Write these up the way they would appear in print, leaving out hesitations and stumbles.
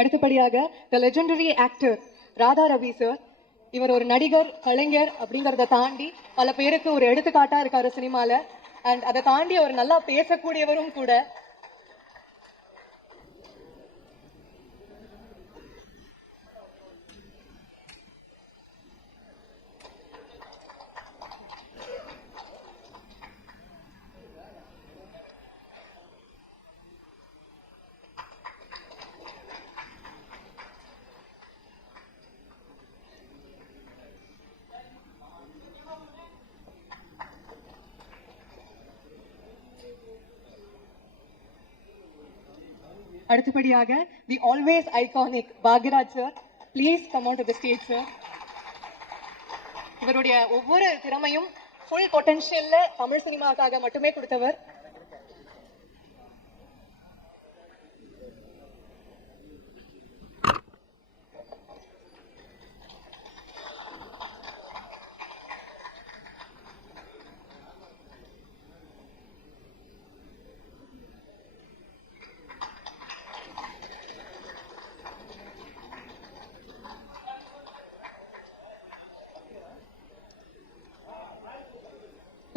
அடுத்தபடியாக த legendary actor Radha Ravi sir. இவர் ஒரு நடிகர், கலைஞர் அப்படிங்கிறத தாண்டி பல பேருக்கு ஒரு எடுத்துக்காட்டா இருக்காரு சினிமால. அண்ட் அதை தாண்டி அவர் நல்லா பேசக்கூடியவரும் கூட. அடுத்தபடியாக the always iconic Bhagyaraj sir. Please come on to the stage sir. இவருடைய ஒவ்வொரு திறமையும் ஃபுல் பொட்டன்ஷியல்ல தமிழ் சினிமாக்காக மட்டுமே கொடுத்தவர்.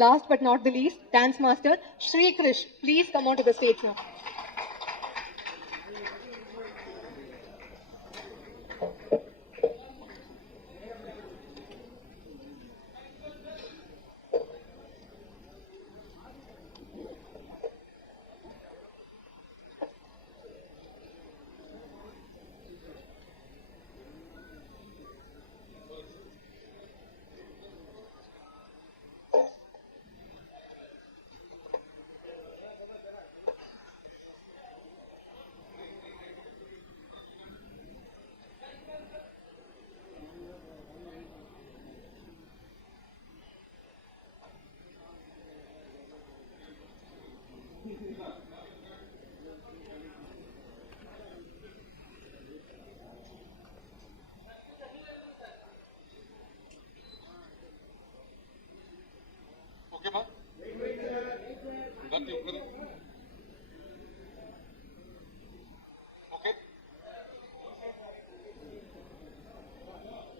Last but not the least, dance master Shri Krish. Please come on to the stage now. Okay, ma? Got you, brother. Okay.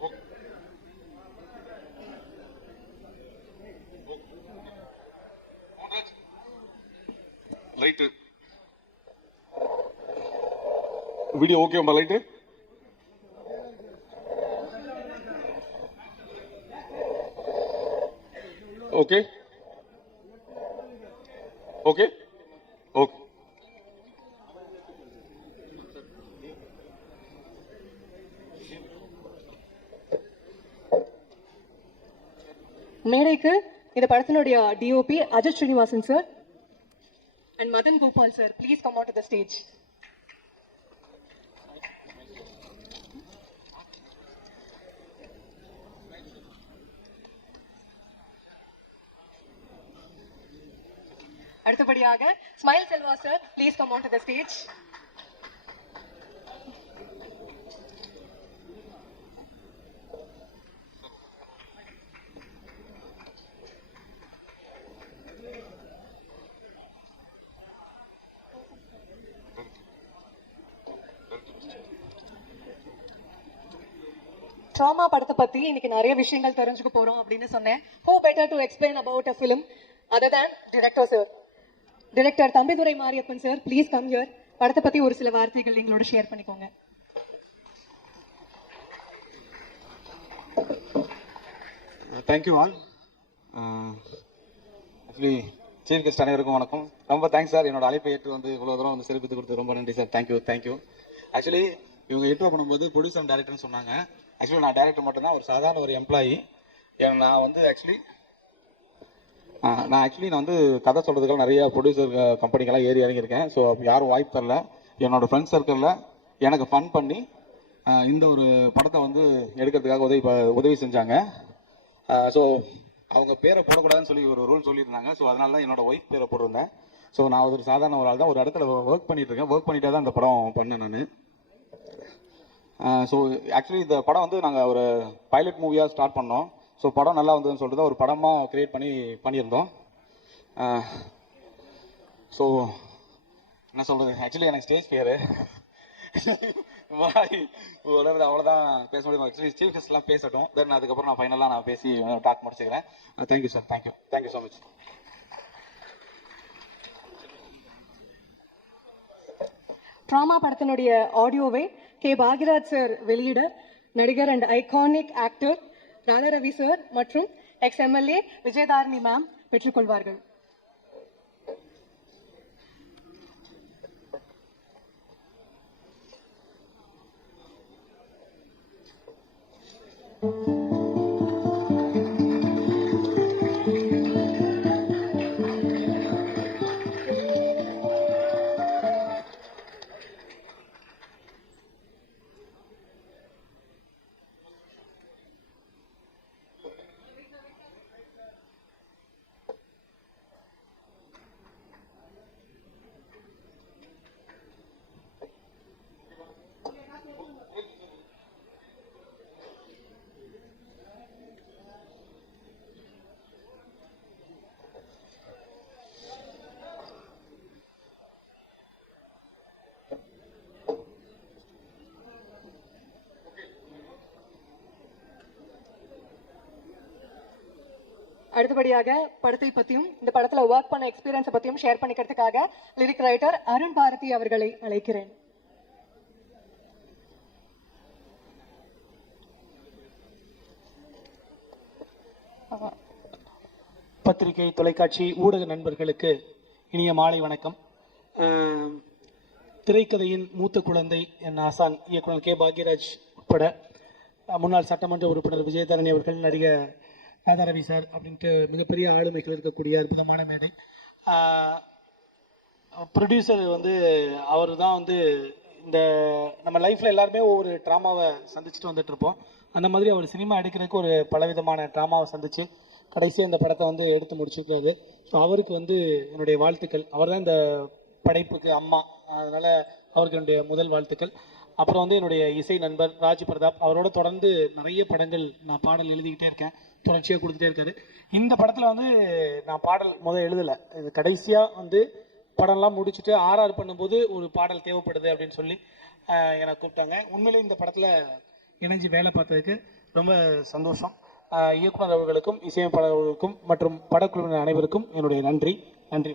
Okay. Moonraj. Light. Video okay, ma? Light. Okay. Okay. Okay. மேடைக்கு இந்த படத்தினுடைய DOP Ajith Srinivasan sir and Madhan Gopal sir. Please come on to the stage. அடுத்தபடியாக smile Selva sir. Please come on to the stage. Drama படத்தை பத்தி இன்னைக்கு நிறைய விஷயங்கள் தெரிஞ்சுக்க போறோம் அப்படின்னு சொன்னேன். Who better to explain about a film other than director sir? Director Thambidurai Mariyappan sir, please come here. படத்தை பத்தி ஒரு சில வார்த்தைகள் எங்களோட ஷேர் பண்ணிக்கோங்க. Thank you all. Actually chief guest அனைவருக்கும் வணக்கம். ரொம்ப தேங்க்ஸ் சார், என்னோட அழைப்பை ஏற்று வந்து இவ்வளோ தூரம் வந்து சிறப்பித்து கொடுத்து ரொம்ப நன்றி சார். தேங்க்யூ. ஆக்சுவலி இவங்க இன்ட்ரோ பண்ணும்போது ப்ரொடியூசர் டேரக்டர்னு சொன்னாங்க. ஆக்சுவலி நான் டேரக்டர் மட்டும்தான், ஒரு சாதாரண ஒரு எம்ப்ளாயி. நான் வந்து நான் வந்து கதை சொல்கிறதுக்காக நிறைய ப்ரொடியூசர் கம்பெனிக்கெல்லாம் ஏறி இறங்கியிருக்கேன். ஸோ யாரும் வாய்ப்பு தரல. என்னோடய ஃப்ரெண்ட்ஸ் சர்க்கிளில் எனக்கு ஃபன் பண்ணி இந்த ஒரு படத்தை வந்து எடுக்கிறதுக்காக உதவி செஞ்சாங்க. ஸோ அவங்க பேரை போடக்கூடாதுன்னு சொல்லி ஒரு ரூல் சொல்லியிருந்தாங்க. ஸோ அதனால தான் என்னோடய ஒய்ஃப் பேரை போட்டிருந்தேன். ஸோ நான் ஒரு சாதாரண ஒரு ஆள் தான், ஒரு இடத்துல ஒர்க் பண்ணிகிட்ருக்கேன். ஒர்க் பண்ணிட்டே தான் இந்த படம் பண்ணேன் நான். ஸோ ஆக்சுவலி இந்த படம் வந்து நாங்கள் ஒரு பைலட் மூவியாக ஸ்டார்ட் பண்ணோம். ஸோ படம் நல்லா வந்ததுன்னு சொல்லிட்டு தான் ஒரு படமாக க்ரியேட் பண்ணியிருந்தோம். ஸோ என்ன சொல்கிறது, ஆக்சுவலி எனக்கு ஸ்டேஜ் ஃபியரு. உடனே அவ்வளோதான் பேச முடியும். ஆக்சுவலி சீஃப் கெஸ்ட்லாம் பேசட்டும், தென் அதுக்கப்புறம் நான் ஃபைனலாக நான் பேசி டாக் முடிச்சுக்கிறேன். Thank you sir, thank you so much. Drama படத்தினுடைய ஆடியோவை கே பாக்யராஜ் சார் வெளியிட நடிகர் and iconic actor Radharavi sir மற்றும் எக்ஸ்-எம்எல்ஏ விஜயதாரணி மேம் பெற்றுக்கொள்வார்கள். அடுத்தபடியாக படத்தை பற்றியும் இந்த படத்துல ஒர்க் பண்ண எக்ஸ்பீரியன்ஸை பற்றியும் ஷேர் பண்ணிக்கிறதுக்காக லிரிக் ரைட்டர் அருண் பாரதி அவர்களை அழைக்கிறேன். பத்திரிகை, தொலைக்காட்சி, ஊடக நண்பர்களுக்கு இனிய மாலை வணக்கம். திரைக்கதையின் மூத்த குழந்தை என் ஆசான் இயக்குனர் கே பாக்யராஜ் உட்பட முன்னாள் சட்டமன்ற உறுப்பினர் விஜயதாரணி அவர்கள், நடிகர் ராதாரவி சார் அப்படின்ட்டு மிகப்பெரிய ஆளுமைகள் இருக்கக்கூடிய அற்புதமான மேடை. ப்ரொடியூசர் அவர் தான் இந்த நம்ம லைஃப்பில் எல்லாருமே ஒவ்வொரு ட்ராமாவை சந்திச்சுட்டு வந்துட்டுருப்போம். அந்த மாதிரி அவர் சினிமா எடுக்கிறதுக்கு ஒரு பலவிதமான ட்ராமாவை சந்தித்து கடைசியாக இந்த படத்தை எடுத்து முடிச்சிருக்காரு. ஸோ அவருக்கு என்னுடைய வாழ்த்துக்கள். அவர் தான் இந்த படைப்புக்கு அம்மா, அதனால் அவருக்கு என்னுடைய முதல் வாழ்த்துக்கள். அப்புறம் என்னுடைய இசை நண்பர் ராஜ் பிரதாப், அவரோட தொடர்ந்து நிறைய படங்கள் நான் பாடல் எழுதிக்கிட்டே இருக்கேன், தொடர்ச்சியாக கொடுத்துட்டே இருக்காரு. இந்த படத்தில் நான் பாடல் எழுதலை, இது கடைசியாக படம்லாம் முடிச்சுட்டு ஆர்ஆர் பண்ணும்போது ஒரு பாடல் தேவைப்படுது அப்படின்னு சொல்லி என்னை கூப்பிட்டாங்க. உண்மையிலே இந்த படத்தில் இணைஞ்சு வேலை பார்த்ததுக்கு ரொம்ப சந்தோஷம். இயக்குனர் அவர்களுக்கும் இசையமைப்பாளர் அவர்களுக்கும் மற்றும் படக்குழுவினர் அனைவருக்கும் என்னுடைய நன்றி.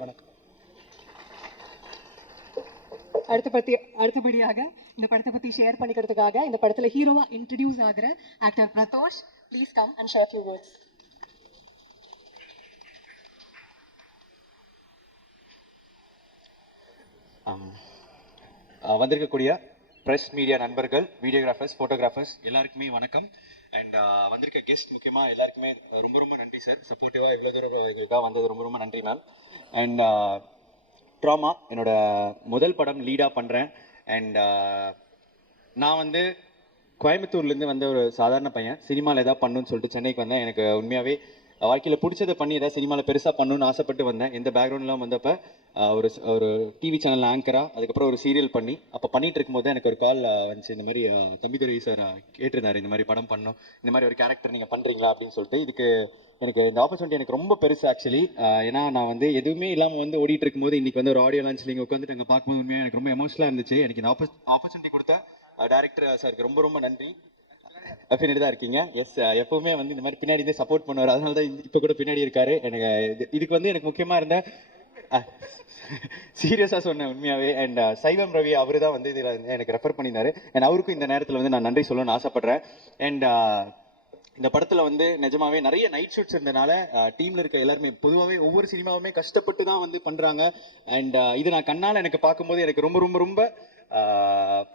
வணக்கம். அடுத்தபடியாக இந்த படத்தை பத்தி ஷேர் பண்ணிக்கிறதுக்காக இந்த படத்துல ஹீரோவா இன்ட்ரடியூஸ் ஆகிற actor Pradosh, please come and share few words. வந்திருக்கக்கூடிய ப்ரெஸ் மீடியா நண்பர்கள், வீடியோகிராஃபர்ஸ், ஃபோட்டோகிராஃபர்ஸ் எல்லாருக்குமே வணக்கம். அண்ட் வந்திருக்க கெஸ்ட் முக்கியமாக எல்லாருக்குமே ரொம்ப ரொம்ப நன்றி சார். சப்போர்ட்டிவாக இவ்வளோ தூரம் இதுக்காக வந்தது ரொம்ப ரொம்ப நன்றி மேம். அண்ட் ட்ராமா என்னோட முதல் படம் லீடாக பண்ணுறேன். அண்ட் நான் கோயம்புத்தூர்லேருந்து வந்த ஒரு சாதாரண பையன். சினிமாவில் எதாவது பண்ணணும்னு சொல்லிட்டு சென்னைக்கு வந்தேன். எனக்கு உண்மையாகவே வாழ்க்கையில் பிடிச்சதை பண்ணி எதாவது சினிமாவில் பெருசாக பண்ணணும்னு ஆசைப்பட்டு வந்தேன். எந்த பேக்ரவுண்ட்லாம் வந்தப்போ ஒரு டிவி சேனல் ஆங்கராக, அதுக்கப்புறம் ஒரு சீரியல் பண்ணி அப்போ பண்ணிகிட்டு இருக்கும்போது எனக்கு ஒரு கால் வந்துச்சு. இந்த மாதிரி தம்பிதுரை சார் கேட்டிருந்தார், இந்த மாதிரி படம் பண்ணணும், இந்த மாதிரி ஒரு கேரக்டர் நீங்கள் பண்ணுறீங்களா அப்படின்னு சொல்லிட்டு. இதுக்கு எனக்கு இந்த ஆப்பர்ச்சுனிட்டி எனக்கு ரொம்ப பெருசு ஆக்சுவலி. ஏன்னா நான் எதுவுமே இல்லாமல் ஓடிட்டு இருக்கும்போது இன்றைக்கி ஒரு ஆடியோ லான்ச் நீங்கள் உட்காந்துட்டு அங்கே பார்க்கும்போது உண்மையாக எனக்கு ரொம்ப எமோஷனலாக இருந்துச்சு. எனக்கு இந்த ஆப்பர்ச்சுனிட்டி கொடுத்த டைரக்டர் சாருக்கு ரொம்ப ரொம்ப நன்றி. பின்னாடி தான் இருக்கீங்க. எஸ், எப்பவுமே இந்த மாதிரி பின்னாடி சப்போர்ட் பண்ணுவார். அதனால தான் இப்போ கூட பின்னாடி இருக்காரு. எனக்கு இதுக்கு எனக்கு முக்கியமாக இருந்த சீரியஸாக சொன்னேன் உண்மையாகவே. அண்ட் சைவம் ரவி அவர் தான் இதில் எனக்கு ரெஃபர் பண்ணியிருந்தாரு. அண்ட் அவருக்கும் இந்த நேரத்தில் நான் நன்றி சொல்லணும்னு ஆசைப்பட்றேன். அண்ட் இந்த படத்தில் நிஜமாவே நிறைய நைட் ஷூட்ஸ் இருந்தனால டீமில் இருக்க எல்லாருமே பொதுவாகவே ஒவ்வொரு சினிமாவுமே கஷ்டப்பட்டு தான் பண்ணுறாங்க. அண்ட் இது நான் கண்ணால் எனக்கு பார்க்கும்போது எனக்கு ரொம்ப ரொம்ப ரொம்ப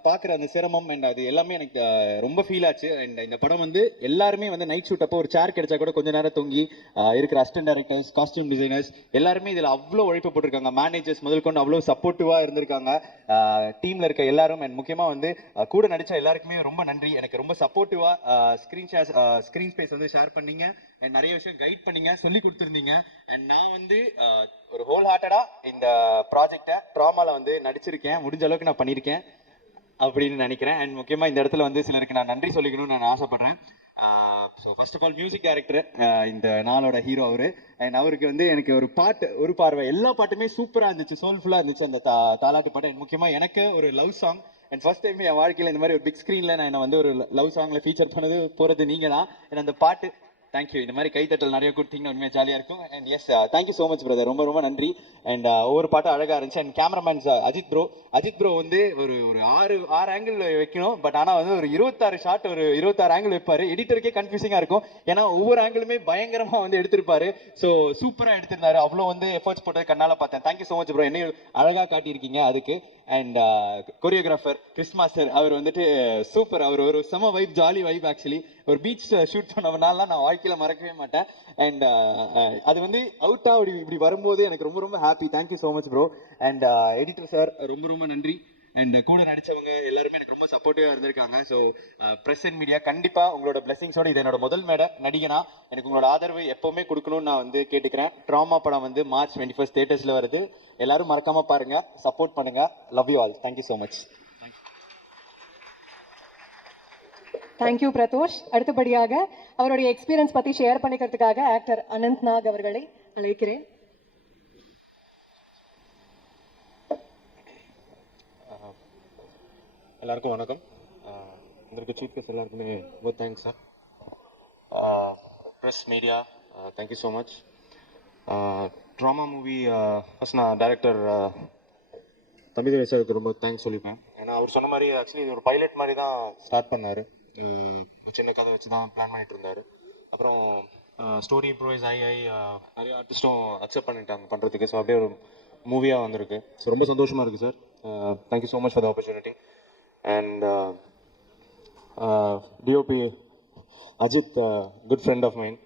பார்க்குற அந்த சிரமம் அண்ட் அது எல்லாமே எனக்கு ரொம்ப ஃபீல் ஆச்சு. அண்ட் இந்த படம் எல்லாருமே நைட் ஷூட் அப்போ ஒரு சேர் கிடைச்சா கூட கொஞ்ச நேரம் தொங்கி இருக்கிற அசிஸ்டன்ட் டைரக்டர்ஸ், காஸ்டியூம் டிசைனர்ஸ் எல்லாருமே இதில் அவ்வளோ உழைப்பு போட்டிருக்காங்க. மேனேஜர்ஸ் முதல் கொண்டு அவ்வளோ சப்போர்ட்டிவாக இருந்திருக்காங்க. டீமில் இருக்க எல்லாரும் அண்ட் முக்கியமாக கூட நடித்த எல்லாருக்குமே ரொம்ப நன்றி. எனக்கு ரொம்ப சப்போர்ட்டிவாக ஸ்க்ரீன் ஸ்பேஸ் ஷேர் பண்ணீங்க அண்ட் நிறைய விஷயம் கைட் பண்ணீங்க, சொல்லி கொடுத்துருந்தீங்க. அண்ட் நான் ஒரு ஹோல் ஹார்ட்டடாக இந்த ப்ராஜெக்டை ட்ராமாவில் நடிச்சிருக்கேன். முடிஞ்ச அளவுக்கு நான் பண்ணியிருக்கேன் அப்படின்னு நினைக்கிறேன். அண்ட் முக்கியமாக இந்த இடத்துல சிலருக்கு நான் நன்றி சொல்லிக்கணும்னு நான் ஆசைப்படுறேன். So first of all music director, இந்த நாளோட ஹீரோ அவர். அண்ட் அவருக்கு எனக்கு ஒரு பாட்டு, ஒரு பார்வை, எல்லா பாட்டுமே சூப்பராக இருந்துச்சு, சோல்ஃபுல்லாக இருந்துச்சு அந்த தாலாட்டு பாட்டு. அண்ட் முக்கியமாக எனக்கு ஒரு love song and first time என் வாழ்க்கையில் இந்த மாதிரி ஒரு பிக் ஸ்க்ரீனில் நான் என்ன வந்து ஒரு லவ் சாங்கில் ஃபீச்சர் பண்ணது போகிறது நீங்கள் தான். அண்ட் அந்த பாட்டு தேங்க்யூ. இந்த மாதிரி கைத்தட்டல் நிறைய கொடுத்தீங்கன்னா உண்மையாக ஜாலியாக இருக்கும். And yes thank you so much brother, ரொம்ப ரொம்ப நன்றி. அண்ட் ஒவ்வொரு பாட்டும் அழகாக இருந்துச்சு. அண்ட் கேமராமேன்ஸ் அஜித் ப்ரோ வந்து ஒரு ஒரு ஆறு ஆங்கிள் வைக்கணும், பட் ஆனால் வந்து ஒரு 26 ஷாட் ஒரு 26 ஆங்கிள் வைப்பார். எடிட்டருக்கே கன்ஃபியூசிங்காக இருக்கும், ஏன்னா ஒவ்வொரு ஆங்கிளுமே பயங்கரமாக வந்து எடுத்திருப்பாரு. ஸோ சூப்பராக எடுத்திருந்தாரு. அவ்வளோ வந்து எஃபர்ட்ஸ் போட்டு கண்ணால் பார்த்தேன். தேங்க்யூ ஸோ மச் ப்ரோ, என்னையும் அழகாக காட்டியிருக்கீங்க அதுக்கு. அண்ட் கொரியோகிராஃபர் கிறிஸ் மாஸ்டர், அவர் வந்துட்டு சூப்பர். அவர் ஒரு செம வைப், ஜாலி வைப். ஆக்சுவலி ஒரு பீச் ஷூட் பண்ணனால நான் வாழ்க்கையில் மறக்கவே மாட்டேன். அண்ட் அது வந்து அவுட்டாக இப்படி வரும்போது எனக்கு ரொம்ப ரொம்ப happy. Thank you so much bro. And editor sir ரொம்ப ரொம்ப நன்றி. அண்ட் கூட நடிச்சவங்க எல்லாருமே எனக்கு ரொம்ப சப்போர்ட்டிவாக இருந்திருக்காங்க. ஸோ ப்ரெஸ் அண்ட் மீடியா கண்டிப்பாக உங்களோட பிளெஸிங்ஸோட இது என்னோட முதல் மேடை நடிகனா எனக்கு உங்களோட ஆதரவு எப்போவுமே கொடுக்கணும்னு நான் வந்து கேட்டுக்கிறேன். ட்ராமா படம் வந்து March 21 தியேட்டர்ஸில் வருது. எல்லாரும் மறக்காம பாருங்க, சப்போர்ட் பண்ணுங்க. Love you all. Thank you so much. Thank you Pradosh. அடுத்தபடியாக அவருடைய எக்ஸ்பீரியன்ஸ் பத்தி ஷேர் பண்ணிக்கிறதுக்காக ஆக்டர் அனந்த் நாக் அவர்களை அழைக்கிறேன். எல்லாருக்கும் வணக்கம். வந்திருக்க சீஃப் கெஸ்ட் எல்லாருக்குமே ரொம்ப thanks sir. Press media thank you so much. Drama movie first நான் டைரக்டர் தம்பிதுரை சாருக்கு ரொம்ப தேங்க்ஸ் சொல்லிப்பேன். ஏன்னா அவர் சொன்ன மாதிரி ஆக்சுவலி இது ஒரு பைலட் மாதிரி தான் ஸ்டார்ட் பண்ணார். சின்ன கதை வச்சு தான் பிளான் பண்ணிட்டு இருந்தார். அப்புறம் ஸ்டோரி இம்ப்ரூவைஸ் ஆகி நிறைய ஆர்டிஸ்ட்டும் அக்செப்ட் பண்ணிட்டாங்க பண்ணுறதுக்கு. ஸோ அப்படியே ஒரு மூவியாக வந்திருக்கு. ஸோ ரொம்ப சந்தோஷமாக இருக்குது sir. Thank you so much for the opportunity. And DOP Ajith, good friend of mine,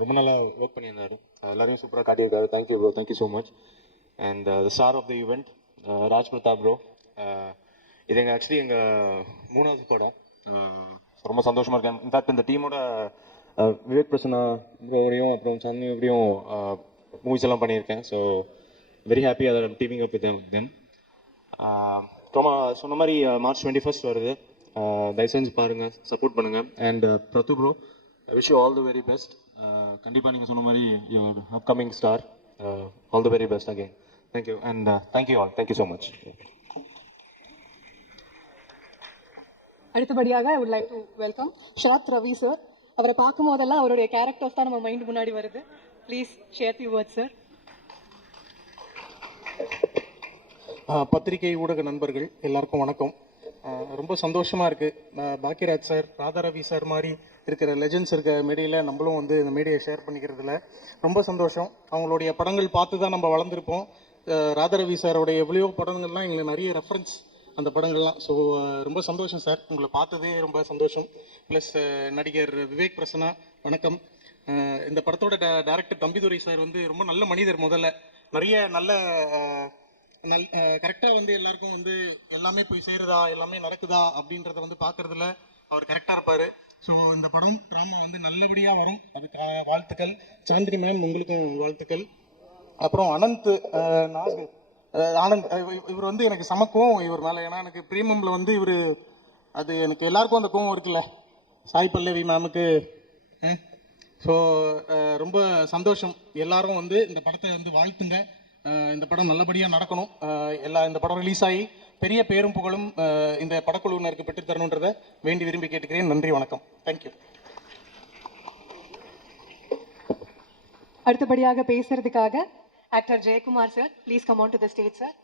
ரொம்ப நல்லா ஒர்க் பண்ணியிருந்தாரு. எல்லாரையும் சூப்பராக காட்டியிருக்காரு. Thank you bro, thank you so much. And the star of the event Raj Prathap bro. இது எங்கள் ஆக்சுவலி எங்கள் 3வது படம். ரொம்ப சந்தோஷமாக இருக்கேன். இன்ஃபேக்ட் இந்த டீமோட விவேக் பிரசன்னா ப்ரோடையும் அப்புறம் சந்தினியோடையும் மூவிஸ் எல்லாம் பண்ணியிருக்கேன். ஸோ வெரி ஹாப்பி அதை teaming up with them. Drama சொன்ன மாதிரி March 21 வருது. தயவு செஞ்சு பாருங்கள், சப்போர்ட் பண்ணுங்கள். And Prathu bro, wish you all the very best. கண்டிப்பாக நீங்கள் சொன்ன மாதிரி your upcoming star. All the very best again. Thank you. And thank you all. Thank you so much. அடுத்தபடியாக I would like to welcome Sharath Ravi sir. அவரை பார்க்கும் போதெல்லாம் அவருடைய கேரக்டர்ஸ் தான் நம்ம மைண்ட் முன்னாடி வருது. Please share the words sir. பத்திரிகை ஊடக நண்பர்கள் எல்லாருக்கும் வணக்கம். ரொம்ப சந்தோஷமாக இருக்குது. பாக்கியராஜ் சார், ராதாரவி சார் மாதிரி இருக்கிற லெஜெண்ட்ஸ் இருக்க மேடையில் நம்மளும் வந்து இந்த மேடையை ஷேர் பண்ணிக்கிறதுல ரொம்ப சந்தோஷம். அவங்களுடைய படங்கள் பார்த்து தான் நம்ம வளர்ந்துருப்போம். ராதாரவி சாரோடைய எவ்வளோ படங்கள்லாம் எங்களுக்கு நிறைய ரெஃபரன்ஸ் அந்த படங்கள்லாம். ஸோ ரொம்ப சந்தோஷம் சார், உங்களை பார்த்ததே ரொம்ப சந்தோஷம். ப்ளஸ் நடிகர் விவேக் பிரசன்னா வணக்கம். இந்த படத்தோட டைரக்டர் தம்பிதுரை சார் வந்து ரொம்ப நல்ல மனிதர். முதல்ல நிறைய நல்ல கரெக்டாக வந்து எல்லாருக்கும் வந்து எல்லாமே போய் சேருதா, எல்லாமே நடக்குதா அப்படின்றத வந்து பார்க்குறதுல அவர் கரெக்டாக இருப்பார். ஸோ இந்த படம் ட்ராமா வந்து நல்லபடியாக வரும், அதுக்கான வாழ்த்துக்கள். சாந்தினி மேம் உங்களுக்கும் வாழ்த்துக்கள். அப்புறம் அனந்த் நாக், ஆனந்த், இவர் வந்து எனக்கு சமக்கும் இவர் மேலே. ஏன்னா எனக்கு பிரீமியமில் வந்து இவர், அது எனக்கு எல்லாருக்கும் அந்த கோவம் இருக்குல்ல, சாய் பல்லவி மேமுக்கு. ஸோ ரொம்ப சந்தோஷம். எல்லாரும் வந்து இந்த படத்தை வந்து வாழ்த்துங்க. இந்த படம் நல்லபடியாக நடக்கணும். இந்த படம் ரிலீஸ் ஆகி பெரிய பேரும் புகழும் இந்த படக்குழுவினருக்கு பெற்று தரணுன்றதை வேண்டி விரும்பி கேட்டுக்கிறேன். நன்றி, வணக்கம். தேங்க்யூ. அடுத்தபடியாக பேசுறதுக்காக actor Jayakumar sir, please come on to the stage sir.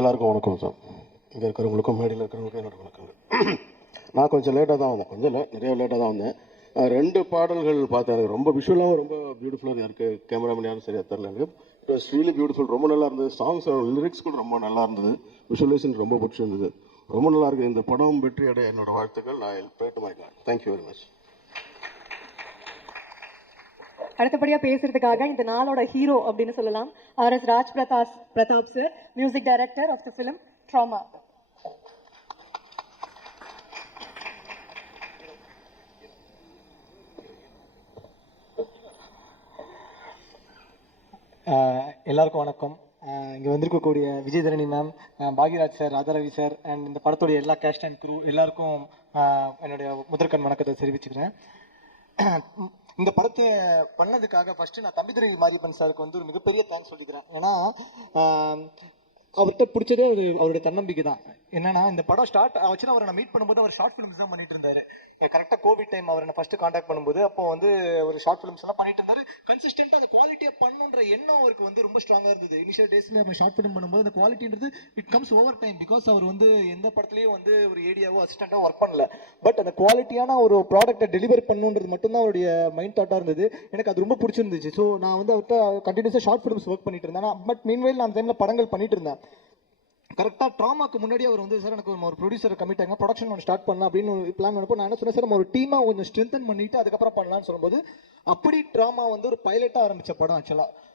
எல்லாருக்கும் வணக்கம் சார். இங்கே இருக்கிறவங்களுக்கும் மேடையில் இருக்கிறவங்களுக்கும் என்னோட வணக்கங்கள். நான் கொஞ்சம் லேட்டாக தான் வந்தேன், கொஞ்சம் இல்லை, நிறைய லேட்டாக தான் வந்தேன். 2 பாடல்கள் பார்த்தேன். எனக்கு ரொம்ப விஷுவலாகவும் ரொம்ப பியூட்டிஃபுல்லாக இருக்குது. கேமராமேன் யாரும் சரியாக தெரில. எனக்கு இட் வாஸ் ரியலி பியூட்டிஃபுல். ரொம்ப நல்லா இருந்தது. சாங்ஸ் லிரிக்ஸ் கூட ரொம்ப நல்லா இருந்தது. விஷுவலைசேஷன் ரொம்ப பிடிச்சிருந்தது. ரொம்ப நல்லா இருக்குது. இந்த படம் வெற்றி அடைய என்னோட வாழ்த்துக்கள். நான் pray to my god. Thank you very much. அடுத்தபடியாக பேசுறதுக்காக இந்த நாளோட ஹீரோ அப்படின்னு சொல்லலாம், RS Raj Pratap sir, music director of the film drama. எல்லாருக்கும் வணக்கம். இங்கே வந்திருக்கக்கூடிய Vijayadharani ma'am, Bhagyaraj sir, Radharavi sir and இந்த படத்துடைய எல்லா கேஸ்ட் அண்ட் க்ரூ எல்லாருக்கும் என்னுடைய முதற்கண் வணக்கத்தை தெரிவிச்சுக்கிறேன். இந்த படத்தை பண்ணதுக்காக ஃபஸ்ட்டு நான் தம்பிதுரை மாரியப்பன் சாருக்கு வந்து ஒரு மிகப்பெரிய தேங்க்ஸ் சொல்லிக்கிறேன். ஏன்னா அவர்கிட்ட பிடிச்சதே அவருடைய தன்னம்பிக்கை தான். என்னன்னா இந்த படம் ஸ்டார்ட் ஆச்சுன்னா அவரை நான் மீட் பண்ணும்போது அவர் ஷார்ட் ஃபிலிம்ஸ் தான் பண்ணிட்டு இருந்தாரு. கரெக்டாக கோவிட் டைம் அவரை நான் ஃபர்ஸ்ட் காண்டாக்ட் பண்ணும்போது அப்போ வந்து ஒரு ஷார்ட் ஃபிலிம்ஸ் எல்லாம் பண்ணிட்டு இருந்தாரு. கன்சிஸ்டன்ட்டாக அந்த குவாலிட்டியை பண்ணணுன்ற எண்ணம் அவருக்கு வந்து ரொம்ப ஸ்ட்ராங்காக இருந்தது. இனிஷியல் டேஸ்ல நம்ம ஷார்ட் ஃபிலிம் பண்ணும்போது அந்த குவாலிட்டின்றது it comes over time. Because அவர் வந்து எந்த படத்துலையும் வந்து ஒரு ஏடியாவோ அசிஸ்டண்ட்டாக ஒர்க் பண்ணல. பட் அந்த குவாலிட்டியான ஒரு ப்ராடக்ட்டை டெலிவர் பண்ணணுன்றது மட்டும்தான் அவருடைய மைண்ட் தாட்டாக இருந்தது. எனக்கு அது ரொம்ப பிடிச்சிருந்துச்சு. ஸோ நான் வந்து அவர்கிட்ட கண்டினியூஸாக ஷார்ட் ஃபிலிம்ஸ் ஒர்க் பண்ணிட்டு இருந்தேன். பட் மீன்வைல் நான் அந்த டைமில் படங்கள் பண்ணிட்டு இருந்தேன். கரெக்டாக ட்ராமாக்கு முன்னாடி அவர் வந்து சார் எனக்கு ஒரு ப்ரொடியூசரை கமிட் ஆங்க, ப்ரொடக்ஷன் ஒன்று ஸ்டார்ட் பண்ணலாம் அப்படின்னு ஒரு பிளான் பண்ணப்போ நான் என்ன சொன்னேன், சார் நம்ம ஒரு டீமாக கொஞ்சம் ஸ்ட்ரென்தன் பண்ணிட்டு அதுக்கப்புறம் பண்ணலாம்னு சொல்லும்போது அப்படி ட்ராமா வந்து ஒரு பைலட்டாக ஆரம்பித்த படம் ஆக்சுவலாக.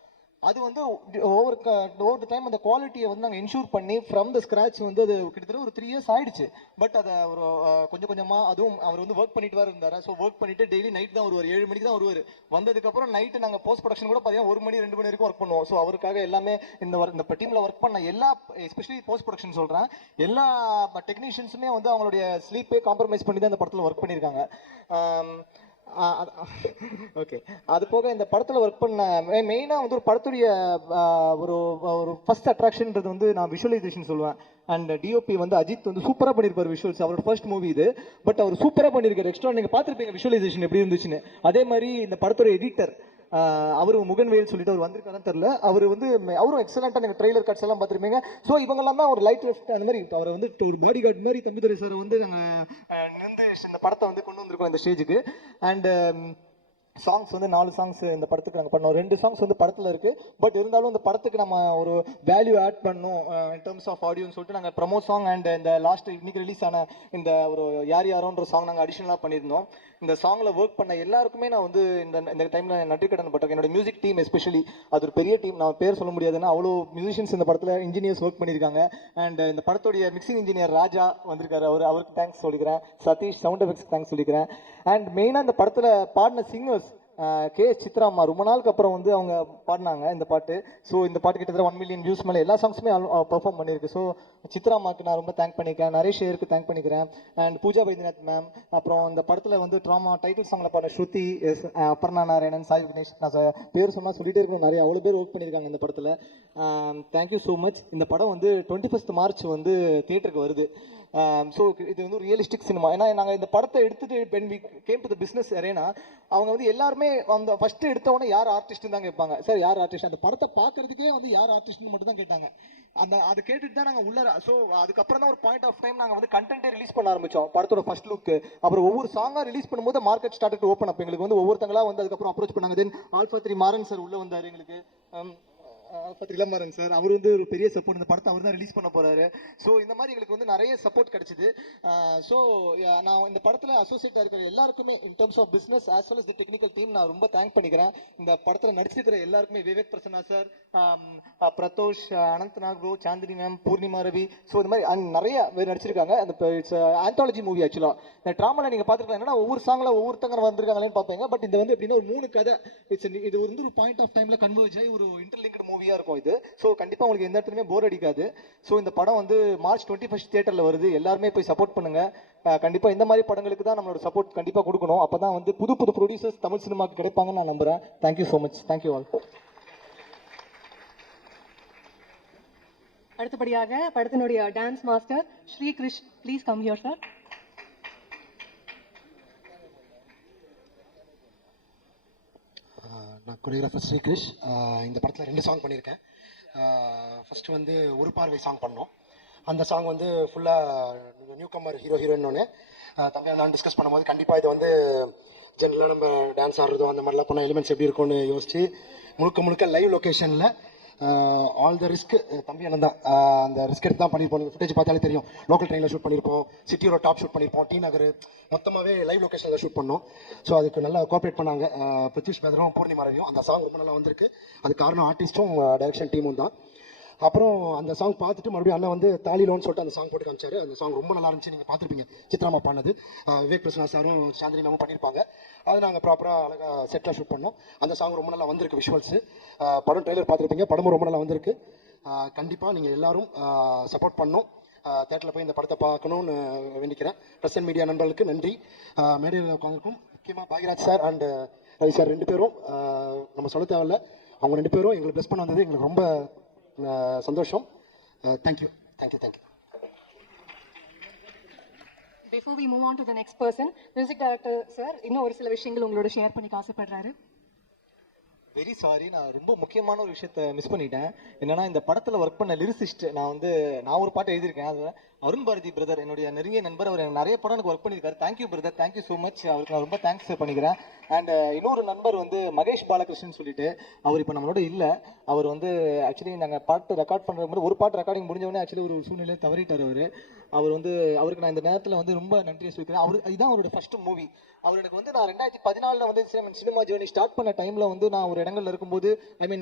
அது வந்து ஒவ்வொரு டைம் அந்த குவாலிட்டியை வந்து நாங்கள் என்ஷூர் பண்ணி ஃப்ரம் த ஸ்க்ராட்ச் வந்து அது கிட்டத்தட்ட ஒரு 3 years ஆயிடுச்சு. பட் அதை ஒரு கொஞ்சம் கொஞ்சமாக அதுவும் அவர் வந்து ஒர்க் பண்ணிட்டு வர இருந்தார். ஸோ ஒர்க் பண்ணிட்டு டெய்லி நைட் தான் வருவார், 7 மணிக்கு தான் வருவார். வந்ததுக்கப்புறம் நைட்டு நாங்கள் போஸ்ட் ப்ரொடக்ஷன் கூட பார்த்தீங்கன்னா 1 மணி 2 மணி வரைக்கும் ஒர்க் பண்ணுவோம். ஸோ அவருக்காக எல்லாமே இந்த டீமில் ஒர்க் பண்ண எல்லா எஸ்பெஷலி போஸ்ட் ப்ரொடக்ஷன் சொல்கிறேன், எல்லா டெக்னீஷியன்ஸுமே வந்து அவங்களுடைய ஸ்லீப்பே காம்ப்ரமைஸ் பண்ணி தான் இந்த படத்தில் ஒர்க் பண்ணியிருக்காங்க. ஓகே, அது போக இந்த படத்தில் ஒர்க் பண்ண மெயினாக வந்து ஒரு படத்துடைய ஒரு ஃபர்ஸ்ட் அட்ராக்ஷன்ன்றது வந்து நான் விஷுவலைசேஷன் சொல்லுவேன். அண்ட் டிஓபி வந்து அஜித் வந்து சூப்பராக பண்ணியிருப்பார் விஷுவல்ஸ். அவரோட ஃபர்ஸ்ட் மூவி இது. பட் அவர் சூப்பராக பண்ணியிருக்காரு. எக்ஸ்ட்ரா நீங்கள் பார்த்துருப்பீங்க விஷுவலைசேஷன் எப்படி இருந்துச்சுன்னு. அதே மாதிரி இந்த படத்தோட எடிட்டர் அவரு முகன்வேல் சொல்லிட்டு அவர் வந்திருக்காருன்னு தெரியல. அவர் வந்து அவரும் எக்ஸலண்டா நீங்கள் ட்ரெய்லர் கட்ஸ் எல்லாம் பார்த்துருப்பீங்க. ஸோ இவங்கெல்லாம் தான் ஒரு லைட் லிஃப்ட் அந்த மாதிரி அவரை வந்து ஒரு பாடி கார்டு மாதிரி தம்பிதுரை சார் வந்து நாங்கள் நின்று இந்த படத்தை வந்து கொண்டு வந்திருக்கோம் இந்த ஸ்டேஜுக்கு. அண்ட் சாங்ஸ் வந்து 4 சாங்ஸ் இந்த படத்துக்கு நாங்கள் பண்ணோம். 2 சாங்ஸ் வந்து படத்தில் இருக்குது. பட் இருந்தாலும் இந்த படத்துக்கு நம்ம ஒரு வேல்யூ ஆட் பண்ணோம் இன் டர்ம்ஸ் ஆஃப் ஆடியோன்னு சொல்லிட்டு நாங்கள் ப்ரமோ சாங் அண்ட் இந்த லாஸ்ட் இன்னைக்கு ரிலீஸ் ஆன இந்த ஒரு யார் யாரோன்ற சாங் நாங்கள் அடிஷனலாக பண்ணியிருந்தோம். இந்த சாங்கில் ஒர்க் பண்ண எல்லாருக்குமே நான் வந்து இந்த டைமில் நன்றி கடன் பட்டிருக்கேன். என்னோட மியூசிக் டீம் எஸ்பெஷலி அது ஒரு பெரிய டீம், நான் பேர் சொல்ல முடியாதுன்னா அவ்வளோ மியூசிஷியன்ஸ் இந்த படத்தில் இன்ஜினியர்ஸ் ஒர்க் பண்ணியிருக்காங்க. அண்ட் இந்த படத்துடைய மிக்சிங் இன்ஜினியர் ராஜா வந்திருக்காரு, அவருக்கு தேங்க்ஸ் சொல்லிக்கிறேன். சதீஷ் சவுண்ட் எஃபெக்ட்ஸ் தேங்க்ஸ் சொல்லிக்கிறேன். அண்ட் மெயினாக இந்த படத்தில் பாடின சிங்கர்ஸ் KS சித்ராம்மா ரொம்ப நாளுக்கு அப்புறம் வந்து அவங்க பாடினாங்க இந்த பாட்டு. ஸோ இந்த பாட்டு கிட்டத்தட்ட 1 million வியூஸ் மேலே எல்லா சாங்ஸுமே பெர்ஃபார்ம் பண்ணியிருக்கு. ஸோ சித்ராம்மாக்கு நான் ரொம்ப தேங்க் பண்ணிக்கிறேன். நரேஷ் ஐயருக்கு தேங்க் பண்ணிக்கிறேன். அண்ட் பூஜா வைத்தியநாத் மேம், அப்புறம் இந்த படத்தில் வந்து ட்ராமா டைட்டில் சாங்கில் பாடின ஸ்ருதி, அபர்ணா நாராயணன், சாய் விக்னேஷ், நான் பேர் சொன்னால் சொல்லிட்டே இருக்கணும், நிறைய அவ்வளோ பேர் ஒர்க் பண்ணியிருக்காங்க இந்த படத்தில். Thank you so much. இந்த படம் வந்து 21st March வந்து தியேட்டருக்கு வருது. ஸோ இது வந்து ரியலிஸ்டிக் சினிமா. ஏன்னா நாங்கள் இந்த படத்தை எடுத்துகிட்டு when we came to the business arena, அவங்க வந்து எல்லாருமே அந்த ஃபஸ்ட்டு எடுத்தவொடனே யார் ஆர்டிஸ்ட்னு தான் கேட்பாங்க. சார் யார் ஆர்டிஸ்ட், அந்த படத்தை பார்க்கறதுக்கே வந்து யார் ஆர்டிஸ்ட்னு மட்டும் தான் கேட்டாங்க. அதை கேட்டுட்டு தான் நாங்கள் உள்ள. ஸோ அதுக்கப்புறம் தான் ஒரு பாயிண்ட் ஆஃப் டைம் நாங்கள் வந்து கண்டென்ட்டே ரிலீஸ் பண்ண ஆரம்பித்தோம் படத்தோட ஃபர்ஸ்ட் லுக்கு. அப்புறம் ஒவ்வொரு சாங்காக ரிலீஸ் பண்ணும்போது market start to open up. எங்களுக்கு வந்து ஒவ்வொருத்தங்களா வந்து அதுக்கப்புறம் அப்ரோச் பண்ணாங்க. தென் ஆல்ஃபா 3 மாறன் சார் உள்ளே வந்தார் எங்களுக்கு. இளமாறன் சார் அவர் வந்து ஒரு பெரிய சப்போர்ட். இந்த படத்தை அவர் தான் ரிலீஸ் பண்ண போறாரு. ஸோ இந்த மாதிரி எங்களுக்கு வந்து நிறைய சப்போர்ட் கிடைச்சிது. ஸோ நான் இந்த படத்தில் அசோசியேட்டாக இருக்கிற எல்லாருக்குமே in terms of business as well as the technical team நான் ரொம்ப தேங்க் பண்ணிக்கிறேன். இந்த படத்தில் நடிச்சிருக்கிற எல்லாருக்குமே Vivek Prasanna sir, Pradosh, Ananthnag bro, Chandini ma'am, Poornima Ravi, so இந்த மாதிரி நிறைய பேர் நடிச்சிருக்காங்க. அந்த இட்ஸ் ஆந்தாலஜி மூவி ஆக்சுவலாக. இந்த ட்ராமாவில் நீங்கள் பார்த்துருக்கலாம் என்னன்னா ஒவ்வொரு சாங்கில் ஒவ்வொருத்தங்க வந்திருக்காங்களேன்னு பார்ப்பீங்க. பட் இது வந்து எப்படின்னா ஒரு 3 கதை. இது வந்து ஒரு பாயிண்ட் ஆஃப் டைமில் கன்வர்ஜ் ஆகி ஒரு இன்டர்லிங்க்டு மூவியாக இருக்கும் இது. ஸோ கண்டிப்பாக உங்களுக்கு எந்த இடத்துலையுமே போர் அடிக்காது. ஸோ இந்த படம் வந்து March 21 தியேட்டரில் வருது. எல்லாருமே போய் சப்போர்ட் பண்ணுங்க. கண்டிப்பாக இந்த மாதிரி படங்களுக்கு தான் நம்மளோட சப்போர்ட் கண்டிப்பாக கொடுக்கணும். அப்போ தான் வந்து புது புது ப்ரொடியூசர்ஸ் தமிழ் சினிமாவுக்கு கிடைப்பாங்கன்னு நான் நம்புகிறேன். Thank you so much. Thank you all. அடுத்தபடியாக படத்தினுடைய dance master Sri Krish, please come here sir. நான் கொரியோகிராஃபர் ஸ்ரீ கிருஷ். இந்த படத்தில் 2 சாங் பண்ணியிருக்கேன். ஃபஸ்ட்டு வந்து ஒரு பார்வை சாங் பண்ணோம். அந்த சாங் வந்து ஃபுல்லாக நியூ கம்மர் ஹீரோயின் ஒன்று தம்பியாக நான் டிஸ்கஸ் பண்ணும்போது கண்டிப்பாக இது வந்து ஜென்ரலாக நம்ம டான்ஸ் ஆடுறதோ அந்த மாதிரிலாம் பண்ண எலிமெண்ட்ஸ் எப்படி இருக்கும்னு யோசிச்சு முழுக்க லைவ் லொக்கேஷனில் ஆல் த ரிஸ்க் தம்பி அண்ணன் தான் அந்த ரிஸ்க் எடுத்து தான் பண்ணியிருப்போம். ஃபுட்டேஜ் பார்த்தாலே தெரியும். லோக்கல் ட்ரெயினில் ஷூட் பண்ணியிருப்போம், சிட்டியோட டாப் ஷூட் பண்ணியிருப்போம், டி நகர் மொத்தமாகவே லைவ் லொக்கேஷனில் ஷூட் பண்ணோம். ஸோ அதுக்கு நல்லா கோஆப்ரேட் பண்ணாங்க பிரித்திஷ் பேதரும் பூர்ணிமா ரவியும். அந்த சாங் ரொம்ப நல்லா வந்திருக்கு. அது காரணம் ஆர்டிஸ்ட்டும் டைரக்ஷன் டீமும் தான். அப்புறம் அந்த சாங் பார்த்துட்டு மறுபடியும் அண்ணன் வந்து தாலிலோன்னு சொல்லிட்டு அந்த சாங் போட்டு காமிச்சாரு. அந்த சாங் ரொம்ப நல்லா இருந்துச்சு. நீங்கள் பார்த்துருப்பீங்க சித்ராமா பாடினது. விவேக் பிரசன்னா சாரும் சாந்தினி மேமும் பண்ணியிருப்பாங்க. அது நாங்கள் ப்ராப்பராக அழகாக செட்டில் ஷூட் பண்ணோம். அந்த சாங் ரொம்ப நல்லா வந்திருக்கு. விஷுவல்ஸு படம் ட்ரெய்லர் பார்த்துருப்பீங்க. படமும் ரொம்ப நல்லா வந்திருக்கு. கண்டிப்பாக நீங்கள் எல்லாரும் சப்போர்ட் பண்ணணும். தேட்டரில் போய் இந்த படத்தை பார்க்கணும்னு வேண்டிக்கிறேன். ப்ரெஸ் அண்ட் மீடியா நண்பர்களுக்கு நன்றி. மேடையில் உட்காந்துருக்கும் முக்கியமாக Bhagyaraj sir and Ravi sir 2 பேரும் நம்ம சொல்ல தேவையில்ல. அவங்க 2 பேரும் எங்களை ப்ளஸ் பண்ண வந்தது எங்களுக்கு ரொம்ப சந்தோஷம். Thank you thank you thank you. Before we move on to the next person, music director sir இன்னும் ஒரு சில விஷயங்கள் உங்களோட ஷேர் பண்ணிக்க ஆசைப்படுறாரு. வெரி சாரி, நான் ரொம்ப முக்கியமான ஒரு விஷயத்த மிஸ் பண்ணிட்டேன். என்னன்னா, இந்த படத்தில் ஒர்க் பண்ண லிரிசிஸ்ட் நான் ஒரு பாட்டு எழுதியிருக்கேன். அது அருண் பாரதி பிரதர், என்னுடைய நெருங்கிய நண்பர். அவர் நிறைய படம் எனக்கு ஒர்க் பண்ணியிருக்காரு. Thank you brother, thank you so much. அவருக்கு நான் ரொம்ப தேங்க்ஸ் பண்ணிக்கிறேன். அண்ட் இன்னொரு நண்பர் வந்து மகேஷ் பாலகிருஷ்ணன் சொல்லிட்டு, அவர் இப்போ நம்மளோட இல்லை. அவர் வந்து ஆக்சுவலி நாங்கள் பாட்டு ரெக்கார்ட் பண்ணுற மாதிரி ஒரு பாட்டு ரெக்கார்டிங் முடிஞ்சவொடனே ஆக்சுவலி ஒரு சூழ்நிலையை தவறிட்டார் அவர் வந்து அவருக்கு நான் இந்த நேரத்தில் வந்து ரொம்ப நன்றியை சொல்லிக்கிறேன். இதுதான் அவரோட ஃபர்ஸ்ட் மூவி. அவர் எனக்கு வந்து நான் 2014 வந்து சினிமா ஜேர்னி ஸ்டார்ட் பண்ண டைமில் வந்து நான் ஒரு இடங்கள்ல இருக்கும்போது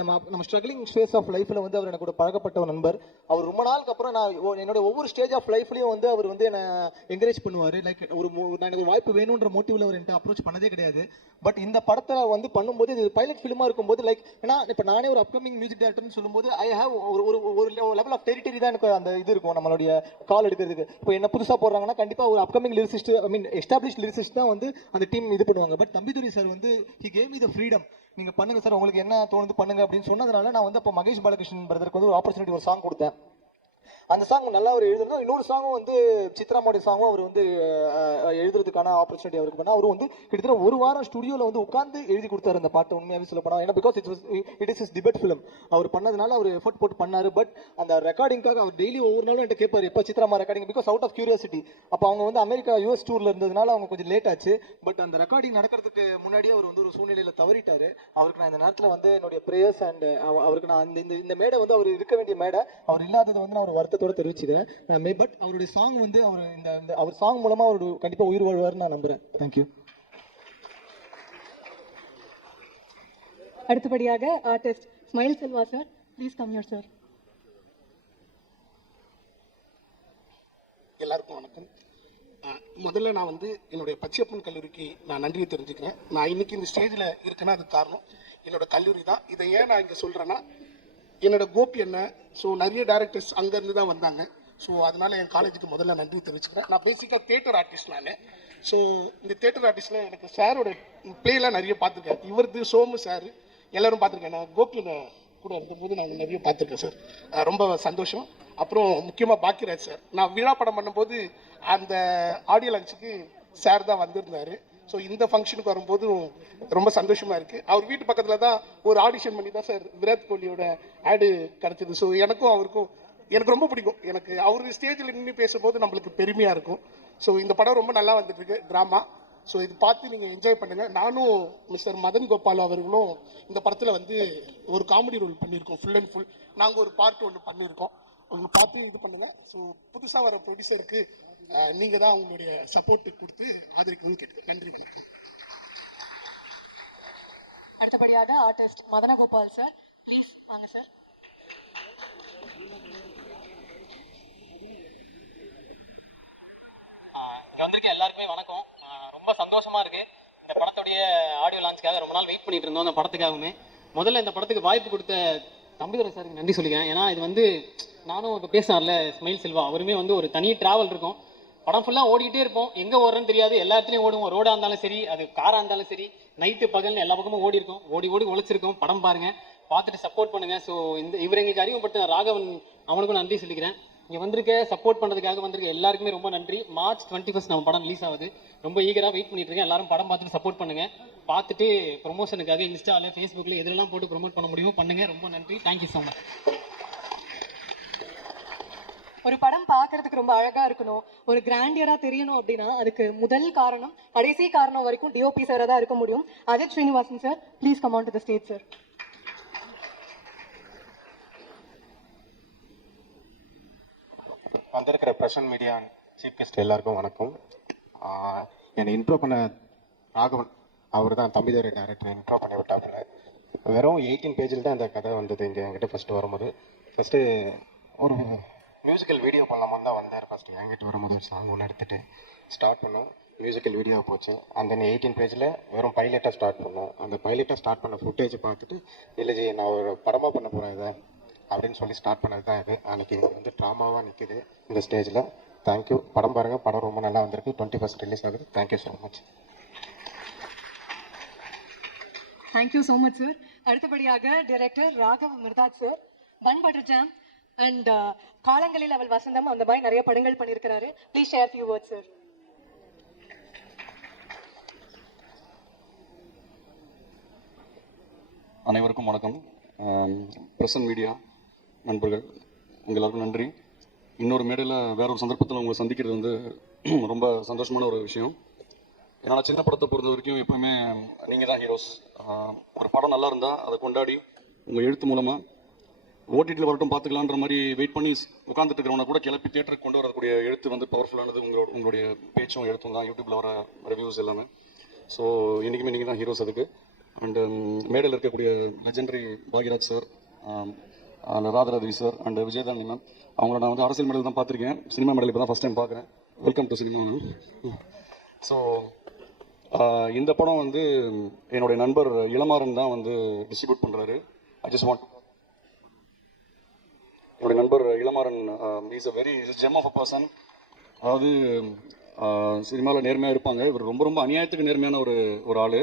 நம்ம ஸ்ட்ரகிளிங் ஃபேஸ் ஆஃப் லைஃப்பில் வந்து அவர் எனக்கு ஒரு பழக்கப்பட்ட ஒரு நண்பர். அவர் ரொம்ப நாளுக்கு அப்புறம் என்னோட ஒவ்வொரு ஸ்டேஜ் ஆஃப் லைஃப்லையும் வந்து அவர் வந்து என்னை என்கரேஜ் பண்ணுவார். லைக் எனக்கு ஒரு வாய்ப்பு வேணுன்ற மோட்டிவில் அவர் என்கிட்ட அப்ரோச் பண்ணதே கிடையாது. பட் இந்த படத்தில் வந்து பண்ணும்போது இது பைலட் ஃபிலிமாக இருக்கும்போது லைக் ஏன்னா இப்போ நானே ஒரு அப்கமிங் மியூசிக் டைரக்டர்னு சொல்லும்போது ஐ ஹேவ் ஒரு லெவல் ஆஃப் டெரிட்டரி தான் எனக்கு அந்த இது இருக்கும் நம்மளுடைய கால் எடுக்கிறதுக்கு. இப்போ என்ன புதுசாக போடுறாங்கன்னா கண்டிப்பாக ஒரு அப்கமிங் லிரிசிஸ்ட் எஸ்டாப்ளிஷ் லிரிசிஸ்ட் தான் வந்து அந்த டீம் இது பண்ணுவாங்க. பட் தம்பிதுரை சார் வந்து he gave me the freedom. நீங்கள் பண்ணுங்க சார், உங்களுக்கு என்ன தோணுது பண்ணுங்க அப்படின்னு சொன்னதுனால நான் வந்து அப்போ மகேஷ் பாலகிருஷ்ணன் பிரதருக்கு வந்து ஒரு ஆப்பர்ச்சுனிட்டி ஒரு சாங் கொடுத்தேன். அந்த சாங் நல்லா அவர் எழுதுனோம். இன்னொரு சாங்கும் வந்து சித்ராமோடைய சாங்கும் அவர் வந்து எழுதுறதுக்கான ஆப்பர்ச்சுனிட்டி அவருக்கு பண்ணால் அவர் வந்து கிட்டத்தட்ட ஒரு வாரம் ஸ்டுடியோவில் வந்து உட்காந்து எழுதி கொடுத்தாரு அந்த பாட்டு. உண்மையாகவே சொல்ல போனால் ஏன்னா because it is debut film. அவர் பண்ணதுனால அவர் எஃபர்ட் போட்டு பண்ணார். பட் அந்த ரெக்கார்டிங்காக அவர் டெய்லி ஒவ்வொரு நாளும் என்கிட்ட கேட்பார் எப்போ சித்ராமா recording, because out of curiosity. அப்போ அவங்க வந்து அமெரிக்கா US டூரில் இருந்ததுனால அவங்க கொஞ்சம் லேட் ஆச்சு. பட் அந்த ரெக்கார்டிங் நடக்கிறதுக்கு முன்னாடியே அவர் வந்து ஒரு சூழ்நிலையில் தவறிட்டார். அவருக்கு நான் இந்த நேரத்தில் வந்து என்னுடைய ப்ரேயர்ஸ் அண்ட் அவருக்கு நான் இந்த மேடை வந்து அவர் இருக்க வேண்டிய மேடை, அவர் இல்லாததை வந்து நான் ஒரு வருத்தத்தோடு தெரிவிச்சுக்கிறேன். பட் அவருடைய சாங் வந்து அவர் சாங் மூலமா அவர் கண்டிப்பா உயிர் வாழ்வார்னு நான் நம்புறேன். தேங்க்யூ. அடுத்தபடியாக artist smile Selva sir, please come here sir. எல்லாருக்கும் வணக்கம். முதல்ல நான் வந்து என்னுடைய பச்சையப்பன் கல்லூரிக்கு நான் நன்றியை தெரிஞ்சுக்கிறேன். நான் இன்னைக்கு இந்த ஸ்டேஜில் இருக்கேன்னா அதுக்கு காரணம் என்னோட கல்லூரி தான். இதை ஏன் நான் இங்கே சொல்கிறேன்னா, என்னோட கோபி என்ன ஸோ நிறைய டேரக்டர்ஸ் அங்கேருந்து தான் வந்தாங்க. ஸோ அதனால் என் காலேஜுக்கு முதல்ல நன்றி தெரிவிச்சுக்கிறேன். நான் பேசிக்காக தியேட்டர் ஆர்டிஸ்ட் நான். ஸோ இந்த தியேட்டர் ஆர்டிஸ்டில் எனக்கு சாரோட பிளேலாம் நிறைய பார்த்துருக்கேன். இவரது சோமு சார் எல்லோரும் பார்த்துருக்கேன். நான் கோபியில் கூட இருக்கும்போது நான் நிறைய பார்த்துருக்கேன் சார். ரொம்ப சந்தோஷம். அப்புறம் முக்கியமாக பாக்கியராஜ் சார், நான் விழா படம் பண்ணும்போது அந்த ஆடியோ லான்ச்சுக்கு சார் தான் வந்திருந்தார். ஸோ இந்த ஃபங்க்ஷனுக்கு வரும்போதும் ரொம்ப சந்தோஷமாக இருக்குது. அவர் வீட்டு பக்கத்தில் தான் ஒரு ஆடிஷன் பண்ணி தான் சார் விராட் கோலியோட ஆடு கிடச்சிது. ஸோ எனக்கும் அவருக்கும் எனக்கு ரொம்ப பிடிக்கும். எனக்கு அவர் ஸ்டேஜில் நின்று பேசும்போது நம்மளுக்கு பெருமையாக இருக்கும். ஸோ இந்த படம் ரொம்ப நல்லா வந்துட்டுருக்கு, ட்ராமா. ஸோ இது பார்த்து நீங்கள் என்ஜாய் பண்ணுங்கள். நானும் மிஸ்டர் மதன் கோபால் அவர்களும் இந்த படத்தில் வந்து ஒரு காமெடி ரோல் பண்ணியிருக்கோம். ஃபுல் அண்ட் ஃபுல் நாங்கள் ஒரு பார்ட் ஒன்று பண்ணியிருக்கோம். அவங்க பார்த்து இது பண்ணுங்கள். ஸோ புதுசாக வர ப்ரொடியூசருக்கு நீங்கள் தான் அவங்களுடைய சப்போர்ட்டு கொடுத்து ஆதரிக்கணும்னு கேட்டுக்கோங்க. நன்றி. அடுத்தபடியாக ஆர்டிஸ்ட் மதனகோபால் சார், ப்ளீஸ் வாங்க சார். இங்கே வந்திருக்க எல்லாருக்குமே வணக்கம். ரொம்ப சந்தோஷமா இருக்கு. இந்த படத்துடைய ஆடியோ லான்ச்சுக்காக ரொம்ப நாள் வெயிட் பண்ணிட்டு இருந்தோம். அந்த படத்துக்காகவுமே முதல்ல இந்த படத்துக்கு வாய்ப்பு கொடுத்த தம்பிதுரை சாருக்கு நன்றி சொல்லிக்கிறேன். ஏன்னா இது வந்து நானும் இப்போ பேசினார்ல ஸ்மைல் செல்வா, அவருமே வந்து ஒரு தனி டிராவல் இருக்கும். படம் ஃபுல்லாக ஓடிக்கிட்டே இருப்போம், எங்கே ஓடுறேன்னு தெரியாது. எல்லா இடத்துலையும் ஓடுவோம். ரோடாக இருந்தாலும் சரி, அது காராக இருந்தாலும் சரி, நைட்டு பகல்னு எல்லா பக்கமும் ஓடி இருக்கும். ஓடி உழைச்சிருக்கோம். படம் பாருங்கள், பார்த்துட்டு சப்போர்ட் பண்ணுங்கள். ஸோ இவர் எங்களுக்கு அறிமுகப்படுத்த ராகவன், அவனுக்கும் நன்றி சொல்லிக்கிறேன். இங்கே வந்திருக்க சப்போர்ட் பண்ணுறதுக்காக வந்திருக்க எல்லாருக்குமே ரொம்ப நன்றி. March 21 நம்ம படம் ரிலீஸ் ஆகுது. ரொம்ப ஈகராக வெயிட் பண்ணிட்டு இருக்கேன். எல்லாரும் படம் பார்த்துட்டு சப்போர்ட் பண்ணுங்கள். பார்த்துட்டு ப்ரொமோஷனுக்காக இன்ஸ்டாவில் ஃபேஸ்புக்கில் எதுலலாம் போட்டு ப்ரொமோட் பண்ண முடியுமோ பண்ணுங்கள். ரொம்ப நன்றி. Thank you so much. ஒரு படம் பார்க்கறதுக்கு ரொம்ப அழகா இருக்கணும், ஒரு கிராண்டியரா தெரியணும் அப்படின்னா அதுக்கு முதல் காரணம் கடைசி காரணம் வரைக்கும் டிஓபி சாரா தான் இருக்க முடியும். Ajith Srinivasan sir, please come on to the stage sir. வந்திருக்கிற பிரசன்ட் மீடியா சீஃப் கெஸ்ட் எல்லாருக்கும் வணக்கம். என்னை இன்ட்ரோ பண்ண ராகவன், அவர் தான் தம்பிதுரை டைரக்டர் இன்ட்ரோ பண்ணி விட்டாப்புல. வெறும் 18 பேஜில் தான் அந்த கதை வந்தது. இங்கே என்கிட்ட ஃபஸ்ட்டு வரும்போது ஒரு மியூசிக்கல் வீடியோ பண்ணலாமான்னு தான் வந்தார். ஃபஸ்ட்டு என்கிட்ட வரும்போது ஒரு சாங் ஒன்று எடுத்துகிட்டு ஸ்டார்ட் பண்ணோம். மியூசிக்கல் வீடியோ போச்சு. அந்த 18 பேஜில் வெறும் பைலட்டாக ஸ்டார்ட் பண்ணோம். அந்த பைலட்டாக ஸ்டார்ட் பண்ண ஃபுட்டேஜ் பார்த்துட்டு இல்லைஜி நான் ஒரு படமாக பண்ண போகிறேன் இதை அப்படின்னு சொல்லி ஸ்டார்ட் பண்ணது தான் இது. அன்றைக்கி இது வந்து ட்ராமாவாக நிற்கிது இந்த ஸ்டேஜில். தேங்க்யூ. படம் பாருங்கள், படம் ரொம்ப நல்லா வந்திருக்கு. 21 ரிலீஸ் ஆகுது. Thank you so much. Thank you so much sir. அடுத்தபடியாக director Raghav Mirdath sir, bun butter jam and காலங்களில் அவள் வசந்தம் அந்த மாதிரி நிறைய படங்கள் பண்ணியிருக்கிறாரு. Please share few words sir. அனைவருக்கும் வணக்கம். பிரசன்ட் மீடியா நண்பர்கள் உங்க எல்லாருக்கும் நன்றி. இன்னொரு மேடையில் வேற ஒரு சந்தர்ப்பத்தில் உங்களை சந்திக்கிறது வந்து ரொம்ப சந்தோஷமான ஒரு விஷயம். என்னோட சின்ன படத்தை பொறுத்த வரைக்கும் எப்பவுமே நீங்கள் தான் ஹீரோஸ். ஒரு படம் நல்லா இருந்தால் அதை கொண்டாடி உங்கள் எழுத்து மூலமாக ஓடிடியில் வரட்டும் பார்த்துக்கலான்ற மாதிரி வெயிட் பண்ணி உட்காந்துட்டு இருக்கிறவனை கூட கிளப்பி தியேட்டருக்கு கொண்டு வரக்கூடிய எழுத்து வந்து பவர்ஃபுல்லானது உங்களுடைய பேச்சும் எழுத்தும் தான், யூடியூப்பில் வர ரிவ்யூஸ் எல்லாமே. ஸோ என்றைக்குமே நீங்கள் தான் ஹீரோஸ் அதுக்கு. அண்ட் மேடையில் இருக்கக்கூடிய legendary Bhagyaraj sir, Radharavi sir and Vijayadharani ma'am, அவங்கள நான் வந்து அரசியல் மேடையில் தான் பார்த்துருக்கேன். சினிமா மேடையில் இப்போ தான் ஃபஸ்ட் டைம் பார்க்குறேன். Welcome to cinema. ஸோ இந்த படம் வந்து என்னுடைய நண்பர் இளமாறன் தான் வந்து டிஸ்ட்ரிபியூட் பண்ணுறாரு. என்னுடைய நண்பர் Ilamaran is a very gem of a person. அதாவது சினிமாவில் நேர்மையாக இருப்பாங்க. இவர் ரொம்ப ரொம்ப அநியாயத்துக்கு நேர்மையான ஒரு ஆள்.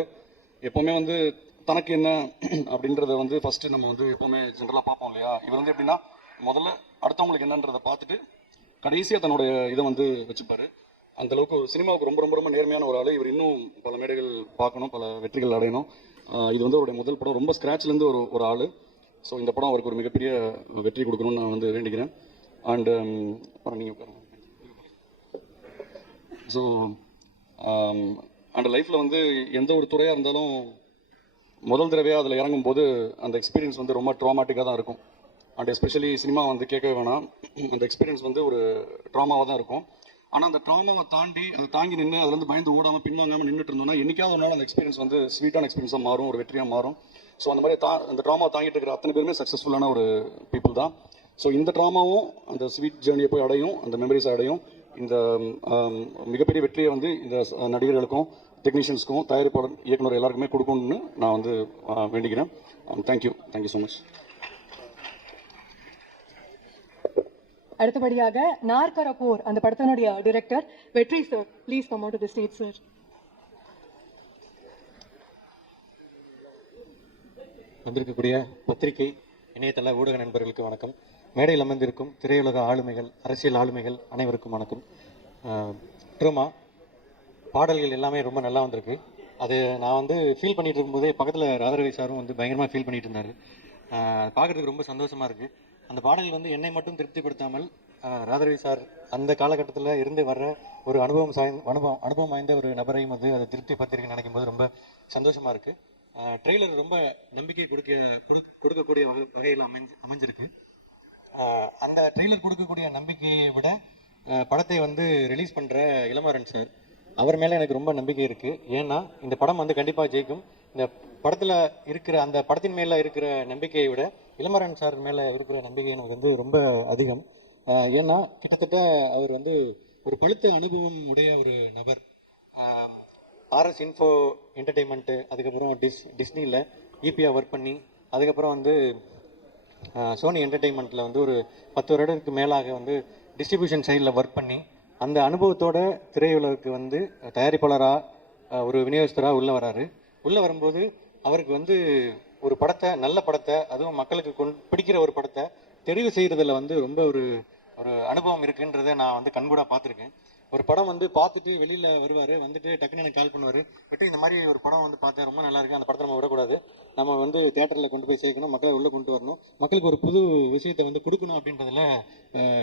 எப்போவுமே வந்து தனக்கு என்ன அப்படின்றத வந்து ஃபஸ்ட்டு நம்ம வந்து எப்போவுமே ஜென்ரலாக பார்ப்போம் இல்லையா. இவர் வந்து எப்படின்னா முதல்ல அடுத்தவங்களுக்கு என்னன்றதை பார்த்துட்டு கடைசியாக தன்னுடைய இதை வந்து வச்சுப்பார். அந்தளவுக்கு சினிமாவுக்கு ரொம்ப ரொம்ப ரொம்ப நேர்மையான ஒரு ஆள். இவர் இன்னும் பல மேடைகள் பார்க்கணும், பல வெற்றிகள் அடையணும். இது வந்து அவருடைய முதல் படம். ரொம்ப ஸ்க்ராட்ச்லேருந்து ஒரு ஆள். ஸோ இந்த படம் அவருக்கு ஒரு மிகப்பெரிய வெற்றி கொடுக்கணும்னு நான் வந்து வேண்டிக்கிறேன். அண்டு நீங்கள் ஸோ அண்ட் லைஃப்பில் வந்து எந்த ஒரு துறையாக இருந்தாலும் முதல் தடவையாக அதில் இறங்கும்போது அந்த எக்ஸ்பீரியன்ஸ் வந்து ரொம்ப ட்ராமாட்டிக்காக தான் இருக்கும். அண்ட் எஸ்பெஷலி சினிமா வந்து கேட்கவே வேணாம், அந்த எக்ஸ்பீரியன்ஸ் வந்து ஒரு ட்ராமாவாக தான் இருக்கும். ஆனால் அந்த ட்ராமாவை தாண்டி அதை தாங்கி நின்று அதில் வந்து பயந்து ஓடாமல் பின்வாங்காமல் நின்றுட்டு இருந்தோம்னா என்றைக்காவது ஒரு நாள் அந்த எக்ஸ்பீரியன்ஸ் வந்து ஸ்வீட்டான எக்ஸ்பீரியன்ஸாக மாறும், ஒரு வெற்றியாக மாறும். ஸோ அந்த மாதிரி அந்த ட்ராமாவை தாங்கிட்டு இருக்கிற அத்தனை பேருமே சக்ஸஸ்ஃபுல்லான ஒரு பீப்புள் தான். ஸோ இந்த ட்ராமாவும் அந்த ஸ்வீட் ஜேர்னியை போய் அடையும், அந்த மெமரிஸை அடையும். இந்த மிகப்பெரிய வெற்றியை வந்து இந்த நடிகர்களுக்கும் டெக்னீஷியன்ஸ்க்கும் தயாரிப்பாளர் இயக்குனர் எல்லாருக்குமே கொடுக்கணும்னு நான் வந்து வேண்டிக்கிறேன். Thank you so much. அடுத்தபடியாக நார்கரப்போர் அந்த படத்தினுடைய டைரக்டர் வெற்றி sir, please come out to the stage sir. வந்திருக்கக்கூடிய பத்திரிகை இணையதள ஊடக நண்பர்களுக்கு வணக்கம். மேடையில் அமர்ந்திருக்கும் திரையுலக ஆளுமைகள், அரசியல் ஆளுமைகள் அனைவருக்கும் வணக்கம். ட்ரூமா பாடல்கள் எல்லாமே ரொம்ப நல்லா வந்திருக்கு. அது நான் வந்து ஃபீல் பண்ணிட்டு இருக்கும்போதே பக்கத்தில் ராதரவி சாரும் வந்து பயங்கரமாக ஃபீல் பண்ணிட்டு இருந்தார். பார்க்குறதுக்கு ரொம்ப சந்தோஷமாக இருக்குது. அந்த பாடல்கள் வந்து என்னை மட்டும் திருப்திப்படுத்தாமல் ராதரவி சார் அந்த காலகட்டத்தில் இருந்து வர்ற ஒரு அனுபவம் வாய்ந்த ஒரு நபரையும் வந்து அதை திருப்திப்படுத்திருக்கு நினைக்கும் போது ரொம்ப சந்தோஷமாக இருக்குது. ட்ரெய்லர் ரொம்ப நம்பிக்கை கொடுக்கக்கூடிய வகையில் அமைஞ்சிருக்கு. அந்த ட்ரெய்லர் கொடுக்கக்கூடிய நம்பிக்கையை விட படத்தை வந்து ரிலீஸ் பண்ணுற இளமாறன் சார், அவர் மேலே எனக்கு ரொம்ப நம்பிக்கை இருக்குது. ஏன்னா இந்த படம் வந்து கண்டிப்பாக ஜெயிக்கும். இந்த படத்தில் இருக்கிற அந்த படத்தின் மேலே இருக்கிற நம்பிக்கையை விட இளமாறன் சார் மேலே இருக்கிற நம்பிக்கை எனக்கு வந்து ரொம்ப அதிகம். ஏன்னா கிட்டத்தட்ட அவர் வந்து ஒரு பழுத்த அனுபவம் உடைய ஒரு நபர். ஆர்எஸ் இன்ஃபோ என்டர்டெயின்மெண்ட்டு, அதுக்கப்புறம் டிஸ்னியில் ஈபியாக ஒர்க் பண்ணி, அதுக்கப்புறம் வந்து சோனி என்டர்டெயின்மெண்ட்டில் வந்து ஒரு 10 வருடத்துக்கு மேலாக வந்து டிஸ்ட்ரிபியூஷன் சைடில் ஒர்க் பண்ணி அந்த அனுபவத்தோட திரையுலகுக்கு வந்து தயாரிப்பாளராக ஒரு விநியோகஸ்தராக உள்ளே வராரு. உள்ளே வரும்போது அவருக்கு வந்து ஒரு படத்தை, நல்ல படத்தை, அதுவும் மக்களுக்கு பிடிக்கிற ஒரு படத்தை தெரிவு செய்கிறதுல வந்து ரொம்ப ஒரு அனுபவம் இருக்குன்றதை நான் வந்து கண்கூட பார்த்துருக்கேன். ஒரு படம் வந்து பார்த்துட்டு வெளியில் வருவார், வந்துட்டு டக்குன்னு எனக்கு கால் பண்ணுவார், பட் இந்த மாதிரி ஒரு படம் வந்து பார்த்தேன், ரொம்ப நல்லா இருக்கு, அந்த படத்தை நம்ம விடக்கூடாது, நம்ம வந்து தேட்டரில் கொண்டு போய் சேர்க்கணும், மக்களை உள்ளே கொண்டு வரணும், மக்களுக்கு ஒரு புது விஷயத்தை வந்து கொடுக்கணும் அப்படின்றதுல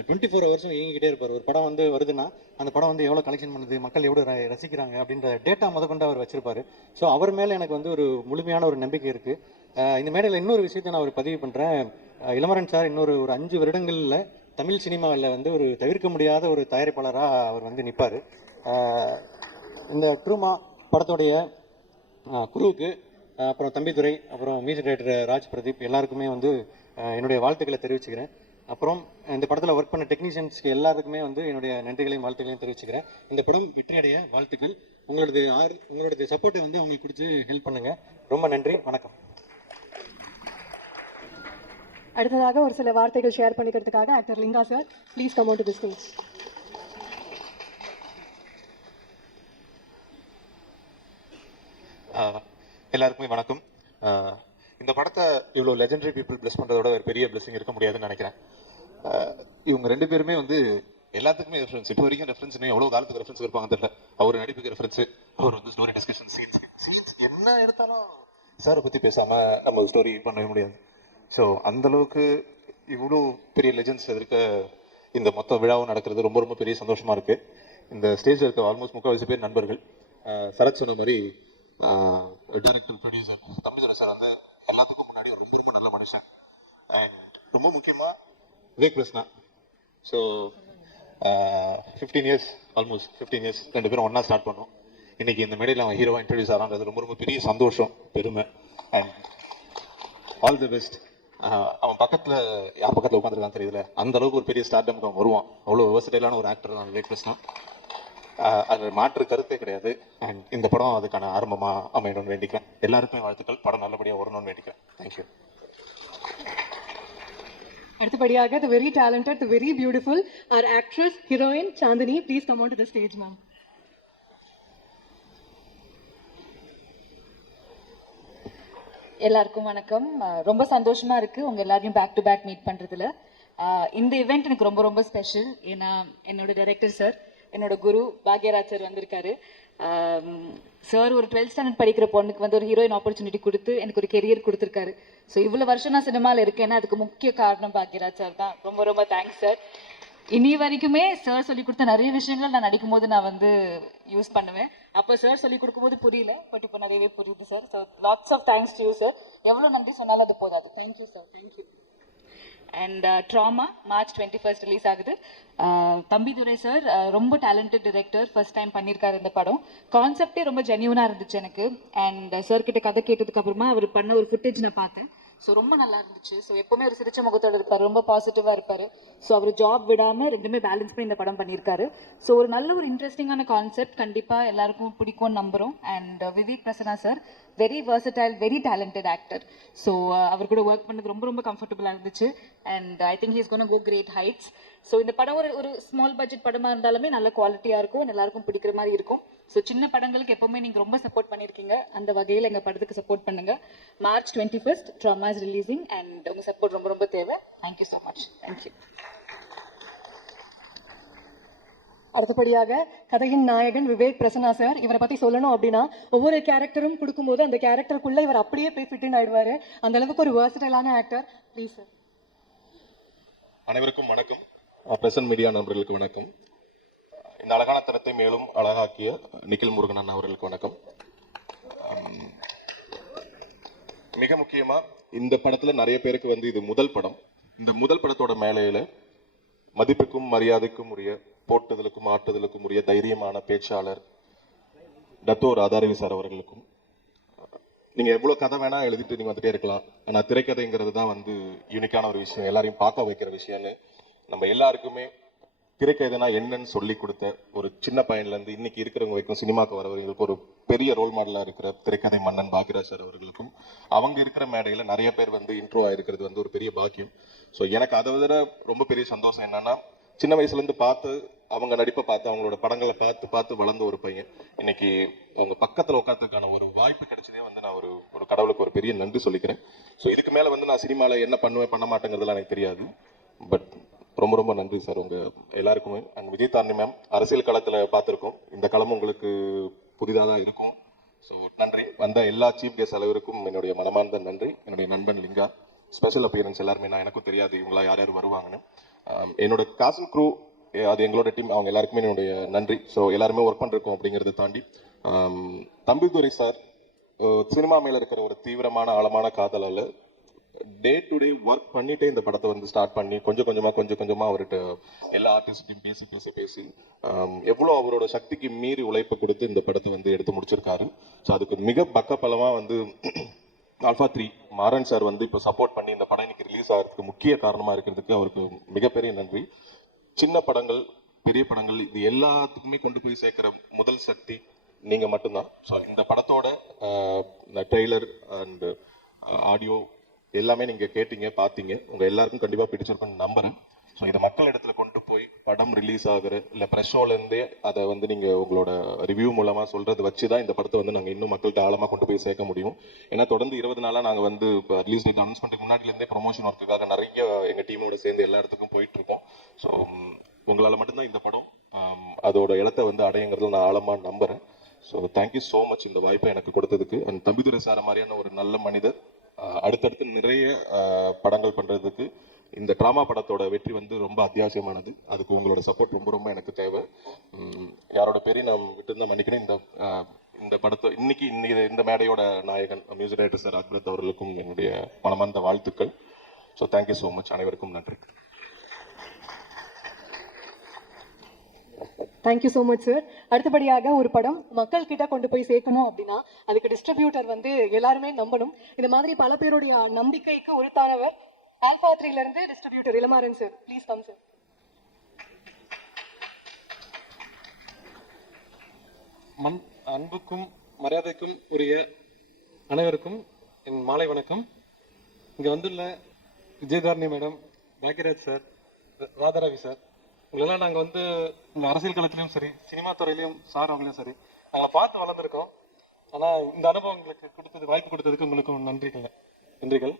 24 ஹவர்ஸும் இயங்கிக்கிட்டே இருப்பார். ஒரு படம் வந்து வருதுன்னா அந்த படம் வந்து எவ்வளோ கலெக்ஷன் பண்ணுது, மக்கள் எவ்வளோ ரசிக்கிறாங்க அப்படின்ற டேட்டா முதற்கொண்டு அவர் வச்சிருப்பார். ஸோ அவர் மேலே எனக்கு வந்து ஒரு முழுமையான ஒரு நம்பிக்கை இருக்குது. இந்த மேடையில் இன்னொரு விஷயத்தை நான் ஒரு பதிவு பண்ணுறேன். இளமரன் சார் இன்னொரு 5 வருடங்களில் தமிழ் சினிமாவில் வந்து ஒரு தவிர்க்க முடியாத ஒரு தயாரிப்பாளராக அவர் வந்து நிற்பார். இந்த ட்ரூமா படத்துடைய குருவுக்கு, அப்புறம் தம்பிதுரை, அப்புறம் மியூசிக் டைரக்டர் ராஜ் பிரதீப் எல்லாருக்குமே வந்து என்னுடைய வாழ்த்துக்களை தெரிவிச்சுக்கிறேன். அப்புறம் இந்த படத்தில் ஒர்க் பண்ண டெக்னீஷியன்ஸ்க்கு எல்லாருக்குமே வந்து என்னுடைய நன்றிகளையும் வாழ்த்துக்களையும் தெரிவிச்சுக்கிறேன். இந்த படம் வெற்றியடைய வாழ்த்துக்கள். உங்களோட சப்போர்ட்டை வந்து அவங்களுக்கு கொடுத்து ஹெல்ப் பண்ணுங்கள். ரொம்ப நன்றி, வணக்கம். அடுத்ததாக ஒரு சில வார்த்தைகள் ஷேர் பண்ணிக்கிறதுக்காக actor Linga sir, please come out to the stage. எல்லாருக்குமே வணக்கம். இந்த படத்தை இவ்வளோ லெஜெண்டரி பீப்புள் பிளஸ் பண்ணுறதோட ஒரு பெரிய பிளெஸிங் இருக்க முடியாதுன்னு நினைக்கிறேன். இவங்க ரெண்டு பேருமே வந்து எல்லாத்துக்குமே ரெஃபரன்ஸ். இப்போ வரைக்கும் ரெஃபரன்ஸ் இன்னும் எவ்வளோ காலத்துக்கு ரெஃபரன்ஸ் இருப்பாங்க தெரியல. அவர் நடிப்புக்கு ரெஃபரன்ஸ், அவர் வந்து ஸ்டோரி டிஸ்கஷன், சீன்ஸ் என்ன எடுத்தாலும் சாரை பற்றி பேசாமல் நம்ம ஸ்டோரி பண்ணவே முடியாது. ஸோ அந்தளவுக்கு இவ்வளோ பெரிய லெஜெண்ட்ஸ் இருக்க இந்த மொத்த விழாவும் நடக்கிறது ரொம்ப ரொம்ப பெரிய சந்தோஷமாக இருக்குது. இந்த ஸ்டேஜில் இருக்க ஆல்மோஸ்ட் 3/4 பேர் நண்பர்கள். சரத் சொன்ன மாதிரி டைரக்டர், ப்ரொடியூசர் தம்பிதுரை சார் வந்து எல்லாத்துக்கும் முன்னாடி ரொம்ப ரொம்ப நல்ல மனுஷன். ரொம்ப முக்கியமாக Vivek Krishna. So 15 years, almost 15 years ரெண்டு பேரும் ஒன்றா ஸ்டார்ட் பண்ணோம். இன்றைக்கி இந்த மேடையில் அவன் ஹீரோவாக இன்ட்ரடியூஸ் ஆகிறான்றது ரொம்ப ரொம்ப பெரிய சந்தோஷம், பெருமை. And all the best. அவன் பக்கத்தில் யார் பக்கத்தில் உட்காந்துருக்கான்னு தெரியல, அந்த அளவுக்கு ஒரு பெரிய ஸ்டார்டம்க்கு அவன் வருவான். அவ்வளோ வெர்சடைலான ஒரு ஆக்டர் தான் விவேக் கிருஷ்ணா. அது மாற்று கருத்தே கிடையாது. அண்ட் இந்த படம் அதுக்கான ஆரம்பமாக அமையணும்னு வேண்டிக்கிறேன். எல்லாருக்குமே வாழ்த்துக்கள். படம் நல்லபடியாக வரணும்னு வேண்டிக்கிறேன். தேங்க்யூ. அடுத்தபடியாக the very talented, the very beautiful, our actress, heroine Chandini, please come on to the stage, ma'am. எல்லாருக்கும் வணக்கம். ரொம்ப சந்தோஷமா இருக்கு உங்க எல்லாரையும் பேக் டு பேக் மீட் பண்றதுல. இந்த இவெண்ட் எனக்கு ரொம்ப ரொம்ப ஸ்பெஷல். ஏன்னா என்னோட டைரக்டர் சார், என்னோட குரு பாக்யராஜ் சார் வந்திருக்காரு. சார் ஒரு 12th ஸ்டாண்டர்ட் படிக்கிற பொண்ணுக்கு வந்து ஒரு ஹீரோயின் ஆப்பர்ச்சுனிட்டி கொடுத்து எனக்கு ஒரு கெரியர் கொடுத்துருக்காரு. ஸோ இவ்வளோ வருஷம் நான் சினிமாவில் இருக்கேன்னா அதுக்கு முக்கிய காரணம் பாக்யராஜ் சார் தான். ரொம்ப ரொம்ப தேங்க்ஸ் சார். இனி வரைக்குமே சார் சொல்லி கொடுத்த நிறைய விஷயங்கள் நான் நடிக்கும் போது நான் வந்து யூஸ் பண்ணுவேன். அப்போ சார் சொல்லி கொடுக்கும்போது புரியல, பட் இப்போ நிறையவே புரியுது sir. So lots of thanks to you sir. எவ்வளோ நன்றி சொன்னாலும் அது போதாது. Thank you sir, thank you. And drama March 21 release ஆகுது. தம்பிதுரை சார் ரொம்ப டேலண்டட் டிரெக்டர், ஃபர்ஸ்ட் டைம் பண்ணியிருக்காரு இந்த படம். கான்செப்டே ரொம்ப ஜென்யூனாக இருந்துச்சு எனக்கு. அண்ட் சார் கிட்ட கதை கேட்டதுக்கு அப்புறமா அவர் பண்ண ஒரு ஃபுட்டேஜ் நான் பார்த்தேன். ஸோ ரொம்ப நல்லா இருந்துச்சு. ஸோ எப்பவுமே ஒரு சிரிச்ச முகத்தோடு இருப்பார், ரொம்ப பாசிட்டிவாக இருப்பார். ஸோ அவர் ஜாப் விடாமல் ரெண்டுமே பேலன்ஸ் பண்ணி இந்த படம் பண்ணியிருக்காரு. ஸோ ஒரு நல்ல ஒரு இன்ட்ரெஸ்டிங்கான கான்செப்ட், கண்டிப்பாக எல்லாருக்கும் பிடிக்கும்னு நம்புகிறோம். And Vivek Prasanna sir very versatile, very talented actor. So அவர் கூட ஒர்க் பண்ணது ரொம்ப ரொம்ப கம்ஃபர்டபுளாக இருந்துச்சு. And I think he's gonna go great heights. So இந்த படம் ஒரு ஸ்மால் பட்ஜெட் படமாக இருந்தாலுமே நல்ல குவாலிட்டியாக இருக்கும், எல்லாருக்கும் பிடிக்கிற மாதிரி இருக்கும். ஸோ சின்ன படங்களுக்கு எப்பவுமே நீங்கள் ரொம்ப சப்போர்ட் பண்ணியிருக்கீங்க. அந்த வகையில் எங்கள் படத்துக்கு சப்போர்ட் பண்ணுங்கள். March 21 drama is releasing. And உங்கள் சப்போர்ட் ரொம்ப ரொம்ப தேவை. Thank you so much. தேங்க்யூ. அடுத்தபடியாக கதையின் நாயகன் விவேக் பிரசன்னா சார். இவரை பற்றி சொல்லணும் அப்படின்னா ஒவ்வொரு கேரக்டரும் கொடுக்கும்போது அந்த கேரக்டருக்குள்ளே இவர் அப்படியே போய் ஃபிட் ஆயிடுவார். அந்த அளவுக்கு ஒரு versatile-ஆன ஆக்டர். Please sir. அனைவருக்கும் வணக்கம். பிரசன்ட் மீடியா நண்பர்களுக்கு வணக்கம். இந்த அழகான தரத்தை மேலும் அழகாக்கிய நிக்கில் முருகன் அண்ணா அவர்களுக்கு வணக்கம். மிக முக்கியமா இந்த படத்துல நிறைய பேருக்கு வந்து இது முதல் படம். இந்த முதல் படத்தோட மேலையில மதிப்புக்கும் மரியாதைக்கும் உரிய, போட்டுதலுக்கும் ஆட்டுதலுக்கும் உரிய தைரியமான பேச்சாளர் டத்தோ ராதாரவி சார் அவர்களுக்கும், நீங்க எவ்வளவு கதை வேணா எழுதிட்டு நீங்க வந்துட்டே இருக்கலாம், ஆனா திரைக்கதைங்கிறது தான் வந்து யூனிக்கான ஒரு விஷயம், எல்லாரையும் பார்க்க வைக்கிற விஷயம்னு நம்ம எல்லாருக்குமே திரைக்கதைனா என்னன்னு சொல்லி கொடுத்த ஒரு சின்ன பையன்ல இருந்து இன்னைக்கு இருக்கிறவங்க வரைக்கும் சினிமாக்கு வரவர்களுக்கு ஒரு பெரிய ரோல் மாடலா இருக்கிற திரைக்கதை மன்னன் பாக்யராஜ் சார் அவர்களுக்கும், அவங்க இருக்கிற மேடையில நிறைய பேர் வந்து இன்ட்ரோ ஆயிருக்கிறது வந்து ஒரு பெரிய பாக்கியம். ஸோ எனக்கு அதை விட ரொம்ப பெரிய சந்தோஷம் என்னன்னா, சின்ன வயசுல இருந்து பார்த்து அவங்க நடிப்பை பார்த்து அவங்களோட படங்களை பார்த்து பார்த்து வளர்ந்த ஒரு பையன் இன்னைக்கு அவங்க பக்கத்துல உட்காந்துக்கான ஒரு வாய்ப்பு கிடைச்சதே வந்து நான் ஒரு கடவுளுக்கு ஒரு பெரிய நன்றி சொல்லிக்கிறேன். ஸோ இதுக்கு மேல வந்து நான் சினிமால என்ன பண்ணுவேன் பண்ண மாட்டேங்கிறதுலாம் எனக்கு தெரியாது. பட் ரொம்ப ரொம்ப நன்றி சார் உங்க எல்லாருக்குமே. அண்ட் விஜய் தாரணி மேம் அரசியல் களத்துல பார்த்துருக்கோம், இந்த களம் உங்களுக்கு புதிதாக தான் இருக்கும். ஸோ நன்றி. வந்த எல்லா சீஃப் கெஸ்ட் அனைவருக்கும் என்னுடைய மனமார்ந்த நன்றி. என்னுடைய நண்பன் லிங்கா, ஸ்பெஷல் அப்பியரன்ஸ் எல்லாருமே, நான் எனக்கும் தெரியாது இவங்களா யார் யார் வருவாங்கன்னு. என்னோட காசன் க்ரூ, அது எங்களோட டீம், அவங்க எல்லாருக்குமே என்னுடைய நன்றி. ஸோ எல்லாருமே ஒர்க் பண்ணிருக்கோம் அப்படிங்கிறத தாண்டி தம்பிதுரை சார் சினிமா மேல இருக்கிற ஒரு தீவிரமான ஆழமான காதலால டே டு டே ஒர்க் பண்ணிட்டே இந்த படத்தை வந்து ஸ்டார்ட் பண்ணி கொஞ்சம் கொஞ்சமா அவர்கிட்ட எல்லா ஆர்டிஸ்டையும் பேசி எவ்வளோ அவரோட சக்திக்கு மீறி உழைப்பு கொடுத்து இந்த படத்தை வந்து எடுத்து முடிச்சிருக்காரு. ஸோ அதுக்கு மிக பக்கபலமா வந்து ஆல்ஃபா 3 மாறன் சார் வந்து இப்போ சப்போர்ட் பண்ணி இந்த படம் இன்னைக்கு ரிலீஸ் ஆகிறதுக்கு முக்கிய காரணமா இருக்கிறதுக்கு அவருக்கு மிகப்பெரிய நன்றி. சின்ன படங்கள் பெரிய படங்கள் இது எல்லாத்துக்குமே கொண்டு போய் சேர்க்கிற முதல் சக்தி நீங்க மட்டும்தான். ஸோ இந்த படத்தோட ட்ரெய்லர் அண்ட் ஆடியோ எல்லாமே நீங்க கேட்டீங்க பார்த்தீங்க, உங்க எல்லாருக்கும் கண்டிப்பா பிடிச்சிருக்குன்னு நம்புறேன். ஸோ இதை மக்கள் இடத்துல கொண்டு போய் படம் ரிலீஸ் ஆகுற இல்லை ப்ரெஸ் ஷோலேருந்தே அதை வந்து நீங்கள் உங்களோட ரிவ்யூ மூலமாக சொல்கிறது வச்சு தான் இந்த படத்தை வந்து நாங்கள் இன்னும் மக்கள்கிட்ட ஆழமாக கொண்டு போய் சேர்க்க முடியும். ஏன்னா தொடர்ந்து 20 நாளாக நாங்கள் வந்து இப்போ ரிலீஸ் டேட் அனௌன்ஸ்மெண்ட்டுக்கு முன்னாடிலேருந்தே ப்ரொமோஷன் ஒர்க்குக்காக நிறைய எங்கள் டீமோட சேர்ந்து எல்லா இடத்துக்கும் போயிட்டுருக்கோம். ஸோ உங்களால் மட்டும்தான் இந்த படம் அதோட இடத்த வந்து அடையுங்கிறதுல நான் ஆழமாக நம்புகிறேன். ஸோ தேங்க்யூ ஸோ மச் இந்த வாய்ப்பை எனக்கு கொடுத்ததுக்கு. அண்ட் தம்பிதுரை சார மாதிரியான ஒரு நல்ல மனிதர் அடுத்தடுத்து நிறைய படங்கள் பண்ணுறதுக்கு இந்த ட்ராமா படத்தோட வெற்றி வந்து ரொம்ப அத்தியாவசியமானது. அதுக்கு உங்களோட சப்போர்ட் ரொம்ப ரொம்ப எனக்கு தேவை. யாரோட பேரையும் நான் விட்டுருந்தா மன்னிக்கணும். இந்த படத்தை இன்னைக்கு இந்த மேடையோட நாயகன் மியூசிக் டைரக்டர் சார் அக்பரத் அவர்களுக்கும் என்னுடைய மனமார்ந்த வாழ்த்துக்கள். So thank you so much. அனைவருக்கும் நன்றி. Thank you so much sir. அடுத்தபடியாக ஒரு படம் மக்கள் கிட்ட கொண்டு போய் சேர்க்கணும் அப்படின்னா அதுக்கு டிஸ்ட்ரிபியூட்டர் வந்து எல்லாருமே நம்பணும். இந்த மாதிரி பல பேருடைய நம்பிக்கைக்கு உறுத்தானவர் ஆல்பா 3ல இருந்து distributor Ilamaran sir. Please come sir. அன்புக்கும் மரியாதைக்கும் உரிய அனைவருக்கும் என் மாலை வணக்கம். இங்கே வந்துள்ள Vijayadharani madam, Bhagyaraj sir, Radharavi sir, உங்களெல்லாம் நாங்கள் வந்து இந்த அரசியல் களத்திலையும் சரி, சினிமா துறையிலையும் சார் அவங்களையும் சரி நாங்கள் பார்த்து வளர்ந்துருக்கோம். ஆனால் இந்த அனுபவம் எங்களுக்கு வாய்ப்பு கொடுத்ததுக்கு உங்களுக்கு நன்றிகள்.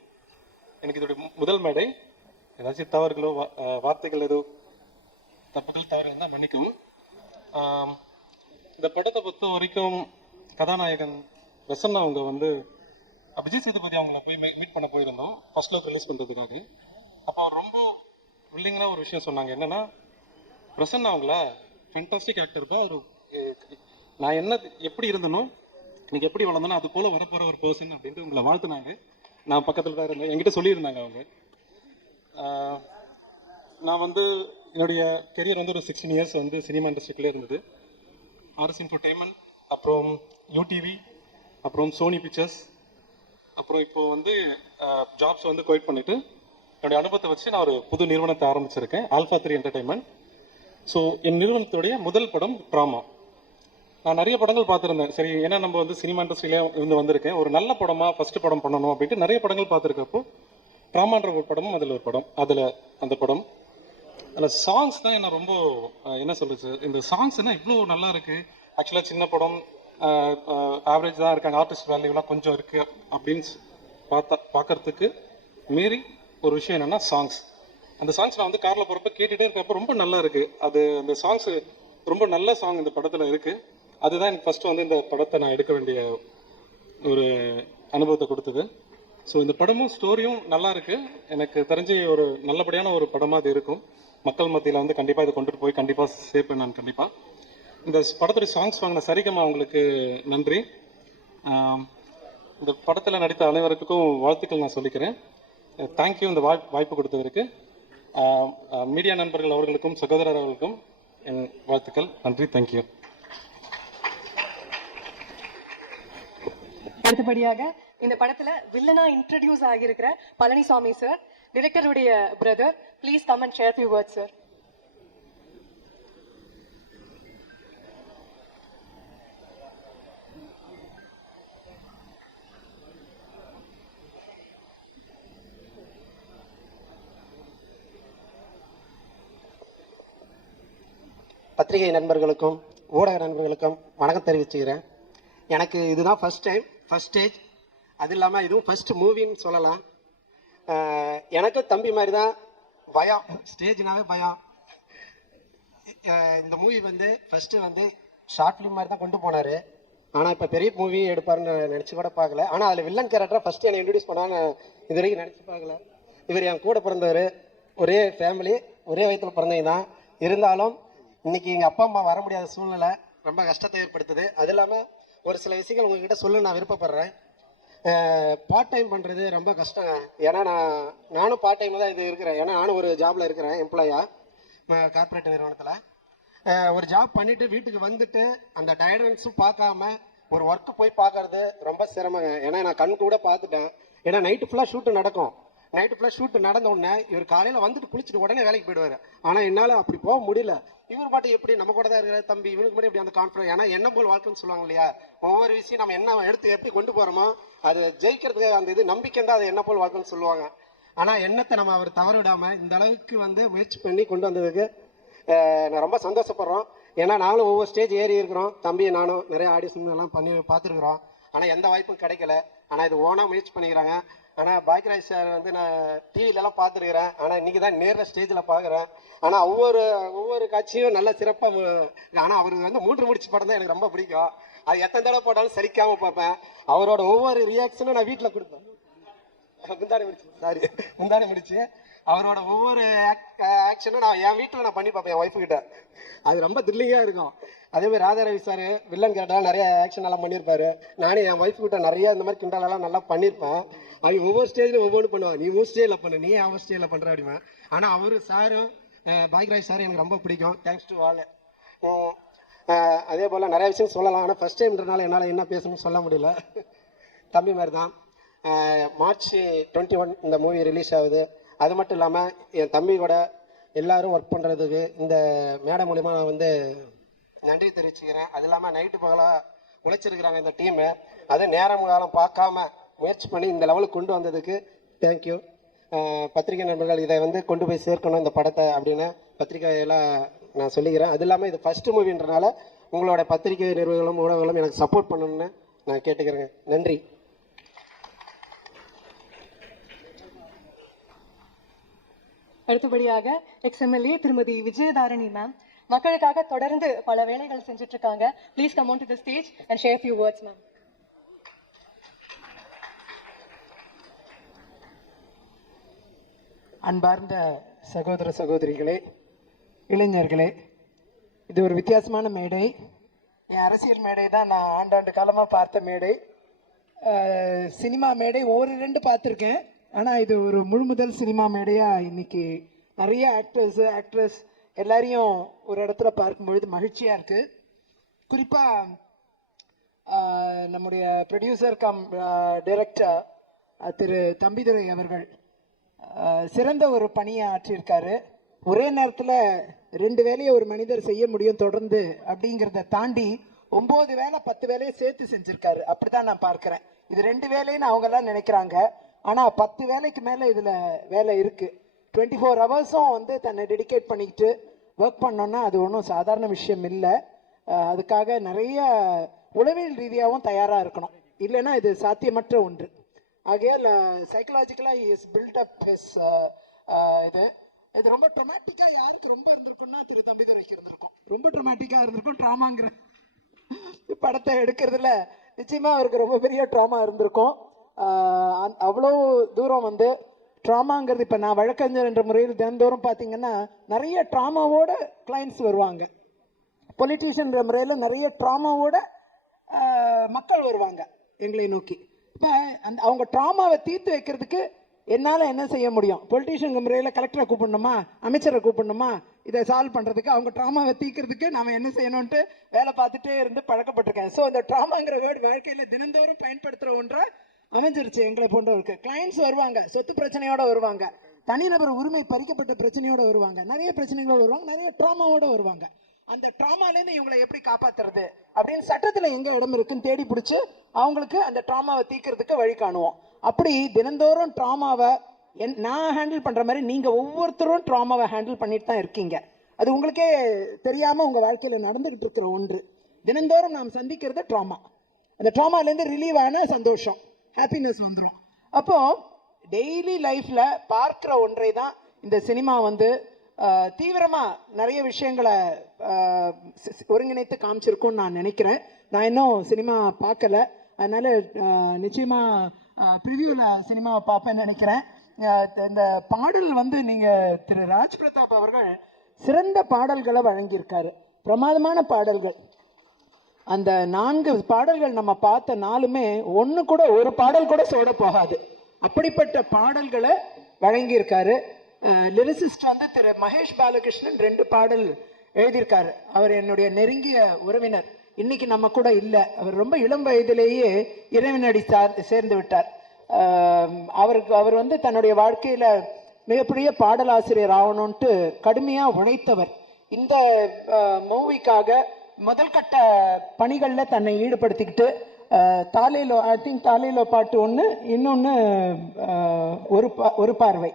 எனக்கு இதோடைய முதல் மேடை. ஏதாச்சும் தவறுகளோ வார்த்தைகள் ஏதோ தப்புகள் தவறு இருந்தால் மன்னிக்கவும். இந்த படத்தை பொறுத்த வரைக்கும் கதாநாயகன் பிரசன்னா அவங்க வந்து விஜய் சேதுபதி அவங்கள போய் மீட் பண்ண போயிருந்தோம் ஃபர்ஸ்ட் லுக் ரிலீஸ் பண்ணுறதுக்காக. அப்போ அவர் ரொம்ப வில்லிங்கான ஒரு விஷயம் சொன்னாங்க. என்னன்னா, பிரசன்னா அவங்கள ஃபேண்டாஸ்டிக் ஆக்டர்ப்பா, ஒரு நான் எப்படி இருந்தனோ எனக்கு எப்படி வளர்ந்தனோ அது போல வரப்போகிற ஒரு பர்சன் அப்படின்ட்டு உங்களை வாழ்த்துனாங்க. நான் பக்கத்தில் தான் இருந்தேன். என்கிட்ட சொல்லியிருந்தாங்க அவங்க. நான் வந்து என்னுடைய கெரியர் வந்து ஒரு 16 இயர்ஸ் வந்து சினிமா இண்டஸ்ட்ரிக்குள்ளே இருந்தது. ஆர்எஸ் என்டர்டெயின்மெண்ட், அப்புறம் யூடிவி, அப்புறம் சோனி பிக்சர்ஸ், அப்புறம் இப்போது வந்து ஜாப்ஸ் வந்து குவைட் பண்ணிவிட்டு என்னுடைய அனுபவத்தை வச்சு நான் ஒரு புது நிறுவனத்தை ஆரம்பிச்சிருக்கேன், ஆல்பா 3 என்டர்டெயின்மெண்ட். ஸோ என் நிறுவனத்துடைய முதல் படம் ட்ராமா. நான் நிறைய படங்கள் பார்த்துருந்தேன். சரி, ஏன்னா நம்ம வந்து சினிமா இண்டஸ்ட்ரியிலே இருந்து வந்திருக்கேன், ஒரு நல்ல படமாக ஃபஸ்ட்டு படம் பண்ணணும் அப்படின்ட்டு நிறைய படங்கள் பார்த்துருக்கப்போ ட்ராமான்ற ஒரு படமும் அதில் ஒரு படம். அந்த படம் அதில் சாங்ஸ் தான் என்ன ரொம்ப என்ன சொல்லுச்சு, இந்த சாங்ஸ் என்ன இவ்வளோ நல்லா இருக்குது. ஆக்சுவலாக சின்ன படம், ஆவரேஜ் தான் இருக்காங்க, ஆர்டிஸ்ட் வேல்யூலாம் கொஞ்சம் இருக்குது அப்படின்னு பார்க்கறதுக்கு மீறி ஒரு விஷயம் என்னென்னா சாங்ஸ். அந்த சாங்ஸ் நான் வந்து காரில் போகிறப்ப கேட்டுகிட்டே இருக்கப்போ ரொம்ப நல்லா இருக்குது. அந்த சாங்ஸு ரொம்ப நல்ல சாங் இந்த படத்தில் இருக்குது. அதுதான் எனக்கு ஃபஸ்ட்டு வந்து இந்த படத்தை நான் எடுக்க வேண்டிய ஒரு அனுபவத்தை கொடுத்தது. ஸோ இந்த படமும் ஸ்டோரியும் நல்லா இருக்குது. எனக்கு தெரிஞ்சு ஒரு நல்லபடியான ஒரு படமாக அது இருக்கும். மக்கள் மத்தியில் வந்து கண்டிப்பாக இதை கொண்டுட்டு போய் கண்டிப்பாக சேர்ப்பேன் நான். கண்டிப்பாக இந்த படத்துடைய சாங்ஸ் வாங்கின சரிகமா அவங்களுக்கு நன்றி. இந்த படத்தில் நடித்த அனைவருக்கும் வாழ்த்துக்கள் நான் சொல்லிக்கிறேன். தேங்க்யூ இந்த வாய்ப்பு கொடுத்ததற்கு. மீடியா நண்பர்கள் அவர்களுக்கும் சகோதரர் அவர்களுக்கும் என் வாழ்த்துக்கள். நன்றி. தேங்க்யூ. அடுத்தபடியாக இந்த படத்துல வில்லனா இன்ட்ரோடியூஸ் ஆகியிருக்கிற பழனிசாமி சார், டிரெக்டருடைய brother. Please come and share few words sir. பத்திரிகை நண்பர்களுக்கும் ஊடக நண்பர்களுக்கும் வணக்கம் தெரிவிச்சுக்கிறேன். எனக்கு இதுதான் ஃபஸ்ட் டைம், ஃபஸ்ட் ஸ்டேஜ். அது இல்லாமல் இதுவும் ஃபஸ்ட் மூவின்னு சொல்லலாம். எனக்கும் தம்பி மாதிரி தான் பயம், ஸ்டேஜ்னாவே பயம். இந்த மூவி வந்து ஃபஸ்ட்டு வந்து ஷார்ட் ஃபிலிம் மாதிரி தான் கொண்டு போனார். ஆனால் இப்போ பெரிய மூவி எடுப்பாருன்னு நினச்சி கூட பார்க்கல. ஆனால் அதில் வில்லன் கேரக்டரை ஃபஸ்ட்டு என்னை இன்ட்ரடியூஸ் பண்ணான்னு இது வரைக்கும் நினச்சி பார்க்கல. இவர் என் கூட பிறந்தவர், ஒரே ஃபேமிலி, ஒரே வயத்தில் பிறந்தவங்க தான். இருந்தாலும் இன்னைக்கு எங்கள் அப்பா அம்மா வர முடியாத சூழ்நிலை ரொம்ப கஷ்டத்தை ஏற்படுத்துது. அது இல்லாமல் ஒரு சில விஷயங்கள் உங்ககிட்ட சொல்ல நான் விருப்பப்படுறேன். பார்ட் டைம் பண்ணுறது ரொம்ப கஷ்டங்க. ஏன்னா நானும் பார்ட் டைமில் தான் இது இருக்கிறேன். ஏன்னா நானும் ஒரு ஜாபில் இருக்கிறேன், எம்ப்ளாயாக கார்பரேட் நிறுவனத்தில். ஒரு ஜாப் பண்ணிவிட்டு வீட்டுக்கு வந்துட்டு அந்த டயர்டன்ஸும் பார்க்காம ஒரு ஒர்க்கு போய் பார்க்கறது ரொம்ப சிரமங்க. ஏன்னா நான் கண் கூட பார்த்துட்டேன். ஏன்னா நைட்டு ஃபுல்லாக ஷூட்டு நடக்கும். நைட்டு ஃபுல்லாக ஷூட்டு நடந்த உடனே இவர் காலையில் வந்துட்டு குளிச்சுட்டு உடனே வேலைக்கு போயிடுவார். ஆனால் என்னால் அப்படி போக முடியல. இவர் பாட்டு எப்படி நம்ம கூட தான் இருக்கிற தம்பி, இவனுக்கு மட்டும் எப்படி அந்த கான்ஃபிடன்ஸ். ஏன்னா என்ன போல் வாழ்க்கைன்னு சொல்லுவாங்க இல்லையா, ஒவ்வொரு விஷயம் நம்ம என்ன எடுத்து எப்படி கொண்டு போகிறோமோ அது ஜெயிக்கிறதுக்கு அந்த இது நம்பிக்கை தான் அது என்ன போல் வாழ்க்கைன்னு சொல்லுவாங்க. ஆனால் எண்ணத்தை நம்ம அவர் தவற விடாமல் இந்த அளவுக்கு வந்து முயற்சி பண்ணி கொண்டு வந்ததுக்கு நான் ரொம்ப சந்தோஷப்படுறோம். ஏன்னா நாங்களும் ஒவ்வொரு ஸ்டேஜ் ஏறி இருக்கிறோம். தம்பி நானும் நிறைய ஆடிஷன் எல்லாம் பண்ணி பார்த்துருக்குறோம். ஆனால் எந்த வாய்ப்பும் கிடைக்கல. ஆனால் இது ஓனாக முயற்சி பண்ணிக்கிறாங்க. ஆனால் பாக்யராஜ் சார் வந்து நான் டிவிலெலாம் பார்த்துருக்குறேன். ஆனால் இன்றைக்கி தான் நேரில் ஸ்டேஜில் பார்க்குறேன். ஆனால் ஒவ்வொரு காட்சியும் நல்ல சிறப்பாக. ஆனால் அவர் வந்து 3 முடிச்சு படம் தான் எனக்கு ரொம்ப பிடிக்கும். அது எத்தனை தடவை போட்டாலும் சரிக்காமல் பார்ப்பேன். அவரோட ஒவ்வொரு ரியாக்ஷனும் நான் வீட்டில் கொடுப்பேன். முந்தானி முடிச்சு அவரோட ஒவ்வொரு ஆக்ஷனும் நான் என் வீட்டில் நான் பண்ணி பார்ப்பேன் என் ஒய்ஃபு கிட்ட. அது ரொம்ப த்ரில்லிங்காக இருக்கும். அதேமாதிரி ராதாரவி சார் வில்லன் கேட்டால் நிறைய ஆக்ஷன் எல்லாம் பண்ணியிருப்பாரு. நானே என் ஒய்ஃபு கிட்ட நிறைய இந்த மாதிரி கிண்டலெல்லாம் நல்லா பண்ணியிருப்பேன். அவங்க ஒவ்வொரு ஸ்டேஜ்லையும் ஒவ்வொன்று பண்ணுவாங்க. நீ உன் ஸ்டேஜில் பண்ணு, நீ அவன் ஸ்டேஜில் பண்ணுற அப்படிமா. ஆனால் அவர் சாரும் பாக்யராஜ் சார் எனக்கு ரொம்ப பிடிக்கும். Thanks to all. அதே போல் நிறைய விஷயம் சொல்லலாம். ஆனால் ஃபஸ்ட் டைம்ன்றனால என்னால் என்ன பேசணும்னு சொல்ல முடியல. தம்பி மாதிரி தான். மார்ச் 21 இந்த மூவி ரிலீஸ் ஆகுது. அது மட்டும் இல்லாமல் என் தம்பி கூட எல்லோரும் ஒர்க் பண்ணுறதுக்கு இந்த மேடை மூலிமா நான் வந்து நன்றி தெரிவிச்சுக்கிறேன். அது இல்லாமல் நைட்டு பகலாக உழைச்சிருக்கிறாங்க இந்த டீமு. அது நேரம் காலம் பார்க்காம முயற்சி பண்ணி இந்த லெவலுக்கு கொண்டு வந்ததுக்கு தேங்க்யூ. பத்திரிகை நண்பர்கள் இதை வந்து கொண்டு போய் சேர்க்கணும் இந்த படத்தை அப்படின்னு பத்திரிகையெல்லாம் நான் சொல்லிக்கிறேன். அது இல்லாமல் இது ஃபஸ்ட்டு மூவின்றனால உங்களோட பத்திரிகை நிறுவனங்களும் ஊடகங்களும் எனக்கு சப்போர்ட் பண்ணணும்னு நான் கேட்டுக்கிறேங்க. நன்றி. அடுத்தபடியாக எக்ஸ்எம்எல்ஏ திருமதி விஜயதாரணி மேம் மக்களுக்காக தொடர்ந்து பல வேலைகள் செஞ்சுட்டு இருக்காங்க. Please come on to the stage and share few words ma'am. அன்பார்ந்த சகோதர சகோதரிகளே, இளைஞர்களே, இது ஒரு வித்தியாசமான மேடை. என் அரசியல் மேடை தான் நான் ஆண்டாண்டு காலமாக பார்த்த மேடை. சினிமா மேடை 1-2 பார்த்துருக்கேன். ஆனால் இது ஒரு முழுமுதல் சினிமா மேடையாக இன்னைக்கு நிறைய ஆக்ட்ரஸ் எல்லாரையும் ஒரு இடத்துல பார்க்கும்பொழுது மகிழ்ச்சியாக இருக்குது. குறிப்பாக நம்முடைய ப்ரொடியூசர் கம் டைரக்டர் திரு தம்பிதுரை அவர்கள் சிறந்த ஒரு பணியை ஆற்றியிருக்காரு. ஒரே நேரத்தில் 2 வேலையை ஒரு மனிதர் செய்ய முடியும் தொடர்ந்து அப்படிங்கிறத தாண்டி 9 வேலை 10 வேலையை சேர்த்து செஞ்சுருக்காரு. அப்படி தான் நான் பார்க்குறேன். இது 2 வேலைன்னு அவங்கெல்லாம் நினைக்கிறாங்க. ஆனால் 10 வேலைக்கு மேலே இதில் வேலை இருக்குது. 24 ஹவர்ஸும் வந்து தன்னை டெடிகேட் பண்ணிக்கிட்டு ஒர்க் பண்ணோன்னா அது ஒன்றும் சாதாரண விஷயம் இல்லை. அதுக்காக நிறைய உளவியல் ரீதியாகவும் தயாராக இருக்கணும். இல்லைன்னா இது சாத்தியமற்ற ஒன்று. ஆகையால் சைக்கலாஜிக்கலாக இஸ் பில்ட் அப் ஹிஸ் இது ரொம்ப ட்ரொமேட்டிக்காக யாருக்கு ரொம்ப இருந்திருக்குன்னா திரு தம்பிதுரைக்கு இருந்திருக்கும். ரொம்ப ட்ரொமேட்டிக்காக இருந்திருக்கும். ட்ராமாங்கிற படத்தை எடுக்கிறதுல நிச்சயமாக அவருக்கு ரொம்ப பெரிய ட்ராமா இருந்திருக்கும். அவ்வளோ தூரம் வந்து ட்ராமாங்கிறது இப்போ நான் வழக்கறிஞர் என்ற முறையில் தினந்தோறும் பார்த்தீங்கன்னா நிறைய ட்ராமாவோட கிளைண்ட்ஸ் வருவாங்க. பொலிட்டீஷியன்ற முறையில் நிறைய ட்ராமாவோட மக்கள் வருவாங்க எங்களை நோக்கி. இப்போ அவங்க ட்ராமாவை தீர்த்து வைக்கிறதுக்கு என்னால் என்ன செய்ய முடியும்? பொலிட்டீஷியன் முறையில் கலெக்டரை கூப்பிடணுமா, அமைச்சரை கூப்பிடணுமா, இதை சால்வ் பண்ணுறதுக்கு அவங்க ட்ராமாவை தீர்க்கிறதுக்கு நாம் என்ன செய்யணும்ன்ட்டு வேலை பார்த்துட்டே இருந்து பழக்கப்பட்டிருக்கேன். ஸோ அந்த ட்ராமாங்கிற வேர்டு வாழ்க்கையில் தினந்தோறும் பயன்படுத்துகிற ஒன்றை அமைஞ்சிருச்சு எங்களை போன்றவருக்கு. கிளைண்ட்ஸ் வருவாங்க, சொத்து பிரச்சனையோடு வருவாங்க, தனிநபர் உரிமை பறிக்கப்பட்ட பிரச்சனையோடு வருவாங்க, நிறைய பிரச்சனைகளோடு வருவாங்க, நிறைய ட்ராமாவோடு வருவாங்க. அந்த ட்ராமாலேருந்து இவங்களை எப்படி காப்பாற்றுறது அப்படின்னு சட்டத்தில் எங்கே இடம் இருக்குன்னு தேடி பிடிச்சி அவங்களுக்கு அந்த ட்ராமாவை தீர்க்கிறதுக்கு வழி காணுவோம். அப்படி தினந்தோறும் ட்ராமாவை நான் ஹேண்டில் பண்ணுற மாதிரி நீங்கள் ஒவ்வொருத்தரும் ட்ராமாவை ஹேண்டில் பண்ணிட்டு தான் இருக்கீங்க. அது உங்களுக்கே தெரியாமல் உங்கள் வாழ்க்கையில் நடந்துக்கிட்டு இருக்கிற ஒன்று. தினந்தோறும் நாம் சந்திக்கிறது ட்ராமா. அந்த ட்ராமாலேருந்து ரிலீவ் ஆன சந்தோஷம், ஹாப்பினஸ் வந்துடும். அப்போது டெய்லி லைஃப்பில் பார்க்குற ஒன்றை தான் இந்த சினிமா வந்து தீவிரமாக நிறைய விஷயங்களை ஒருங்கிணைத்து காமிச்சிருக்கும்னு நான் நினைக்கிறேன். நான் இன்னும் சினிமா பார்க்கல, அதனால் நிச்சயமாக ப்ரிவியூவில் சினிமாவை பார்ப்பேன்னு நினைக்கிறேன். இந்த பாடல் வந்து நீங்கள் திரு ராஜ் பிரதாப் அவர்கள் சிறந்த பாடல்களை வழங்கியிருக்காரு. பிரமாதமான பாடல்கள். அந்த 4 பாடல்கள் நம்ம பார்த்த 4மே ஒரு பாடல் கூட சோட போகாது. அப்படிப்பட்ட பாடல்களை வழங்கியிருக்காரு. லிரிசிஸ்ட் வந்து திரு மகேஷ் பாலகிருஷ்ணன் 2 பாடல் எழுதியிருக்காரு. அவர் என்னுடைய நெருங்கிய உறவினர். இன்னைக்கு நம்ம கூட இல்லை. அவர் ரொம்ப இளம் வயதிலேயே இறைவனடி சேர்ந்து விட்டார். அவர் வந்து தன்னுடைய வாழ்க்கையில் மிகப்பெரிய பாடலாசிரியர் ஆகணும்ன்ட்டு கடுமையாக உழைத்தவர். இந்த மூவிக்காக முதல் கட்ட பணிகளில் தன்னை ஈடுபடுத்திக்கிட்டு தாலேலோ பாட்டு 1, இன்னொன்று ஒரு பார்வை.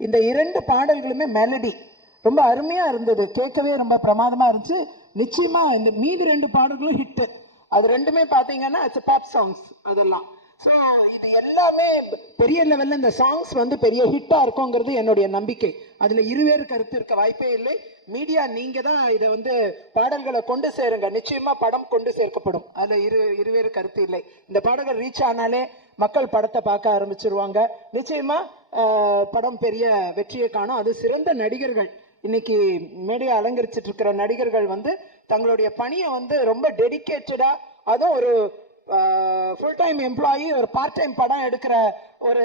இந்த 2 பாடல்களுமே மெலடி ரொம்ப அருமையா இருந்தது, கேட்கவே ரொம்ப பிரமாதமா இருந்துச்சு. நிச்சயமா இந்த மீதி 2 பாடல்களும் ஹிட். அது ரெண்டுமே பார்த்தீங்கன்னா இட்ஸ் பாப் சாங்ஸ் அதெல்லாம். ஸோ இது எல்லாமே பெரிய லெவலில் இந்த சாங்ஸ் வந்து பெரிய ஹிட்டாக இருக்குங்கிறது என்னுடைய நம்பிக்கை. அதில் இருவேறு கருத்து இருக்க வாய்ப்பே இல்லை. மீடியா நீங்கள் தான் இதை வந்து பாடல்களை கொண்டு சேருங்க, நிச்சயமாக படம் கொண்டு சேர்க்கப்படும். அதில் இருவேறு கருத்து இல்லை. இந்த பாடல்கள் ரீச் ஆனாலே மக்கள் படத்தை பார்க்க ஆரம்பிச்சிருவாங்க. நிச்சயமாக படம் பெரிய வெற்றியை காணும். அது சிறந்த நடிகர்கள், இன்னைக்கு மேடையை அலங்கரிச்சிட்டு இருக்கிற நடிகர்கள் வந்து தங்களுடைய பணியை வந்து ரொம்ப டெடிக்கேட்டடா, அதுவும் ஒரு ஃபுல் டைம் எம்ப்ளாயி, ஒரு பார்ட் டைம் படம் எடுக்கிற ஒரு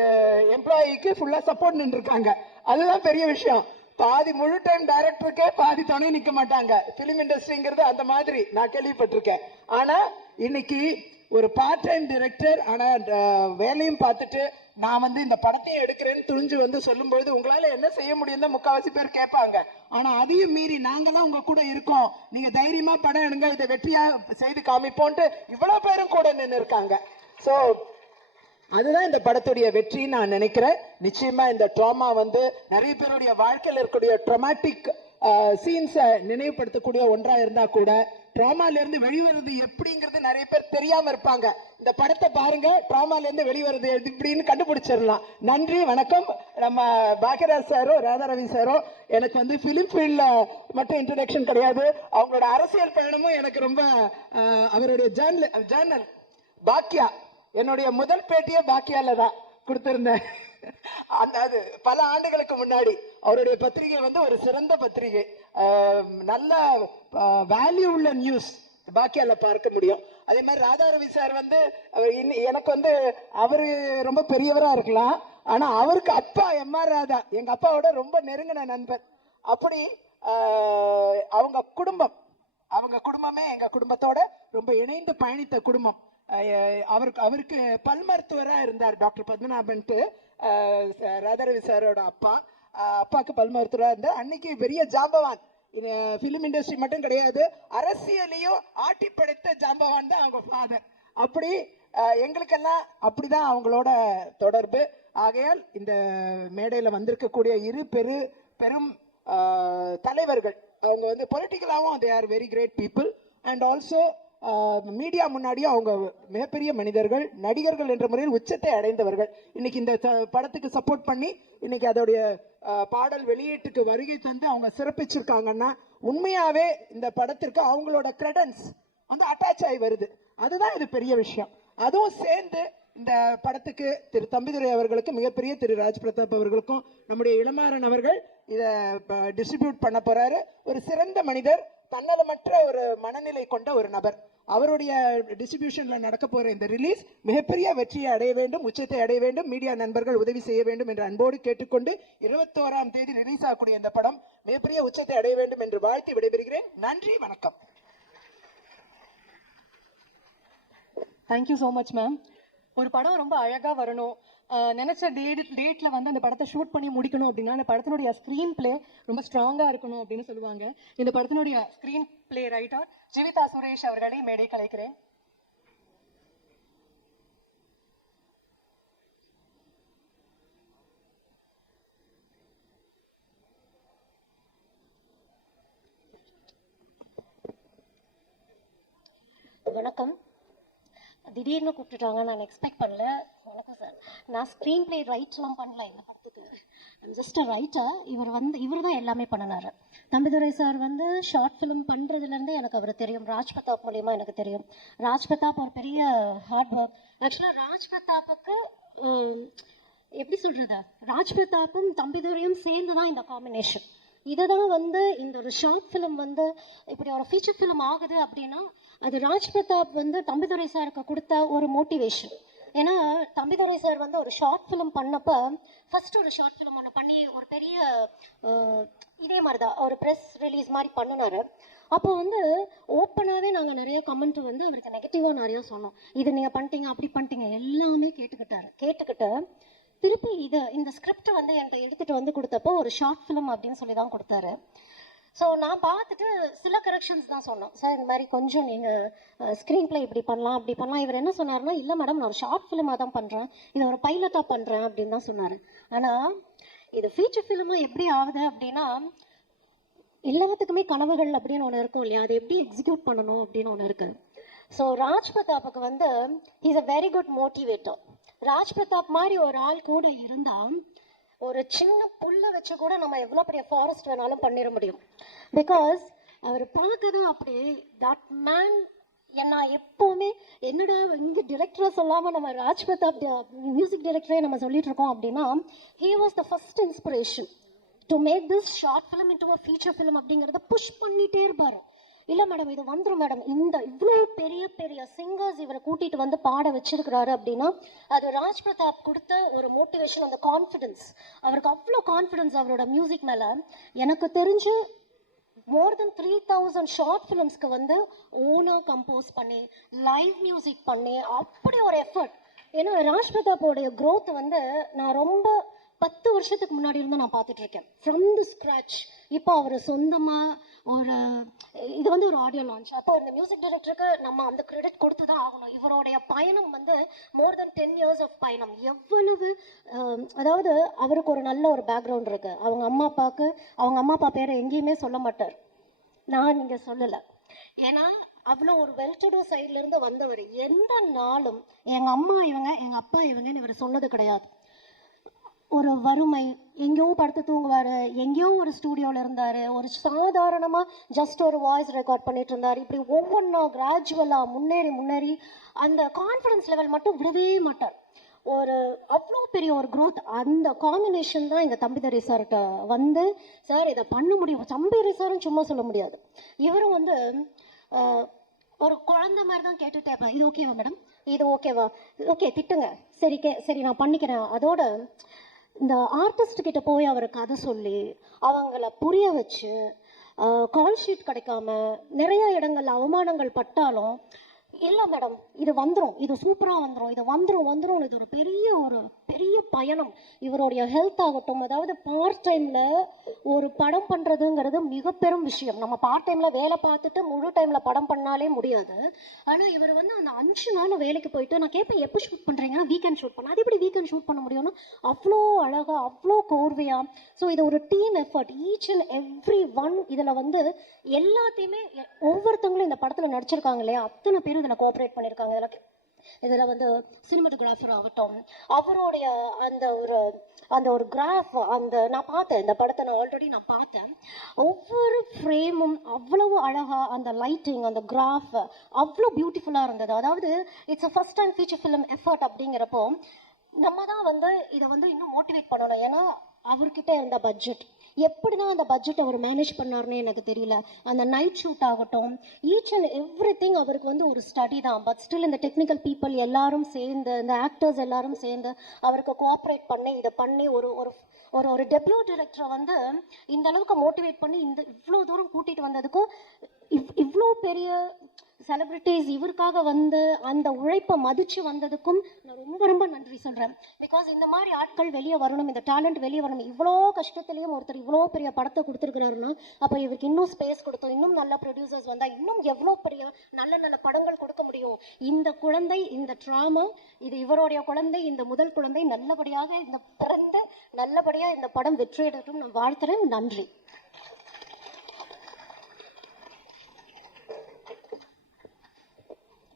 எம்ப்ளாயிக்கு ஃபுல்லாக சப்போர்ட் நின்றுருக்காங்க. அதுதான் பெரிய விஷயம். பாதி முழு டைம் டைரக்டருக்கே பாதி துணை நிற்க மாட்டாங்க. ஃபிலிம் இண்டஸ்ட்ரிங்கிறது அந்த மாதிரி நான் கேள்விப்பட்டிருக்கேன். ஆனால் இன்னைக்கு ஒரு பார்ட் டைம் டிரெக்டர், ஆனால் வேலையும் பார்த்துட்டு நான் வந்து இந்த படத்தையும் எடுக்கிறேன்னு துணிஞ்சு வந்து சொல்லும்போது உங்களால் என்ன செய்ய முடியும் தான் முக்கால்வாசி பேர் கேட்பாங்க. ஆனால் அதையும் மீறி நாங்களாம் உங்கள் கூட இருக்கோம், நீங்கள் தைரியமாக படம் எடுங்க, இதை வெற்றியாக செய்து காமிப்போன்ட்டு இவ்வளோ பேரும் கூட நின்று இருக்காங்க. ஸோ அதுதான் இந்த படத்துடைய வெற்றின்னு நான் நினைக்கிறேன். நிச்சயமா இந்த ட்ராமா வந்து நிறைய பேருடைய வாழ்க்கையில் இருக்கக்கூடிய ட்ராமாட்டிக் சீன்ஸை நினைவுபடுத்தக்கூடிய ஒன்றா இருந்தா கூட ட்ராமாலேருந்து வெளிவருது எப்படிங்கிறது நிறைய பேர் தெரியாம இருப்பாங்க. இந்த படத்தை பாருங்க, ட்ராமாலேருந்து வெளிவருது எப்படின்னு கண்டுபிடிச்சிடலாம். நன்றி, வணக்கம். நம்ம பாக்யராஜ் சாரோ ராதாரவி சாரோ எனக்கு வந்து ஃபிலிம் ஃபீல்டில் மட்டும் இன்ட்ரடக்ஷன் கிடையாது, அவங்களோட அரசியல் பயணமும் எனக்கு ரொம்ப அவருடைய ஜேர்னல் பாக்கியா, என்னுடைய முதல் பேட்டியே பாக்கியால தான் கொடுத்திருந்தேன். அது பல ஆண்டுகளுக்கு முன்னாடி. அவருடைய பத்திரிகை வந்து ஒரு சிறந்த பத்திரிகை, நல்ல வேல்யூ உள்ள நியூஸ் பாக்கியால பார்க்க முடியும். அதே மாதிரி ராதாரவி சார் வந்து எனக்கு வந்து அவரு ரொம்ப பெரியவரா இருக்கலாம், ஆனா அவருக்கு அப்பா MR ராதா எங்க அப்பாவோட ரொம்ப நெருங்கின நண்பர். அப்படி அவங்க குடும்பமே எங்க குடும்பத்தோட ரொம்ப இணைந்து பயணித்த குடும்பம். அவருக்கு பல் மருத்துவரா இருந்தார் டாக்டர் பத்மநாபன்ட்டு, ராதாரவி சாரோட அப்பாவுக்கு பல் மருத்துவரா இருந்தார். அன்னைக்கு பெரிய ஜாம்பவான், ஃபிலிம் இண்டஸ்ட்ரி மட்டும் கிடையாது, அரசியலையும் ஆட்டி படைத்த ஜாம்பவான் தான் அவங்க ஃபாதர். அப்படி எங்களுக்கெல்லாம் அப்படிதான் அவங்களோட தொடர்பு. ஆகையால் இந்த மேடையில் வந்திருக்கக்கூடிய பெரும் தலைவர்கள், அவங்க வந்து பொலிட்டிக்கலாகவும் they are very great people, and also media முன்னாடியும் அவங்க மிகப்பெரிய மனிதர்கள், நடிகர்கள் என்ற முறையில் உச்சத்தை அடைந்தவர்கள். இன்னைக்கு இந்த படத்துக்கு சப்போர்ட் பண்ணி இன்னைக்கு அதோடைய பாடல் வெளியீட்டுக்கு வருகை தந்து அவங்க சிறப்பிச்சிருக்காங்கன்னா உண்மையாவே இந்த படத்திற்கு அவங்களோட கிரெடன்ஸ் வந்து அட்டாச் ஆகி வருது. அதுதான் இது பெரிய விஷயம். அதுவும் சேர்ந்து இந்த படத்துக்கு திரு தம்பிதுரை அவர்களுக்கு, மிகப்பெரிய திரு ராஜ் பிரதாப் அவர்களுக்கும், நம்முடைய இளமாறன் அவர்கள் இதை டிஸ்ட்ரிபியூட் பண்ண போறாரு. ஒரு சிறந்த மனிதர், தன்னலமற்ற ஒரு மனநிலை கொண்ட ஒரு நபர். அவருடைய டிஸ்ட்ரிபியூஷன்ல நடக்க போற இந்த ரிலீஸ் மிகப்பெரிய வெற்றியை அடைய வேண்டும், உச்சத்தை அடைய வேண்டும். மீடியா நண்பர்கள் உதவி செய்ய வேண்டும் என்று அன்போடு கேட்டுக்கொண்டு 21ஆம் தேதி ரிலீஸ் ஆகக்கூடிய இந்த படம் மிகப்பெரிய உச்சத்தை அடைய வேண்டும் என்று வாழ்த்தி விடைபெறுகிறேன். நன்றி, வணக்கம். Thank you so much ma'am. ஒரு படம் ரொம்ப அழகா வரணும், நினைச்ச டேட்ல வந்து அந்த படத்தை ஷூட் பண்ணி முடிக்கணும் அப்படின்னா அந்த படத்தினுடைய ஸ்க்ரீன் பிளே ரொம்ப ஸ்ட்ராங்கா இருக்கணும் அப்படின்னு சொல்லுவாங்க. இந்த படத்தினுடைய screen play writer Jeevitha Suresh அவர்களை மேடை கலைக்கிறேன். வணக்கம். திடீர்னு கூப்பிட்டுட்டாங்க, நான் எக்ஸ்பெக்ட் பண்ணல. வணக்கம் சார். நான் ஸ்க்ரீன் பிளே ரைட்ஸ்லாம் பண்ணல இந்த படத்துக்கு, ஜஸ்ட் அ ரைட்டர். இவர் தான் எல்லாமே பண்ணினார். தம்பிதுரை சார் வந்து ஷார்ட் ஃபிலிம் பண்ணுறதுலேருந்தே எனக்கு அவர் தெரியும். ராஜ் பிரதாப் மூலியமாக எனக்கு தெரியும். ராஜ் பிரதாப் ஒரு பெரிய ஹார்ட் ஒர்க். ஆக்சுவலாக ராஜ் பிரதாப்புக்கு எப்படி சொல்கிறது, ராஜ் பிரதாப்பும் தம்பிதுரையும் சேர்ந்து தான் இந்த காம்பினேஷன். இதை தான் வந்து இந்த ஒரு ஷார்ட் ஃபிலிம் வந்து இப்படி ஒரு ஃபீச்சர் ஃபிலிம் ஆகுது அப்படின்னா அது ராஜ் பிரதாப் வந்து தம்பிதுரை சாருக்கு கொடுத்த ஒரு மோட்டிவேஷன். ஏன்னா தம்பிதுரை சார் வந்து ஒரு ஷார்ட் ஃபிலிம் பண்ணப்போ ஃபர்ஸ்ட் ஒரு ஷார்ட் ஃபிலிம் ஒன்று பண்ணி ஒரு பெரிய இதே மாதிரி தான் ஒரு ப்ரெஸ் ரிலீஸ் மாதிரி பண்ணினார். அப்போ வந்து ஓப்பனாகவே நாங்கள் நிறைய கமெண்ட் வந்து அவருக்கு நெகட்டிவாக நிறையா சொன்னோம். இது நீங்கள் பண்ணிட்டீங்க, அப்படி பண்ணிட்டீங்க, எல்லாமே கேட்டுக்கிட்டு திருப்பி இந்த ஸ்கிரிப்டை வந்து என்கிட்ட எடுத்துகிட்டு வந்து கொடுத்தப்போ ஒரு ஷார்ட் ஃபிலிம் அப்படின்னு சொல்லி தான் கொடுத்தாரு. ஸோ நான் பார்த்துட்டு சில கரெக்ஷன்ஸ் தான் சொன்னோம். சார் இந்த மாதிரி கொஞ்சம் நீங்கள் ஸ்க்ரீன் ப்ளே இப்படி பண்ணலாம் அப்படி பண்ணலாம். இவர் என்ன சொன்னார்னா, இல்லை மேடம் நான் ஒரு ஷார்ட் ஃபிலிமாக தான் பண்ணுறேன், இதை ஒரு பைலட்டாக பண்ணுறேன் அப்படின்னு தான் சொன்னார். ஆனால் இது ஃபீச்சர் ஃபிலிமாக எப்படி ஆகுது அப்படின்னா, எல்லாத்துக்குமே கனவுகள் அப்படின்னு ஒன்று இருக்கும் இல்லையா, அதை எப்படி எக்ஸிக்யூட் பண்ணணும் அப்படின்னு ஒன்று இருக்குது. ஸோ ராஜ் பிரதாப்புக்கு வந்து is a very good motivator. Raj Pratap மாதிரி ஒரு ஆள் கூட இருந்தால் ஒரு சின்ன புல்லை வச்சு கூட நம்ம எவ்வளோ பெரிய ஃபாரஸ்ட் வேணாலும் பண்ணிட முடியும். பிகாஸ் அவர் பார்க்க தான் அப்படியே தட் மேன். நான் எப்போவுமே என்னடா இங்கே டிரெக்டரை சொல்லாமல் நம்ம ராஜ் பிரதாப் மியூசிக் டைரக்டரே நம்ம சொல்லிட்டு இருக்கோம் அப்படின்னா, he was the first inspiration to make this short film into a feature film அப்படிங்கிறத புஷ் பண்ணிகிட்டே இருப்பார். இல்லை மேடம் இது வந்துடும் மேடம், இந்த இவ்வளோ பெரிய பெரிய சிங்கர்ஸ் இவரை கூட்டிகிட்டு வந்து பாட வச்சிருக்கிறாரு அப்படின்னா அது ராஜ் பிரதாப் கொடுத்த ஒரு மோட்டிவேஷன், அந்த கான்ஃபிடென்ஸ். அவருக்கு அவ்வளோ கான்ஃபிடென்ஸ் அவரோட மியூசிக் மேலே. எனக்கு தெரிஞ்சு மோர் தென் 3000 ஷார்ட் ஃபிலிம்ஸ்க்கு வந்து ஓனாக கம்போஸ் பண்ணி லைவ் மியூசிக் பண்ணி அப்படி ஒரு எஃபர்ட். ஏன்னா ராஜ் பிரதாப்போடைய க்ரோத் வந்து நான் ரொம்ப 10 வருஷத்துக்கு முன்னாடி இருந்து நான் பார்த்துட்டு இருக்கேன், ஃப்ரம் தி ஸ்க்ராச். இப்போ அவர் சொந்தமாக ஒரு இது வந்து ஒரு ஆடியோ லான்ச். அப்போ இந்த மியூசிக் டைரக்டருக்கு நம்ம அந்த கிரெடிட் கொடுத்து தான் ஆகணும். இவருடைய பயணம் வந்து மோர் தென் 10 years ஆஃப் பயணம். எவ்வளவு அதாவது அவருக்கு ஒரு நல்ல ஒரு பேக்ரவுண்ட் இருக்குது. அவங்க அம்மா அப்பா பேரை எங்கேயுமே சொல்ல மாட்டார், நான் இங்கே சொல்லலை. ஏன்னா அவ்வளோ ஒரு வெல் டு டூ சைட்லேருந்து வந்தவர். எந்த நாளும் எங்கள் அம்மா இவங்க எங்கள் அப்பா இவங்கன்னு இவர் சொன்னது கிடையாது. ஒரு வறுமை, எங்கேயோ படுத்து தூங்குவார், எங்கேயோ ஒரு ஸ்டூடியோவில் இருந்தார், ஒரு சாதாரணமாக ஜஸ்ட் ஒரு வாய்ஸ் ரெக்கார்ட் பண்ணிட்டு இருந்தார். இப்படி ஒவ்வொன்றா கிராஜுவலாக முன்னேறி அந்த கான்ஃபிடன்ஸ் லெவல் மட்டும் விடவே மாட்டார். ஒரு அவ்வளோ பெரிய ஒரு க்ரோத். அந்த காம்பினேஷன் தான் எங்கள் தம்பிதுரை சார்கிட்ட வந்து, சார் இதை பண்ண முடியும். தம்பிதுரை சாரும் சும்மா சொல்ல முடியாது. இவரும் வந்து ஒரு குழந்தை மாதிரி தான் கேட்டுட்டே இருப்பேன், இது ஓகேவா மேடம், இது ஓகேவா, ஓகே திட்டுங்க, சரி நான் பண்ணிக்கிறேன். அதோட இந்த ஆர்டிஸ்ட் கிட்ட போய் அவர் கதை சொல்லி அவங்கள புரிய வச்சு கால் ஷீட் கிடைக்காம நிறைய இடங்கள்ல அவமானங்கள் பட்டாலும், இல்லை மேடம் இது வந்துடும், இது சூப்பராக வந்துடும், இது வந்துடும். இது ஒரு பெரிய பயணம். இவருடைய ஹெல்த் ஆகட்டும், அதாவது பார்ட் டைமில் ஒரு படம் பண்ணுறதுங்கிறது மிக பெரும் விஷயம். நம்ம பார்ட் டைமில் வேலை பார்த்துட்டு முழு டைமில் படம் பண்ணாலே முடியாது. ஆனால் இவர் வந்து அந்த 5 நாள் வேலைக்கு போயிட்டு, நான் கேட்பேன் எப்போ ஷூட் பண்ணுறீங்கன்னா, வீக்கெண்ட் ஷூட் பண்ண. அது எப்படி வீக்கெண்ட் ஷூட் பண்ண முடியும்னா அவ்வளோ அழகாக அவ்வளோ கோர்வையாக. ஸோ இது ஒரு team effort. Each and every one இதில் வந்து எல்லாத்தையுமே ஒவ்வொருத்தவங்களும் இந்த படத்தில் நடிச்சிருக்காங்க இல்லையா, அத்தனை பேரும் இதில் கோஆப்ரேட் பண்ணியிருக்காங்க. இதில் வந்து சினிமாட்டோகிராஃபர் ஆகட்டும், அவருடைய அந்த ஒரு கிராஃப், நான் பார்த்தேன் இந்த படத்தை, நான் ஆல்ரெடி பார்த்தேன். ஒவ்வொரு ஃப்ரேமும் அவ்வளவு அழகாக, அந்த லைட்டிங், அந்த கிராஃப் அவ்வளோ பியூட்டிஃபுல்லாக இருந்தது. அதாவது it's a first time feature film effort அப்படிங்கிறப்போ நம்ம தான் வந்து இதை வந்து இன்னும் மோட்டிவேட் பண்ணணும். ஏன்னா அவர்கிட்ட இருந்த பட்ஜெட் எப்படி தான் அந்த பட்ஜெட் அவர் மேனேஜ் பண்ணார்னு எனக்கு தெரியல. அந்த நைட் ஷூட் ஆகட்டும், ஈச் அண்ட் எவ்ரி திங் அவருக்கு வந்து ஒரு ஸ்டடி தான். பட் ஸ்டில் இந்த டெக்னிக்கல் பீப்புள் எல்லாரும் சேர்ந்து, இந்த ஆக்டர்ஸ் எல்லாரும் சேர்ந்து அவருக்கு கோஆப்ரேட் பண்ணி இதை பண்ணி ஒரு டெபியூ டைரக்டரை வந்து இந்த அளவுக்கு மோட்டிவேட் பண்ணி இவ்வளோ தூரம் கூட்டிகிட்டு வந்ததுக்கும், இவ்வளோ பெரிய செலிப்ரிட்டிஸ் இவருக்காக வந்து அந்த உழைப்பை மதித்து வந்ததுக்கும் நான் ரொம்ப நன்றி சொல்கிறேன். பிகாஸ் இந்த மாதிரி ஆட்கள் வெளியே வரணும், இந்த டேலண்ட் வெளியே வரணும். இவ்வளோ கஷ்டத்துலேயும் ஒருத்தர் இவ்வளோ பெரிய படத்தை கொடுத்துருக்குறாருன்னா அப்போ இவருக்கு இன்னும் ஸ்பேஸ் கொடுத்தோம், இன்னும் நல்ல ப்ரொடியூசர்ஸ் வந்தால் இன்னும் எவ்வளோ பெரிய நல்ல படங்கள் கொடுக்க முடியும். இந்த குழந்தை, இந்த ட்ராமா, இது இவருடைய குழந்தை, இந்த முதல் குழந்தை நல்லபடியாக நல்லபடியாக இந்த படம் வெற்றியிடட்டும் நான் வாழ்த்துறேன். நன்றி.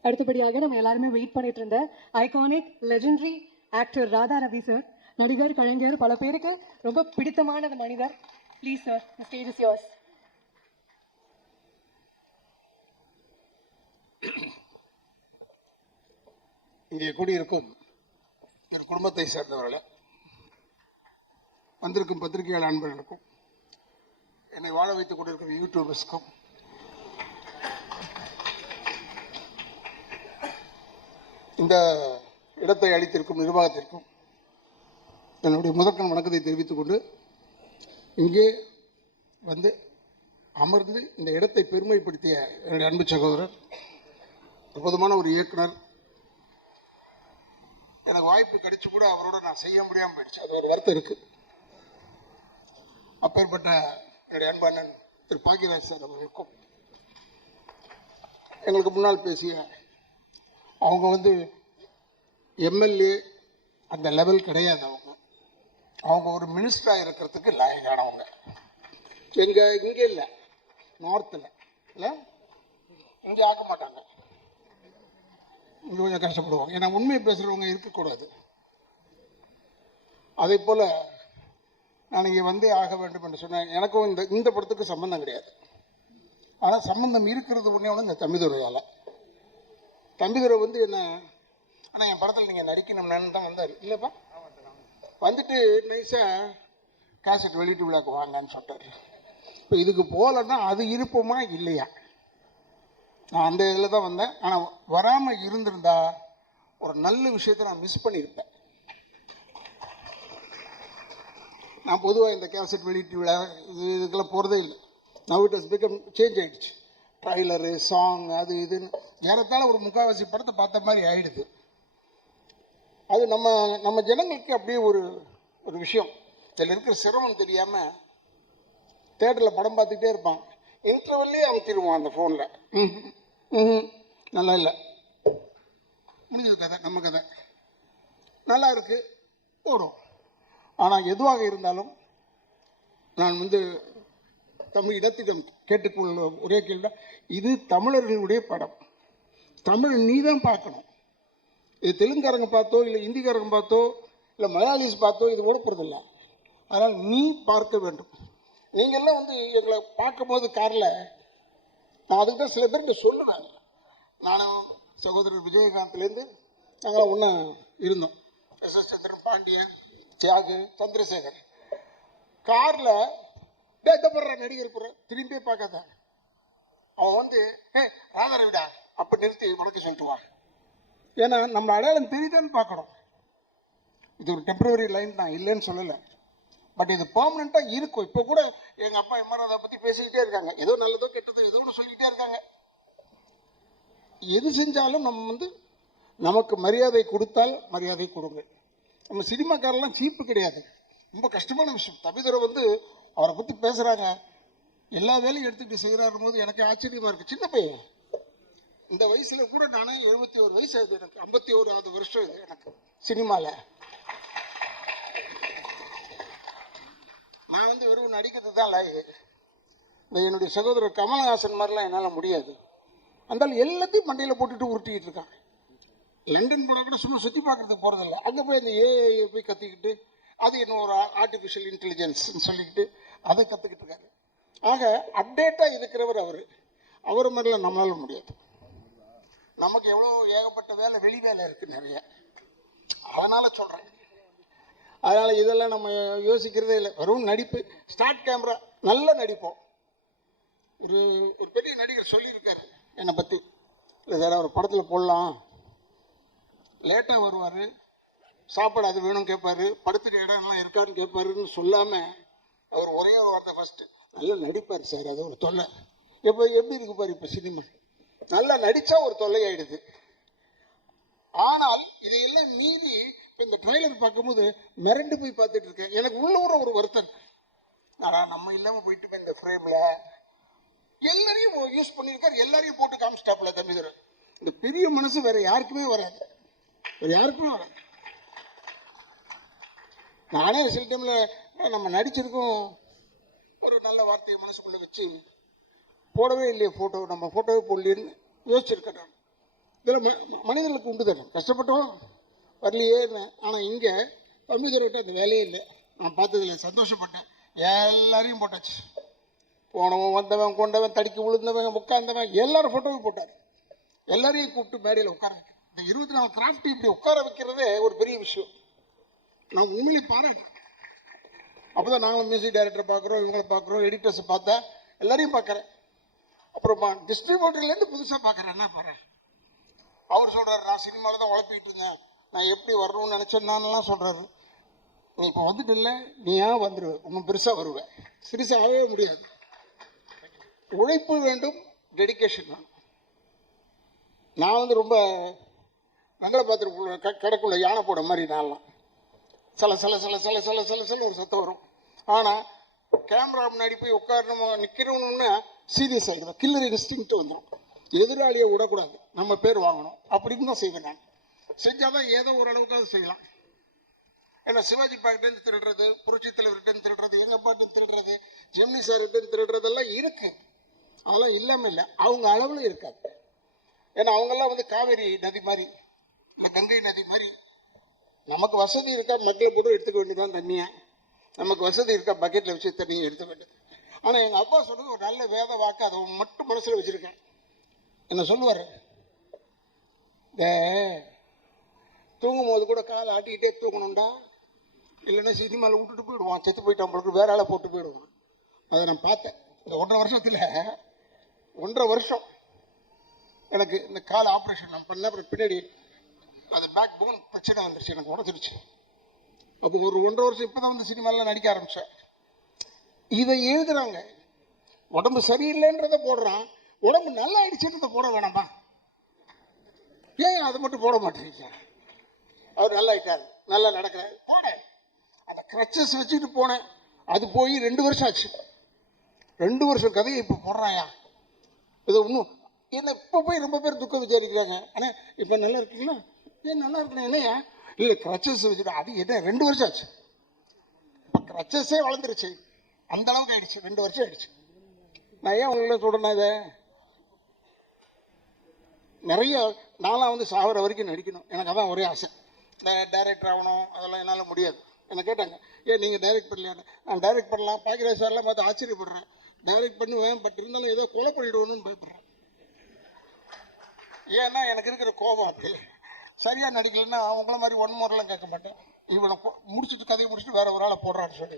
அடுத்தபடியாக நம்ம எல்லாருமே வெயிட் பண்ணிட்டு இருந்த iconic legendary actor Radha Ravi sir, நடிகர், கலைஞர், பல பேருக்கு ரொம்ப பிடித்தமான மனிதர். Please sir, the stage is yours. இங்கே கூடியிருக்கும் என் குடும்பத்தை சேர்ந்தவர்களே, வந்திருக்கும் பத்திரிகையாளர் அன்பர்களுக்கும், என்னை வாழ வைத்துக் கொண்டிருக்கும் யூடியூபர்ஸ்க்கும், இந்த இடத்தை அளித்திருக்கும் நிர்வாகத்திற்கும் என்னுடைய முதற்கண் வணக்கத்தை தெரிவித்துக் கொண்டு, இங்கே வந்து அமர்ந்து இந்த இடத்தை பெருமைப்படுத்திய என்னுடைய அன்பு சகோதரர், அற்புதமான ஒரு இயக்குனர், எனக்கு வாய்ப்பு கிடைச்சு கூட அவரோட நான் செய்ய முடியாமல் போயிடுச்சு, அது ஒரு வருத்தம் இருக்கு. அப்பேற்பட்ட என்னுடைய அன்பண்ணன் திரு பாக்கியராஜ் சார் அவர்களுக்கும், எங்களுக்கு முன்னால் பேசிய அவங்க வந்து எம்எல்ஏ அந்த லெவல் கிடையாது. அவங்க ஒரு மினிஸ்டராக இருக்கிறதுக்கு லாயக்கானவங்க. இங்கே இல்லை, நார்த்தில் இல்லை, இங்கே ஆக்க மாட்டாங்க. இங்கே கொஞ்சம் கஷ்டப்படுவாங்க. ஏன்னா உண்மையை பேசுகிறவங்க இருக்கக்கூடாது. அதே போல் நான் இங்கே வந்தே ஆக வேண்டும் என்று சொன்னேன். எனக்கும் இந்த படத்துக்கு சம்மந்தம் கிடையாது. ஆனால் சம்மந்தம் இருக்கிறது ஒன்றே ஒன்று இந்த தம்பிதுரையால். தம்பிதுரை வந்து என்ன, ஆனால் என் படத்தில் நீங்கள் நடிக்கணும்னு தான் வந்தார். இல்லைப்பா, வந்துட்டு நைஸாக கேசட் வெளியிட்டு விழாக்கு வாங்கன்னு சொல்லிட்டார். இப்போ இதுக்கு போகலன்னா அது இருப்போமா இல்லையா? நான் அந்த இதில் தான் வந்தேன். ஆனால் வராமல் இருந்திருந்தா ஒரு நல்ல விஷயத்தை நான் மிஸ் பண்ணியிருப்பேன். நான் பொதுவாக இந்த கேசட் வெளியிட்டு விழா இதுக்கெல்லாம் போகிறதே இல்லை. Now it has become change ஆகிடுச்சு. ட்ரைலரு, சாங், அது இதுன்னு ஏறத்தாழ ஒரு முக்கால்வாசி படத்தை பார்த்த மாதிரி ஆகிடுது. அது நம்ம ஜனங்களுக்கு அப்படியே ஒரு விஷயம். இதில் இருக்கிற சிரமம் தெரியாமல் தேட்டரில் படம் பார்த்துக்கிட்டே இருப்பான். இன்டர்வல்லே அமுத்திடுவான் அந்த ஃபோனில். நல்லா இல்லை, முடிஞ்சது கதை, நம்ம கதை நல்லா இருக்குது, ஓடும். ஆனால் எதுவாக இருந்தாலும் நான் வந்து தமிழ் இடத்திடம் கேட்டுக்கொள்ள ஒரே கேள்வி, இது தமிழர்களுடைய படம். தமிழ் நீ தான் பார்க்கணும். இது தெலுங்குக்காரங்க பார்த்தோ இல்லை ஹிந்திக்காரங்க பார்த்தோ இல்லை மலையாளிஸ் பார்த்தோ இது ஓடப்படுறதில்லை. அதனால் நீ பார்க்க வேண்டும். நீங்கள்லாம் வந்து எங்களை பார்க்கும்போது காரில் நான் அதுக்கு தான் சில பேர்கிட்ட சொல்லுவேன். நானும் சகோதரர் விஜயகாந்த்லேருந்து நாங்களாம் ஒன்றா இருந்தோம். எஸ்.எஸ். சந்திரன், பாண்டியன், தியாகு, சந்திரசேகர். காரில் தேத்தப்படுற நடிகர் புற திரும்பியே பார்க்காத. அவன் வந்து ராதாரவிடா அப்போ நிறுத்தி வணக்கம் சொல்லிட்டு வா. ஏன்னா நம்ம அடையாளம் தெரியுதான்னு பார்க்கணும். இது ஒரு டெம்பரவரி லைன் தான், இல்லைன்னு சொல்லலை. பட் இது பெர்மனெண்ட்டாக இருக்கும். இப்போ கூட எங்கள் அப்பா எம்ஆர் அதை பற்றி பேசிக்கிட்டே இருக்காங்க. ஏதோ நல்லதோ கெட்டதோ ஏதோ ஒன்று சொல்லிக்கிட்டே இருக்காங்க. எது செஞ்சாலும் நம்ம வந்து நமக்கு மரியாதை கொடுத்தால் மரியாதை கொடுங்க. நம்ம சினிமாக்காரெல்லாம் சீப்பு கிடையாது. ரொம்ப கஷ்டமான விஷயம். தம்பிதுரை வந்து அவரை பற்றி பேசுகிறாங்க, எல்லா வேலையும் எடுத்துக்கிட்டு செய்கிறாரும் போது எனக்கு ஆச்சரியமாக இருக்குது. சின்ன பையன், இந்த வயசில் கூட நானே 71 வயசு ஆகுது எனக்கு. 51வது வருஷம் இது எனக்கு சினிமாவில். நான் வந்து வெறும் நடிக்கிறது தான் லாயக்கு. இந்த என்னுடைய சகோதரர் கமல்ஹாசன் மாதிரிலாம் என்னால் முடியாது. அந்தால் எல்லாத்தையும் மண்டையில் போட்டுட்டு உருட்டிக்கிட்டு இருக்கான். லண்டன் போனால் கூட சும்மா சுற்றி பார்க்குறதுக்கு போகிறதில்ல. அங்கே போய் அந்த ஏஐ போய் கற்றுக்கிட்டு அது இன்னும் ஒரு ஆர்டிஃபிஷியல் இன்டெலிஜென்ஸ்ன்னு சொல்லிக்கிட்டு அதை கற்றுக்கிட்டு இருக்காரு. ஆக அப்டேட்டாக இருக்கிறவர் அவர் மாதிரிலாம் நம்மளால முடியாது. நமக்கு எவ்வளோ ஏகப்பட்ட வேலை, வெளி வேலை இருக்குது நிறைய. அதனால் சொல்கிறேன். அதனால் இதெல்லாம் நம்ம யோசிக்கிறதே இல்லை. வெறும் நடிப்பு, ஸ்டார்ட் கேமரா, நல்லா நடிப்போம். ஒரு பெரிய நடிகர் சொல்லியிருக்காரு என்னை பற்றி, இல்லை சார் ஒரு படத்தில் போடலாம், லேட்டாக வருவார், சாப்பாடு அது வேணும் கேட்பாரு, படுத்துட்டு இடம்லாம் இருக்காருன்னு கேட்பாருன்னு சொல்லாமல் அவர் ஒரே ஒரு வார்த்தை ஃபஸ்ட்டு, நல்லா நடிப்பார் சார், அது ஒரு தொல்லை. எப்படி இருக்கு பாரு இப்போ சினிமா, நல்லா நடித்தா ஒரு தொல்லை ஆகிடுது. ஆனால் இதையெல்லாம் மீறி இப்போ இந்த ட்ரெய்லர் பார்க்கும்போது மிரண்டு போய் பார்த்துட்டு இருக்கேன். எனக்கு உள்ள ஒரு வருத்தம். ஆனால் நம்ம இல்லாமல் போயிட்டு இந்த ஃப்ரேமில் எல்லாரையும் யூஸ் பண்ணியிருக்காரு, எல்லாரையும் போட்டு காமிச்சிட்டாப்புல தம்பிதுரை. இந்த பெரிய மனசு வேற யாருக்குமே வராது, வேற யாருக்குமே வராது. நானே சில டைமில் நம்ம நடிச்சிருக்கோம், ஒரு நல்ல வார்த்தையை மனசுக்குள்ளே வச்சு போடவே இல்லையே ஃபோட்டோ, நம்ம ஃபோட்டோவே போடலேன்னு யோசிச்சிருக்கேன் நான். இதில் மனிதர்களுக்கு உண்டு தானே, கஷ்டப்பட்டோம் வரலையே. ஆனால் இங்கே தம்பிதுரைகிட்ட அந்த வேலையே இல்லை. நான் பார்த்ததில்ல, சந்தோஷப்பட்டேன். எல்லாரையும் போட்டாச்சு. போனவன், வந்தவன், கொண்டவன், தடிக்கி விழுந்தவன், உட்கார்ந்தவன், எல்லாரும் ஃபோட்டோவும் போட்டார். எல்லாரையும் கூப்பிட்டு மேடையில் உட்கார வைக்க. இந்த 24 கிராஃப்ட் இப்படி உட்கார வைக்கிறதே ஒரு பெரிய விஷயம். நான் உண்மையிலே பாராட்டுறேன். அப்போ தான் நாங்களும் மியூசிக் டைரக்டரை பார்க்குறோம், இவங்களை பார்க்குறோம், எடிட்டர்ஸை பார்த்தா எல்லாரையும் பார்க்குறேன். அப்புறமா டிஸ்ட்ரிபியூட்டர்லேருந்து புதுசாக பார்க்குறேன். என்ன பாருறேன், அவர் சொல்கிறார், நான் சினிமாவில் தான் உழப்பிக்கிட்டு இருந்தேன், நான் எப்படி வரணும்னு நினச்சேன் நான்லாம் சொல்கிறாரு. நீ இப்போ வந்துட்டு இல்லை, நீ ஏன் வந்துடுவேன், இன்னும் பெருசாக வருவேன், சிறுசாக ஆகவே முடியாது. உழைப்பு வேண்டும், டெடிக்கேஷன் வேணும். நான் வந்து ரொம்ப நங்களை பார்த்துருக்குள்ள கிடக்குள்ள யானை போட மாதிரி நான்லாம் சல சல சல சல சல சல சல ஒரு சத்தம் வரும். ஆனால் கேமரா முன்னாடி போய் உட்காரணும் நிற்கிறோம்னா சீரியஸ் ஆகிடும். கில்லர் இன்ஸ்டிங்க்ட் வந்துடும். எதிராளியை விடக்கூடாது, நம்ம பேர் வாங்கணும் அப்படின்னு தான் செய்வேன். நான் செஞ்சால் தான் ஏதோ ஓரளவுக்காவது செய்யலாம். ஏன்னா சிவாஜி பாக்கிட்டேருந்து திருடுறது, புரட்சி தலைவர்கிட்டேருந்து திருடுறது, எங்கள் பாட்டுன்னு திருடுறது, ஜெமினி சார்கிட்டேருந்து திருடுறதெல்லாம் இருக்கு. அதெல்லாம் இல்லாமல் இல்லை, அவங்க அளவில் இருக்காது. ஏன்னா அவங்கெல்லாம் வந்து காவேரி நதி மாதிரி, இல்லை கங்கை நதி மாதிரி. நமக்கு வசதி இருக்கா மக்களை போட்டு எடுத்துக்க வேண்டியதான் தண்ணியை. நமக்கு வசதி இருக்கா பக்கெட்டில் வச்சு தண்ணியை எடுத்துக்க வேண்டியது. ஆனால் எங்கள் அப்பா சொன்னது ஒரு நல்ல வேத வாக்கு, அதை மட்டும் மனசில் வச்சுருக்கேன். என்ன சொல்லுவார், தூங்கும் போது கூட காலை ஆட்டிக்கிட்டே தூங்கணும்டா, இல்லைன்னா சினிமாவில் விட்டுட்டு போயிடுவான், செத்து போயிட்டான் உங்களுக்கு வேற ஆளை போட்டு போயிடுவான். அதை நான் பார்த்தேன். இந்த 1.5 வருஷத்தில் 1.5 வருஷம் எனக்கு இந்த கால் ஆப்ரேஷன் நான் பண்ண அப்புறம் பின்னாடி அது பேக் போன் பிரச்சனை வந்துருச்சு, எனக்கு உடச்சிருச்சு. அப்போ ஒரு 1.5 வருஷம் இப்போ தான் வந்து சினிமாலாம் நடிக்க ஆரம்பித்தேன். இதை எழுதுறாங்க, உடம்பு சரியில்லைன்றதை போடுறான், உடம்பு நல்லா ஆயிடுச்சுன்றதை போட வேணாமா? ஏன் அதை மட்டும் போட மாட்டேங்க? அவர் நல்லா ஆயிட்டார், நல்லா நடக்கிறார், போட. அந்த கிரச்சஸ் வச்சுட்டு போனேன், அது போய் 2 வருஷம் ஆச்சு. 2 வருஷம் கதையை இப்போ போடுறாயா? இதை இன்னும் என்ன இப்போ போய் ரொம்ப பேர் துக்கம் விசாரிக்கிறாங்க. ஆனால் இப்போ நல்லா இருக்கீங்களா? ஏன் நல்லா இருக்கணும் என்னையா? இல்லை கிரச்சஸ் வச்சுட்டு அது என்ன 2 வருஷம் ஆச்சு. இப்போ கிரச்சஸே வளர்ந்துருச்சு, அந்த அளவுக்கு ஆயிடுச்சு. 2 வருஷம் ஆயிடுச்சு. நான் ஏன் உங்களை சொல்கிறேன்னா, இதை நிறைய நாளாக வந்து சாகிற வரைக்கும் நடிக்கணும், எனக்கு அதான் ஒரே ஆசை. டைரக்டர் ஆகணும் அதெல்லாம் என்னால் முடியாது. என்ன கேட்டாங்க, ஏன் நீங்கள் டைரக்ட் பண்ணலையான்னு. நான் டைரக்ட் பண்ணலாம், பாக்கியராஜ் சார்லாம் பார்த்து ஆச்சரியப்படுறேன். டைரக்ட் பண்ணுவேன், பட் இருந்தாலும் ஏதோ கொலை பண்ணிவிடுவோன்னு பயப்படுறேன். ஏன்னா எனக்கு இருக்கிற கோபம் அப்படி. சரியாக நடிக்கலைன்னா அவங்கள மாதிரி 1 மோரெலாம் கேட்க மாட்டேன். இவனை முடிச்சுட்டு கதையை முடிச்சுட்டு வேற ஒரு ஆளை போடுறான்னு சொல்லி.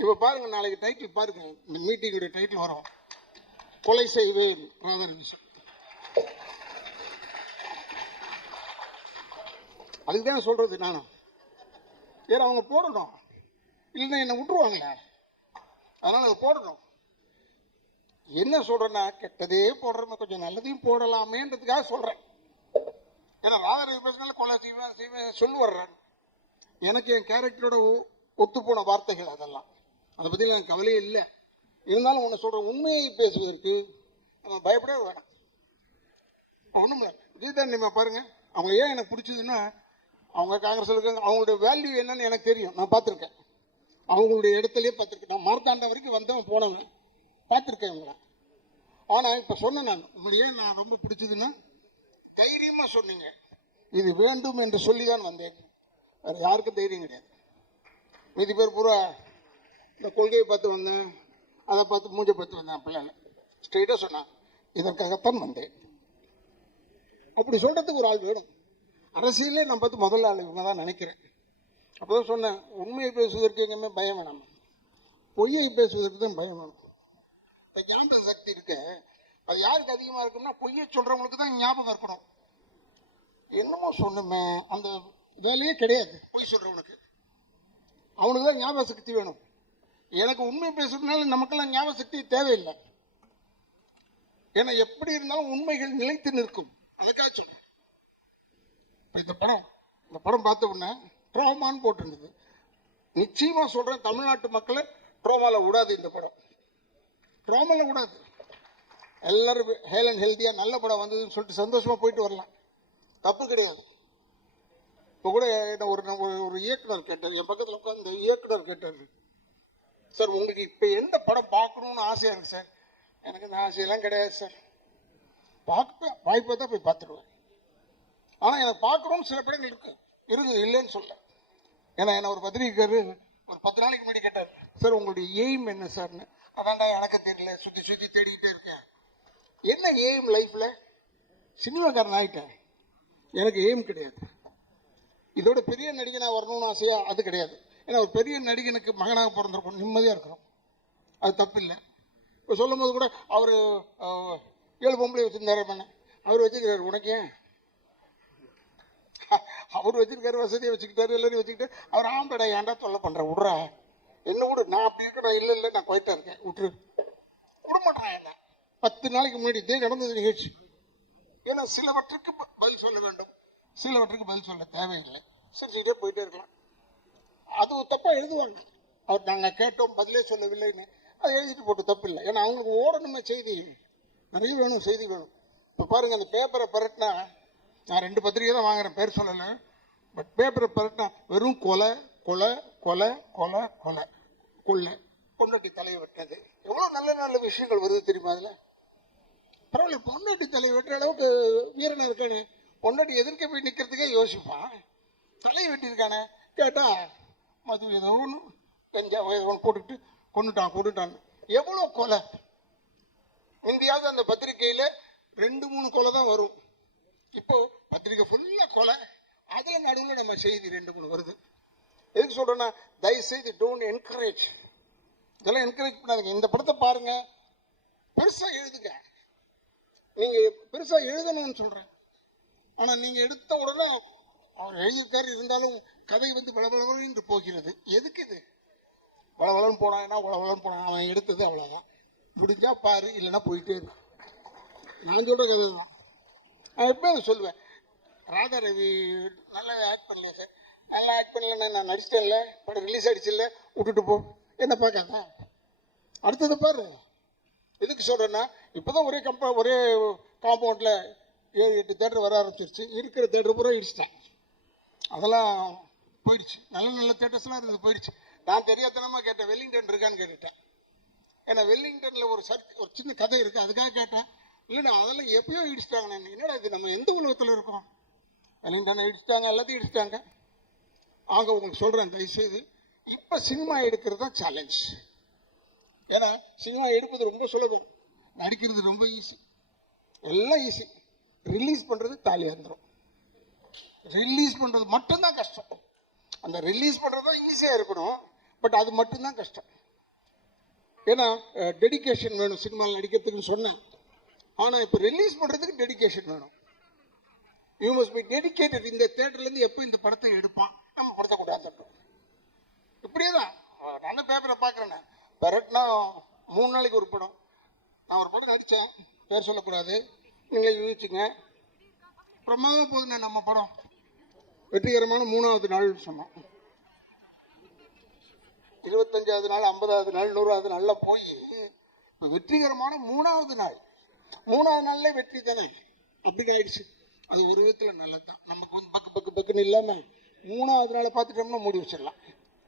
இப்போ பாருங்க, நாளைக்கு டைட்டில் பாருங்க, இந்த மீட்டிங்குடைய டைட்டில் வரும், கொலை செய்வேன் ராதர் விஷயம். அதுக்கு தானே சொல்றது நானும். ஏன்னா அவங்க போடணும், இல்லைன்னா என்னை விட்டுருவாங்களே, அதனால அதை போடணும். என்ன சொல்றேன்னா, கெட்டதே போடுறமே, கொஞ்சம் நல்லதையும் போடலாமேன்றதுக்காக சொல்றேன். ஏன்னா ராதர் பேசினால கொலை செய்வேன் சொல்லி வர்றேன். எனக்கு என் கேரக்டரோட ஒத்து போன வார்த்தைகள் அதெல்லாம், அதை பற்றி எனக்கு கவலையே இல்லை. இருந்தாலும் ஒன்று சொல்கிறேன், உண்மையை பேசுவதற்கு நம்ம பயப்படவே வேணாம். ஒன்றும் இல்லை. விஜய் நீங்கள் பாருங்கள், அவங்க ஏன் எனக்கு பிடிச்சதுன்னா, அவங்க காங்கிரஸ் இருக்காங்க, அவங்களுடைய வேல்யூ என்னன்னு எனக்கு தெரியும், நான் பார்த்துருக்கேன். அவங்களுடைய இடத்துலையே பார்த்துருக்கேன். நான் மார்த்தாண்டம் வரைக்கும் வந்தவன் போனவன், பார்த்துருக்கேன் இவங்களை. ஆனால் இப்போ சொன்னேன் நான், உங்களையே நான் ரொம்ப பிடிச்சதுன்னா தைரியமாக சொன்னீங்க, இது வேண்டும் என்று சொல்லி தான் வந்தேன். வேறு யாருக்கும் தைரியம் கிடையாது. மீதி பேர் பூரா இந்த கொள்கையை பார்த்து வந்தேன், அதை பார்த்து மூஞ்சை பார்த்து வந்தேன். பிள்ளைங்க ஸ்ட்ரெயிட்டாக சொன்னான், இதற்காகத்தான் வந்தேன். அப்படி சொல்கிறதுக்கு ஒரு ஆள் வேணும். அரசியலே நான் பார்த்து முதல்ல ஆள் இவங்க தான் நினைக்கிறேன். அப்போ தான் சொன்னேன், உண்மையை பேசுவதற்கு எங்கேயுமே பயம் வேணாம், பொய்யை பேசுவதற்கு தான் பயம் வேணும். இப்போ ஞாபக சக்தி இருக்கு, அது யாருக்கு அதிகமாக இருக்குன்னா பொய்யை சொல்கிறவங்களுக்கு தான் ஞாபகம் இருக்கணும். என்னமோ சொன்னுமே, அந்த வேலையே கிடையாது பொய் சொல்கிறவனுக்கு, அவனுக்கு தான் ஞாபக சக்தி வேணும். எனக்கு உண்மை பேசுறதுனால நமக்கெல்லாம் ஞாபக சக்தி தேவையில்லை. ஏன்னா எப்படி இருந்தாலும் உண்மைகள் நிலைத்து நிற்கும், அதுக்காக சொல்றேன். இந்த படம் பார்த்த உடனே ட்ராமான்னு போட்டிருந்தது. நிச்சயமா சொல்றேன், தமிழ்நாட்டு மக்களை ட்ராமால விடாது. இந்த படம் ட்ராமால விடாது. எல்லாரும் ஹேல் அண்ட் ஹெல்த்தியா நல்ல படம் வந்ததுன்னு சொல்லிட்டு சந்தோஷமா போயிட்டு வரலாம், தப்பு கிடையாது. இப்போ கூட ஒரு இயக்குனர் கேட்டார், என் பக்கத்தில் உட்காந்து இயக்குனர் கேட்டார், சார் உங்களுக்கு இப்போ எந்த படம் பார்க்கணும்னு ஆசையாக இருக்குது சார்? எனக்கு இந்த ஆசையெல்லாம் கிடையாது சார், பார்க்க வாய்ப்பாக தான் போய் பார்த்துருவேன். ஆனால் எனக்கு பார்க்கணும்னு சில படங்கள் இருக்குது, இல்லைன்னு சொல்ல. ஏன்னா என்ன ஒரு பத்திரிக்கைக்காரு ஒரு 10 நாளைக்கு முன்னாடி கேட்டார், சார் உங்களுடைய எய்ம் என்ன சார்னு. அதான்டா எனக்கு தெரியல, சுற்றி சுற்றி தேடிக்கிட்டே இருக்கேன். என்ன எய்ம் லைஃப்பில்? சினிமாக்காரன் ஆகிட்டேன், எனக்கு எய்ம் கிடையாது. இதோட பெரிய நடிகனாக வரணும்னு ஆசையா? அது கிடையாது. ஏன்னா ஒரு பெரிய நடிகனுக்கு மகனாக பிறந்திருக்கும், நிம்மதியாக இருக்கிறோம், அது தப்பு இல்லை. இப்போ சொல்லும் போது கூட அவர் 7 பொம்பளை வச்சுருந்தாரு பண்ண, அவர் வச்சுக்கிறாரு, உனக்கு ஏன்? அவர் வச்சிருக்காரு, வசதியை வச்சுக்கிட்டாரு, எல்லாரையும் வச்சுக்கிட்டு அவர் ஆம்படா ஏன்டா தொல்லை பண்ணுற, விட்றா என்ன விடு, நான் அப்படி இருக்கேன், இல்லை நான் குவைட்டாக இருக்கேன், விட்டுரு, விட மாட்டேன். என்ன 10 நாளைக்கு முன்னாடி இதே நடந்தது நிகழ்ச்சி. ஏன்னா சிலவற்றுக்கு பதில் சொல்ல வேண்டும், சிலவற்றுக்கு பதில் சொல்ல தேவையில்லை, சிரிச்சுக்கிட்டே போயிட்டே இருக்கலாம். அது தப்பாக எழுதுவாங்க. அவர் நாங்கள் கேட்டோம் பதிலே சொல்லவில்லைன்னு அதை எழுதிட்டு போட்டு தப்பு இல்லை. ஏன்னா அவங்களுக்கு ஓடணுமே செய்தி, நிறைய வேணும், செய்தி வேணும். இப்போ பாருங்கள், அந்த பேப்பரை பரட்டினா, நான் 2 பத்திரிக்கை தான் வாங்குறேன், பேர் சொல்லலை, பட் பேப்பரை பரட்டினா வெறும் கொலை கொலை கொலை கொலை கொலை கொள்ளை, பொண்டாட்டி தலையை வெட்டினது. எவ்வளோ நல்ல நல்ல விஷயங்கள் வருது தெரியுமா அதில்? பரவாயில்ல, பொண்டாட்டி தலையை வெட்டுற அளவுக்கு வீரனை இருக்கானே, பொண்டாட்டி எதிர்க்க போய் நிற்கிறதுக்கே யோசிப்பான், தலையை வெட்டியிருக்கானே. கேட்டால் மது ஏதோ ஒன்று கஞ்சா ஏதோ ஒன்று போட்டுக்கிட்டு கொண்டுட்டான். எவ்வளோ கொலை! இந்தியாவது அந்த பத்திரிகையில் 2-3 கொலை தான் வரும். இப்போ பத்திரிக்கை ஃபுல்லாக கொலை, அதில் நடுவில் நம்ம செய்தி 2-3 வருது. எதுக்கு சொல்கிறேன்னா, தயவுசெய்து டோன்ட் என்கரேஜ், இதெல்லாம் என்கரேஜ் பண்ணாதுங்க. இந்த படத்தை பாருங்க, பெருசாக எழுதுங்க. நீங்கள் பெருசாக எழுதணும்னு சொல்கிறேன். ஆனால் நீங்கள் எடுத்த உடனே அவர் எழுதியிருக்காரு, இருந்தாலும் கதை வந்து வளவளவென்று போகிறது. எதுக்கு இது? வளவளன்னு போனான்னா வளவளன்னு போனான், அவன் எடுத்தது அவ்வளோதான். முடிஞ்சா பாரு, இல்லைன்னா போயிட்டே இருக்கு. நான் சொல்கிற கதை தான். நான் எப்போ அதை சொல்லுவேன், ராதா ரவி நல்லா ஆக்ட் பண்ணலையே சார், நல்லா ஆக்ட் பண்ணலன்னா நான் நடிச்சிட்டேன்ல, படம் ரிலீஸ் ஆகிடுச்சில்ல, விட்டுட்டு போ, என்ன பார்க்காத, அடுத்தது பாரு. எதுக்கு சொல்கிறேன்னா, இப்போ தான் ஒரே காம்பவுண்டில் 7-8 தேட்டர் வர ஆரம்பிச்சிருச்சு. இருக்கிற தேட்டர் பூரா இடிச்சிட்டேன். அதெல்லாம் போயிடுச்சு. நல்ல நல்ல தேட்டர்ஸ்லாம் இருந்தது, போயிடுச்சு. நான் தெரியாதனமாக கேட்டேன், வெல்லிங்டன் இருக்கான்னு கேட்டுட்டேன். ஏன்னா வெல்லிங்டனில் ஒரு சின்ன கதை இருக்குது, அதுக்காக கேட்டேன். இல்லைண்ணா அதெல்லாம் எப்பயோ இடிச்சிட்டாங்க. நான் என்னடா இது, நம்ம எந்த உலகத்தில் இருக்கோம்? வெல்லிங்டனை இடிச்சிட்டாங்க, எல்லாத்தையும் இடிச்சிட்டாங்க. ஆக உங்களுக்கு சொல்கிறேன், தயவுசெய்து இப்போ சினிமா எடுக்கிறது தான் சேலஞ்ச். ஏன்னா சினிமா எடுப்பது ரொம்ப சுலபம், நடிக்கிறது ரொம்ப ஈஸி, எல்லாம் ஈஸி. ரிலீஸ் பண்ணுறது தாலியாக இருந்துடும். ரிலீஸ் பண்ணுறது மட்டும்தான் கஷ்டம். அந்த ரிலீஸ் பண்ணுறது தான் ஈஸியாக இருக்கணும், பட் அது மட்டும்தான் கஷ்டம். ஏன்னா டெடிக்கேஷன் வேணும் சினிமாவில் நடிக்கிறதுக்குன்னு சொன்னேன். ஆனால் இப்போ ரிலீஸ் பண்ணுறதுக்கு டெடிக்கேஷன் வேணும். You must be dedicated. இந்த தேட்டர்லேருந்து எப்போ இந்த படத்தை எடுப்பான், நம்ம படத்தை கொண்டாந்துட்டோம். இப்படியே தான் நானும் பேப்பரை பார்க்குறேன். பெரட்னா 3 நாளைக்கு ஒரு படம். நான் ஒரு படம் நடித்தேன், பேர் சொல்லக்கூடாது, நீங்களே யூகிச்சுங்க. பிரமாதமாக போகுதுண்ணே நம்ம படம், வெற்றிகரமான 3வது நாள் சொன்னோம். 25வது நாள், 50வது நாள், 100வது நாளில் போய் வெற்றிகரமான 3வது நாள். 3வது நாளில் வெற்றி தானே, அப்படின்னு ஆயிடுச்சு. அது ஒரு விதத்தில் நல்லது தான். நமக்கு வந்து பக்குன்னு இல்லாமல் 3வது நாளை பார்த்துட்டோம்னா மூடி வச்சிடலாம்.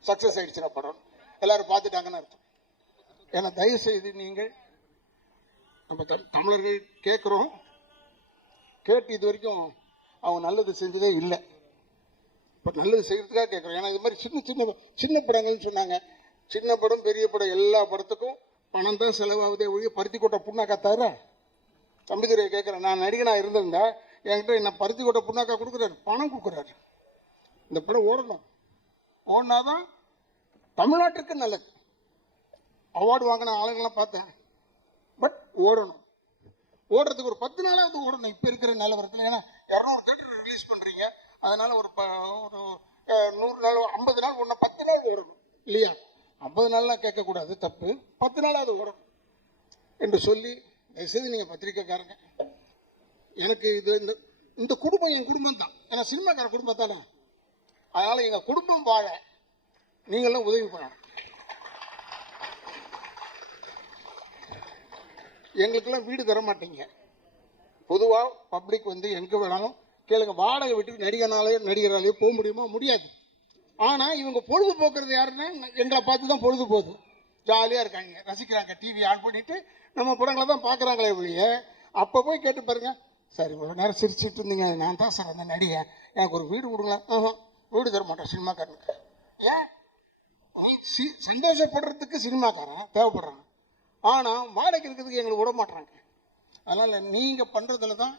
சக்ஸஸ் ஆகிடுச்சுன்னா படம் எல்லோரும் பார்த்துட்டாங்கன்னு அர்த்தம். ஏன்னா தயவுசெய்து நீங்கள், நம்ம தமிழர்கள் கேட்குறோம், கேட்டு இது வரைக்கும் அவங்க நல்லது செஞ்சதே இல்லை. இப்போ நல்லது செய்கிறதுக்காக கேட்குறோம். ஏன்னா இது மாதிரி சின்ன படங்கள்னு சொன்னாங்க. சின்ன படம் பெரிய படம் எல்லா படத்துக்கும் பணம் தான் செலவாகுதே ஒழிய பருத்தி கொட்டை புண்ணாக்கா தவிர. தம்பிதுரையை கேட்குறேன், நான் நடிகனாக இருந்திருந்தா என்கிட்ட என்ன பருத்தி கொட்டை புண்ணாக்கா கொடுக்குறாரு, பணம் கொடுக்குறாரு. இந்த படம் ஓடணும், ஓடினாதான் தமிழ்நாட்டுக்கு நல்லது. அவார்டு வாங்கின ஆளுங்கள்லாம் பார்த்தேன், பட் ஓடணும். ஓடுறதுக்கு ஒரு 10 நாளாவது ஓடணும் இப்போ இருக்கிற நிலவரத்தில். ஏன்னா 200 தேட்டர் ரிலீஸ் பண்ணுறீங்க, அதனால் ஒரு 100 நாள் 50 நாள் ஒன்று 10 நாள் ஓடணும் இல்லையா? 50 நாள்லாம் கேட்கக்கூடாது, தப்பு. 10 நாளாவது ஓடணும் என்று சொல்லி தயவுசெய்து நீங்கள் பத்திரிக்கைக்காரங்க, எனக்கு இது இந்த குடும்பம் என் குடும்பம் தான். ஏன்னா சினிமாக்கார குடும்பம் தானே, அதனால் எங்கள் குடும்பம் வாழ நீங்களாம் உதவி பண்ணணும். எங்களுக்கெல்லாம் வீடு தர மாட்டீங்க. பொதுவாக பப்ளிக் வந்து எங்கே வேணாலும் கேளுங்க, வாடகை விட்டு நடிகராலேயோ போக முடியுமா? முடியாது. ஆனால் இவங்க பொழுதுபோக்குறது யாருன்னா எங்களை பார்த்து தான் பொழுது போகுது. ஜாலியாக இருக்காங்க, ரசிக்கிறாங்க, டிவி ஆன் பண்ணிவிட்டு நம்ம படங்களை தான் பார்க்குறாங்களே ஒழிய. அப்போ போய் கேட்டு பாருங்கள், சார் இவ்வளோ நேரம் சிரிச்சிட்டு இருந்தீங்க, நான் தான் சார் அந்த நடிகை, எனக்கு ஒரு வீடு கொடுங்களேன். வீடு தர மாட்டேன் சினிமாக்காரனுக்கு. ஏன்? சந்தோஷப்படுறதுக்கு சினிமாக்காரன் தேவைப்படுறாங்க, ஆனால் வாடகை இருக்கிறதுக்கு எங்களுக்கு விட மாட்டுறாங்க. அதனால் நீங்கள் பண்ணுறதுல தான்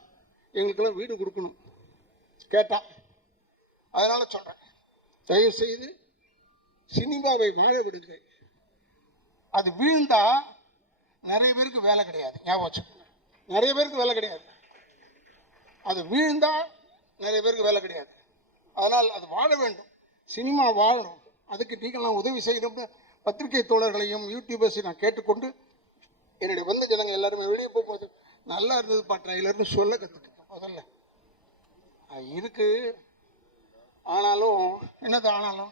எங்களுக்கெல்லாம் வீடு கொடுக்கணும் கேட்டால். அதனால் சொல்கிறேன், தயவுசெய்து சினிமாவை வாழ விடுங்க. அது வீழ்ந்தா நிறைய பேருக்கு வேலை கிடையாது, ஞாபகம் வச்சுக்கோங்க. நிறைய பேருக்கு வேலை கிடையாது. அது வீழ்ந்தா நிறைய பேருக்கு வேலை கிடையாது. அதனால் அது வாழ வேண்டும், சினிமா வாழணும். அதுக்கு நீங்கள்லாம் உதவி செய்யணும்னு பத்திரிகை தோழர்களையும் யூடியூபர்ஸையும் நான் கேட்டுக்கொண்டு, என்னுடைய வந்த ஜனங்க எல்லாருமே வெளியே போகும்போது நல்லா இருந்தது ட்ரைலர்னு சொல்ல கற்றுக்கணும். முதல்ல இருக்கு. ஆனாலும் என்னது, ஆனாலும்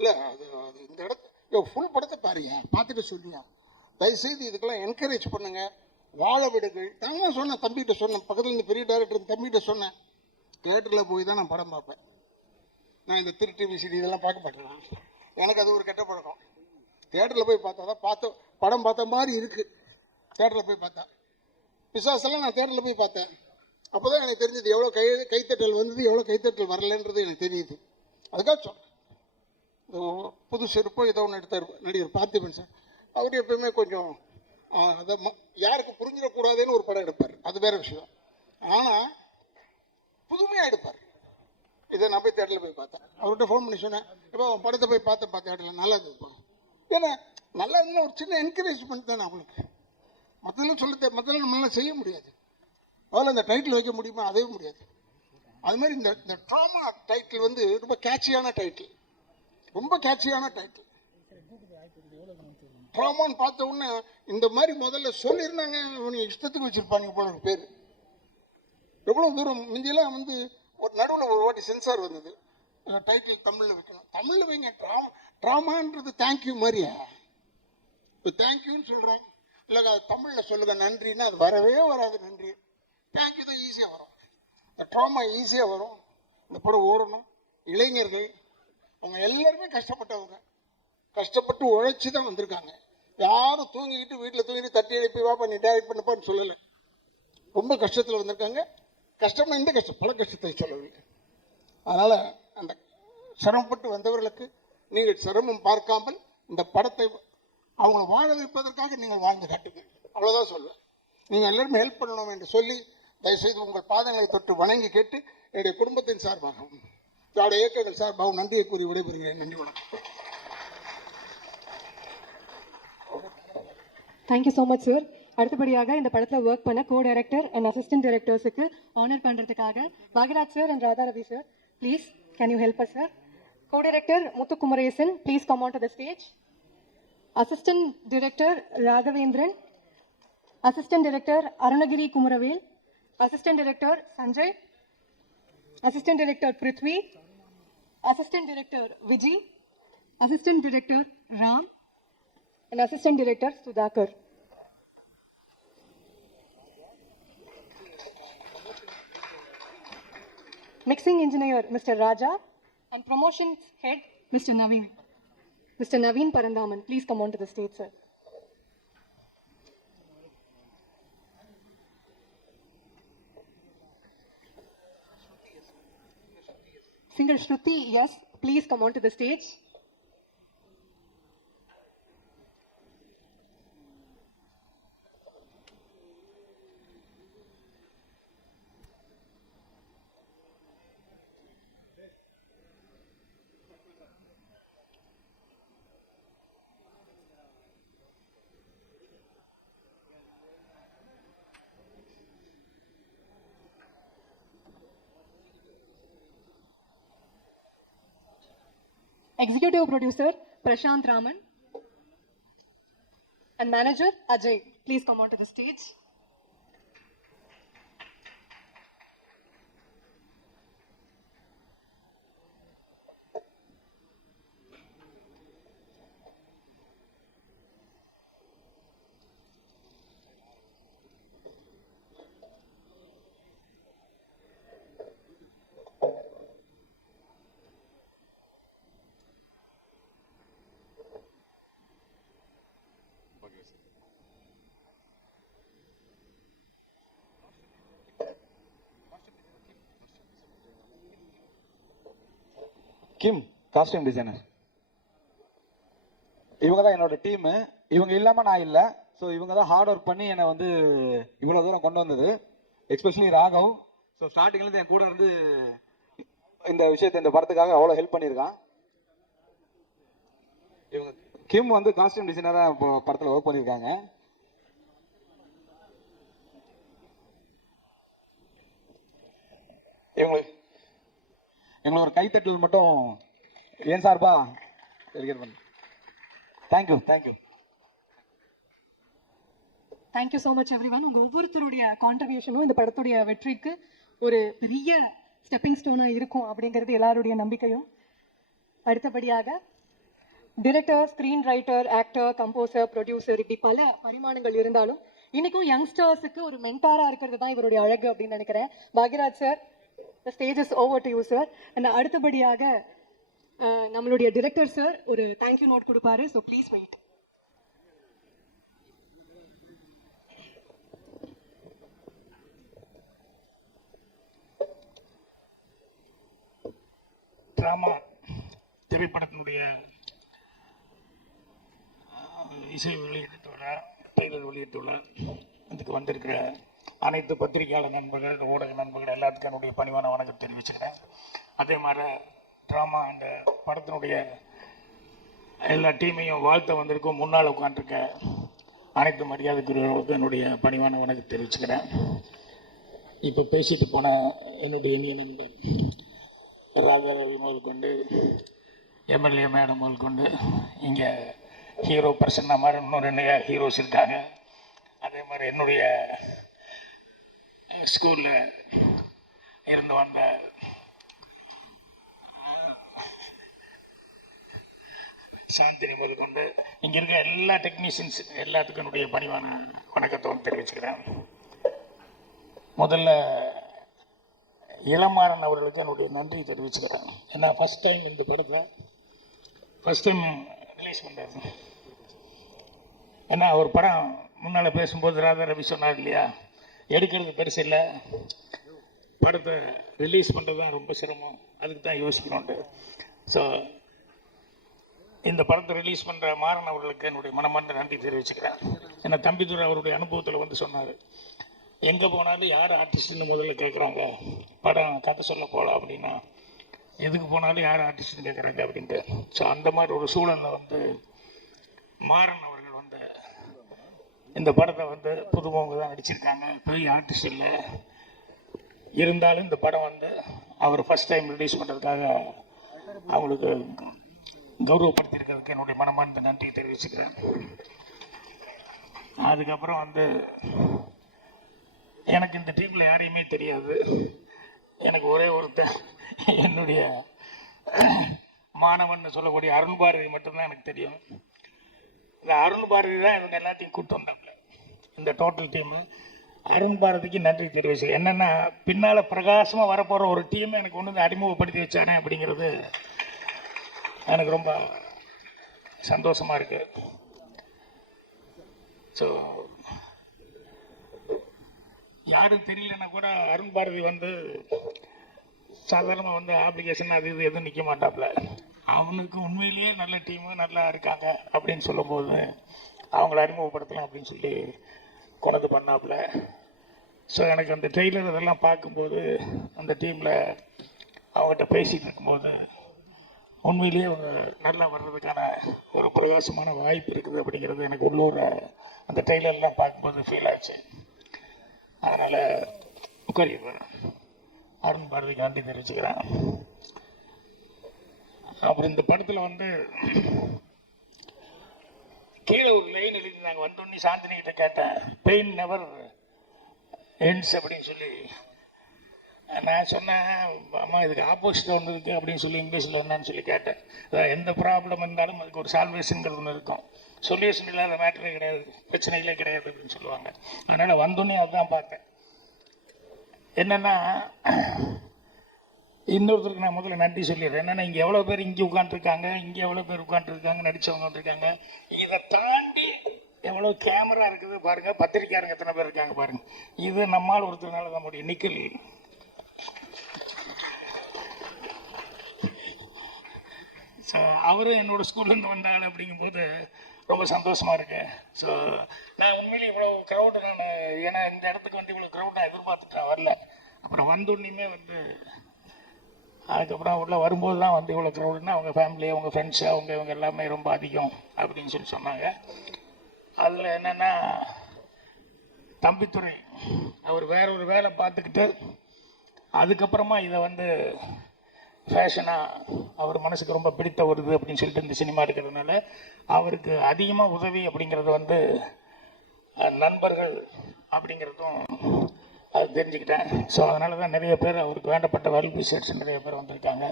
இல்லை அது இந்த இடத்த ஃபுல் படத்தை பாருங்க, பார்த்துட்டு சொல்லியா. தயவுசெய்து இதுக்கெல்லாம் என்கரேஜ் பண்ணுங்க. வாழ விடுங்கள். நான் சொன்னேன், தம்பிகிட்ட சொன்னேன், பக்கத்தில் இந்த பெரிய டைரக்டர் தம்பிகிட்ட சொன்னேன், தியேட்டரில் போய் தான் நான் படம் பார்ப்பேன். நான் இந்த திருட்டு விசிடி இதெல்லாம் பார்க்க மாட்டேன். எனக்கு அது ஒரு கெட்ட பழக்கம். தியேட்டரில் போய் பார்த்தா தான் படம் பார்த்த மாதிரி இருக்குது. தியேட்டரில் போய் பார்த்தா பிசாசெல்லாம் நான் தியேட்டரில் போய் பார்த்தேன். அப்போ தான் எனக்கு தெரிஞ்சது எவ்வளோ கைத்தட்டல் வந்தது, எவ்வளோ கைத்தட்டல் வரலன்றது எனக்கு தெரியுது. அதுக்காக சொல்கிறேன். புது செருப்போ ஏதோ ஒன்று எடுத்தார் நடிகர் பார்த்திபன் சார். அவர் எப்பவுமே கொஞ்சம் அதை யாருக்கு புரிஞ்சிடக்கூடாதுன்னு ஒரு படம் எடுப்பார், அது வேறு விஷயம். ஆனால் புதுமையாக எடுப்பார். இதை நான் போய் தேட்டரில் போய் பார்த்தேன். அவர்கிட்ட ஃபோன் பண்ணி சொன்னேன், இப்போ படத்தை போய் பார்த்தேன் தேட்டரில் நல்லா இருந்தது. ஏன்னா நல்லா இருந்தால் ஒரு சின்ன என்கரேஜ்மெண்ட் தானே அவங்களுக்கு. மற்றெல்லாம் நம்மளால செய்ய முடியாது. அதில் அந்த டைட்டில் வைக்க முடியுமா? அதே முடியாது. அது மாதிரி இந்த ட்ராமா டைட்டில் வந்து ரொம்ப கேட்சியான டைட்டில், ரொம்ப கேட்சியான டைட்டில். ட்ராமான்னு பார்த்த உடனே இந்த மாதிரி முதல்ல சொல்லியிருந்தாங்க, இவங்க இஷ்டத்துக்கு வச்சுருப்பாங்க போல பேர். எவ்வளோ தூரம் முந்தியெல்லாம் வந்து ஒரு நடுவில் ஒரு வாட்டி சென்சார் வந்தது, டைட்டில் தமிழில் வைக்கணும். தமிழில் வைங்க, ட்ராமான்றது தேங்க்யூ மாதிரியா? இப்போ தேங்க்யூன்னு சொல்கிறேன், இல்லை அது தமிழில் சொல்லுங்க நன்றின்னா அது வரவே வராது. நன்றி தேங்க்யூ தான் ஈஸியாக வரும். இந்த ட்ராமா ஈஸியாக வரும். இந்த படம் ஓடணும். இளைஞர்கள் அவங்க எல்லாருமே கஷ்டப்பட்டவங்க, கஷ்டப்பட்டு உழைச்சி தான் வந்திருக்காங்க. யாரும் தூங்கிக்கிட்டு வீட்டில் தூங்கிட்டு தட்டி எழுப்பி வா பண்ணி டைரக்ட் பண்ணப்பான்னு சொல்லலை. ரொம்ப கஷ்டத்தில் வந்திருக்காங்க. கஷ்டம்னா இந்த கஷ்டம், பல கஷ்டத்தை சொல்லவில்லை. அதனால் அந்த சிரமப்பட்டு வந்தவர்களுக்கு நீங்கள் சிரமம் பார்க்காமல் இந்த படத்தை அவங்கள வாழ வைப்பதற்காக நீங்கள் வாழ்ந்து காட்டுங்க, அவ்வளோதான் சொல்லுவேன். நீங்கள் எல்லாருமே ஹெல்ப் பண்ணணும் என்று சொல்லி தயவுசெய்து உங்கள் பாதங்களை தொட்டு வணங்கி கேட்டு என்னுடைய குடும்பத்தின் சார்பாகவும் திராவிட இயக்கங்கள் சார்பாகவும் நன்றியை கூறி விடைபெறுகிறேன். நன்றி, வணக்கம். Thank you so much sir. அடுத்தபடியாக இந்த படத்தில் ஒர்க் பண்ண கோ டைரக்டர் அண்ட் அசிஸ்டன்ட் டைரக்டர்ஸுக்கு ஆனர் பண்ணுறதுக்காக Bhagyaraj sir and Radha Ravi sir, please can you help us sir? Co director Muthukumaresan, please come on to the stage. Assistant director Raghavendran, assistant director Arunagiri Kumaravel, assistant director Sanjay, assistant director Prithvi, assistant director Viji, assistant director Ram and assistant director Sudhakar. Mixing engineer Mr. Raja and promotions head Mr. Naveen. Mr. Naveen Parandaman, please come on to the stage, sir. Singer Shruti, yes, please come on to the stage. Executive producer Prashant Raman and manager Ajay, please come on to the stage. Kim costume designer. இவங்க தான் என்னோட team. இவங்க இல்லாமல் நான் இல்லை. So இவங்க தான் hard work பண்ணி என்னை வந்து இவ்வளோ தூரம் கொண்டு வந்தது. எஸ்பெஷலி ராகவ். ஸோ ஸ்டார்டிங்லேருந்து என் கூட இருந்து இந்த விஷயத்தை இந்த படத்துக்காக அவ்வளோ ஹெல்ப் பண்ணியிருக்கான். இவங்க கிம் வந்து காஸ்டியூம் டிசைனராக இப்போ படத்தில் ஒர்க் பண்ணியிருக்காங்க. எங்களுக்கு ஒரு கைத்தட்டல் மட்டும் ஏன் சார்பா டெலிகேட் பண்ணு. Thank you thank you thank you so much everyone. உங்கள் ஒவ்வொருத்தருடைய கான்ட்ரிபியூஷனும் இந்த படத்துடைய வெற்றிக்கு ஒரு பெரிய ஸ்டெப்பிங் ஸ்டோனாக இருக்கும் அப்படிங்கிறது எல்லாருடைய நம்பிக்கையும். அடுத்தபடியாக director, screen writer, actor, composer, producer இப்படி பல பரிமாணங்கள் இருந்தாலும் இன்னைக்கும் யங்ஸ்டர்ஸுக்கு ஒரு மென்டாரா இருக்கிறது தான் இவருடைய அழகு அப்படின்னு நினைக்கிறேன். Bhagyaraj sir, the stage is over to you sir. And அடுத்தபடியாக நம்மளுடைய டிரெக்டர் சார் ஒரு தேங்க்யூ நோட் கொடுப்பாரு. So please wait. ட்ராமா திரைப்படத்தினுடைய இசை வெளியீட்டு விழா, ட்ரெய்லர் வெளியீட்டு விழா, அதுக்கு வந்திருக்கிற அனைத்து பத்திரிகையாளர் நண்பர்கள், ஊடக நண்பர்கள் எல்லாத்துக்கும் என்னுடைய பணிவான வணக்கம் தெரிவிச்சுக்கிறேன். அதே மாதிரி ட்ராமா அந்த படத்தினுடைய எல்லா டீமையும் வாழ்த்த வந்திருக்கும் முன்னால் உட்காந்துருக்க அனைத்து மரியாதைக்குரியவர்களுக்கும் என்னுடைய பணிவான வணக்கம் தெரிவிச்சுக்கிறேன். இப்போ பேசிட்டு போன என்னுடைய இனிய நண்பர் ராதா ரவி முதல் கொண்டு எம்எல்ஏ மேடம் முதல் கொண்டு இங்கே ஹீரோ பிரசன்னா மாதிரி இன்னும் 2 ஹீரோஸ் இருக்காங்க. அதே மாதிரி என்னுடைய ஸ்கூலில் இருந்து வந்த சாந்தினி முதல் கொண்டு இங்கே இருக்க எல்லா டெக்னீஷியன்ஸ் எல்லாத்துக்கும் என்னுடைய பணிவான வணக்கத்தை தெரிவிச்சுக்கிறேன். முதல்ல இளமாறன் அவர்களுக்கு என்னுடைய நன்றி தெரிவிச்சுக்கிறேன். ஏன்னா ஃபஸ்ட் டைம் இந்த படத்தை ஃபஸ்ட் டைம் ரிலீஸ் பண்ணுறாரு. ஏன்னா ஒரு படம் முன்னால் பேசும்போது ராதா ரவி சொன்னார் இல்லையா, எடுக்கிறது பெருசு இல்லை, படத்தை ரிலீஸ் பண்ணுறது தான் ரொம்ப சிரமம், அதுக்கு தான் யோசிக்கணுன்ட்டு. ஸோ இந்த படத்தை ரிலீஸ் பண்ணுற மாறன் அவர்களுக்கு என்னுடைய மனமார்ந்த நன்றி தெரிவிச்சுக்கிறேன். ஏன்னா தம்பிதுரை அவருடைய அனுபவத்தில் சொன்னார், எங்கே போனாலும் யார் ஆர்டிஸ்ட்னு முதல்ல கேட்குறாங்க, படம் கதை சொல்ல போகலாம் அப்படின்னா எதுக்கு போனாலும் யார் ஆர்டிஸ்ட்னு கேட்குறாங்க அப்படின்ட்டு. ஸோ அந்த மாதிரி ஒரு சூழலில் மாறன் அவர்கள் இந்த படத்தை புதுமுகங்க தான் நடிச்சிருக்காங்க, பெரிய ஆர்டிஸ்ட் இல்லை. இருந்தாலும் இந்த படம் அவர் ஃபஸ்ட் டைம் ரிலீஸ் பண்ணுறதுக்காக அவங்களுக்கு கௌரவப்படுத்தியிருக்கிறதுக்கு என்னுடைய மனமார்ந்த நன்றி தெரிவிச்சுக்கிறேன். அதுக்கப்புறம் எனக்கு இந்த டீமில் யாரையுமே தெரியாது. எனக்கு ஒரே ஒருத்தர் என்னுடைய மாணவன் சொல்லக்கூடிய அருண் பாரதி மட்டும்தான் எனக்கு தெரியும். இந்த அருண் பாரதி தான் இவங்க எல்லாத்தையும் கூப்பிட்டு வந்தாங்க, இந்த டோட்டல் டீமு. அருண் பாரதிக்கு நன்றி தெரிவிச்சு. என்னென்னா பின்னால் பிரகாசமாக வரப்போகிற ஒரு டீம் எனக்கு ஒன்று அறிமுகப்படுத்தி வச்சானே அப்படிங்கிறது எனக்கு ரொம்ப சந்தோஷமாக இருக்குது. ஸோ யாரும் தெரியலன்னா கூட அருண் பாரதி சாதாரணமாக ஆப்ளிகேஷன் அது இது எதுவும் நிற்க மாட்டாப்புல. அவனுக்கு உண்மையிலேயே நல்ல டீமு நல்லா இருக்காங்க அப்படின்னு சொல்லும்போது அவங்கள அறிமுகப்படுத்தலாம் அப்படின்னு சொல்லி கொண்டு பண்ணாப்புல. ஸோ எனக்கு அந்த ட்ரெய்லர் இதெல்லாம் பார்க்கும்போது அந்த டீமில் அவங்ககிட்ட பேசிகிட்டு இருக்கும்போது உண்மையிலேயே அவங்க நல்லா வர்றதுக்கான ஒரு பிரகாசமான வாய்ப்பு இருக்குது அப்படிங்கிறது எனக்கு உள்ளூர் அந்த ட்ரெய்லர்லாம் பார்க்கும்போது ஃபீல் ஆச்சு. அதனால் உட்காரிடுவேன். அருண் பாரதிக்கு நன்றி தெரிவிச்சுக்கிறேன். அப்புறம் இந்த படத்தில் கீழே ஒரு லைன் எழுதியிருந்தாங்க. வந்தோடனே சாந்தினி கிட்ட கேட்டேன், பெயின் நெவர் எண்ட்ஸ் அப்படின்னு சொல்லி. நான் சொன்னேன், அம்மா இதுக்கு ஆப்போசிட்டாக வந்திருக்கு அப்படின்னு சொல்லி இங்கிலீஷில் என்னன்னு சொல்லி கேட்டேன். எந்த ப்ராப்ளம் இருந்தாலும் அதுக்கு ஒரு சால்வேஷனுங்கிறது ஒன்று இருக்கும், சொல்யூஷன் இல்லாத மேட்டரே கிடையாது, பிரச்சனைகளே கிடையாது அப்படின்னு சொல்லுவாங்க. அதனால் வந்தோடனே அதுதான் பார்த்தேன். என்னென்னா இன்னொருத்தருக்கு நான் முதல்ல நன்றி சொல்லிடுறேன். என்னென்னா இங்கே எவ்வளோ பேர் இங்கே உட்காந்துருக்காங்க, இங்கே எவ்வளோ பேர் உட்காந்துருக்காங்க, நடித்தவங்க வந்துருக்காங்க. இதை தாண்டி எவ்வளோ கேமரா இருக்குது பாருங்கள், பத்திரிக்கையாரங்க எத்தனை பேர் இருக்காங்க பாருங்கள். இது நம்மால் ஒருத்தருனால தான் முடியும். நிக்கில் அவரும் என்னோட ஸ்கூல்லேருந்து வந்தாள் அப்படிங்கும்போது ரொம்ப சந்தோஷமாக இருக்கு. ஸோ நான் உண்மையிலேயே இவ்வளோ க்ரௌடு ஏன்னா இந்த இடத்துக்கு இவ்வளோ க்ரௌட் நான் எதிர்பார்த்துட்டேன், வரல. அப்புறம் வந்தோடனே அதுக்கப்புறம் உள்ள வரும்போது தான் இவ்வளோ க்ரௌடுன்னா அவங்க ஃபேமிலி, அவங்க ஃப்ரெண்ட்ஸு, இவங்க எல்லாமே ரொம்ப அதிகம் அப்படின்னு சொல்லி சொன்னாங்க. அதில் என்னென்னா தம்பித்துறை அவர் வேற ஒரு வேலை பார்த்துக்கிட்டு அதுக்கப்புறமா இதை ஃபேஷனாக அவர் மனசுக்கு ரொம்ப பிடித்த ஒரு இது அப்படின்னு சொல்லிட்டு இந்த சினிமா இருக்கிறதுனால அவருக்கு அதிகமாக உதவி அப்படிங்கிறது நண்பர்கள் அப்படிங்கிறதும் அது தெரிஞ்சுக்கிட்டேன். ஸோ அதனால தான் நிறைய பேர் அவருக்கு வேண்டப்பட்ட வெல்விஷர்ஸ் நிறைய பேர் வந்திருக்காங்க.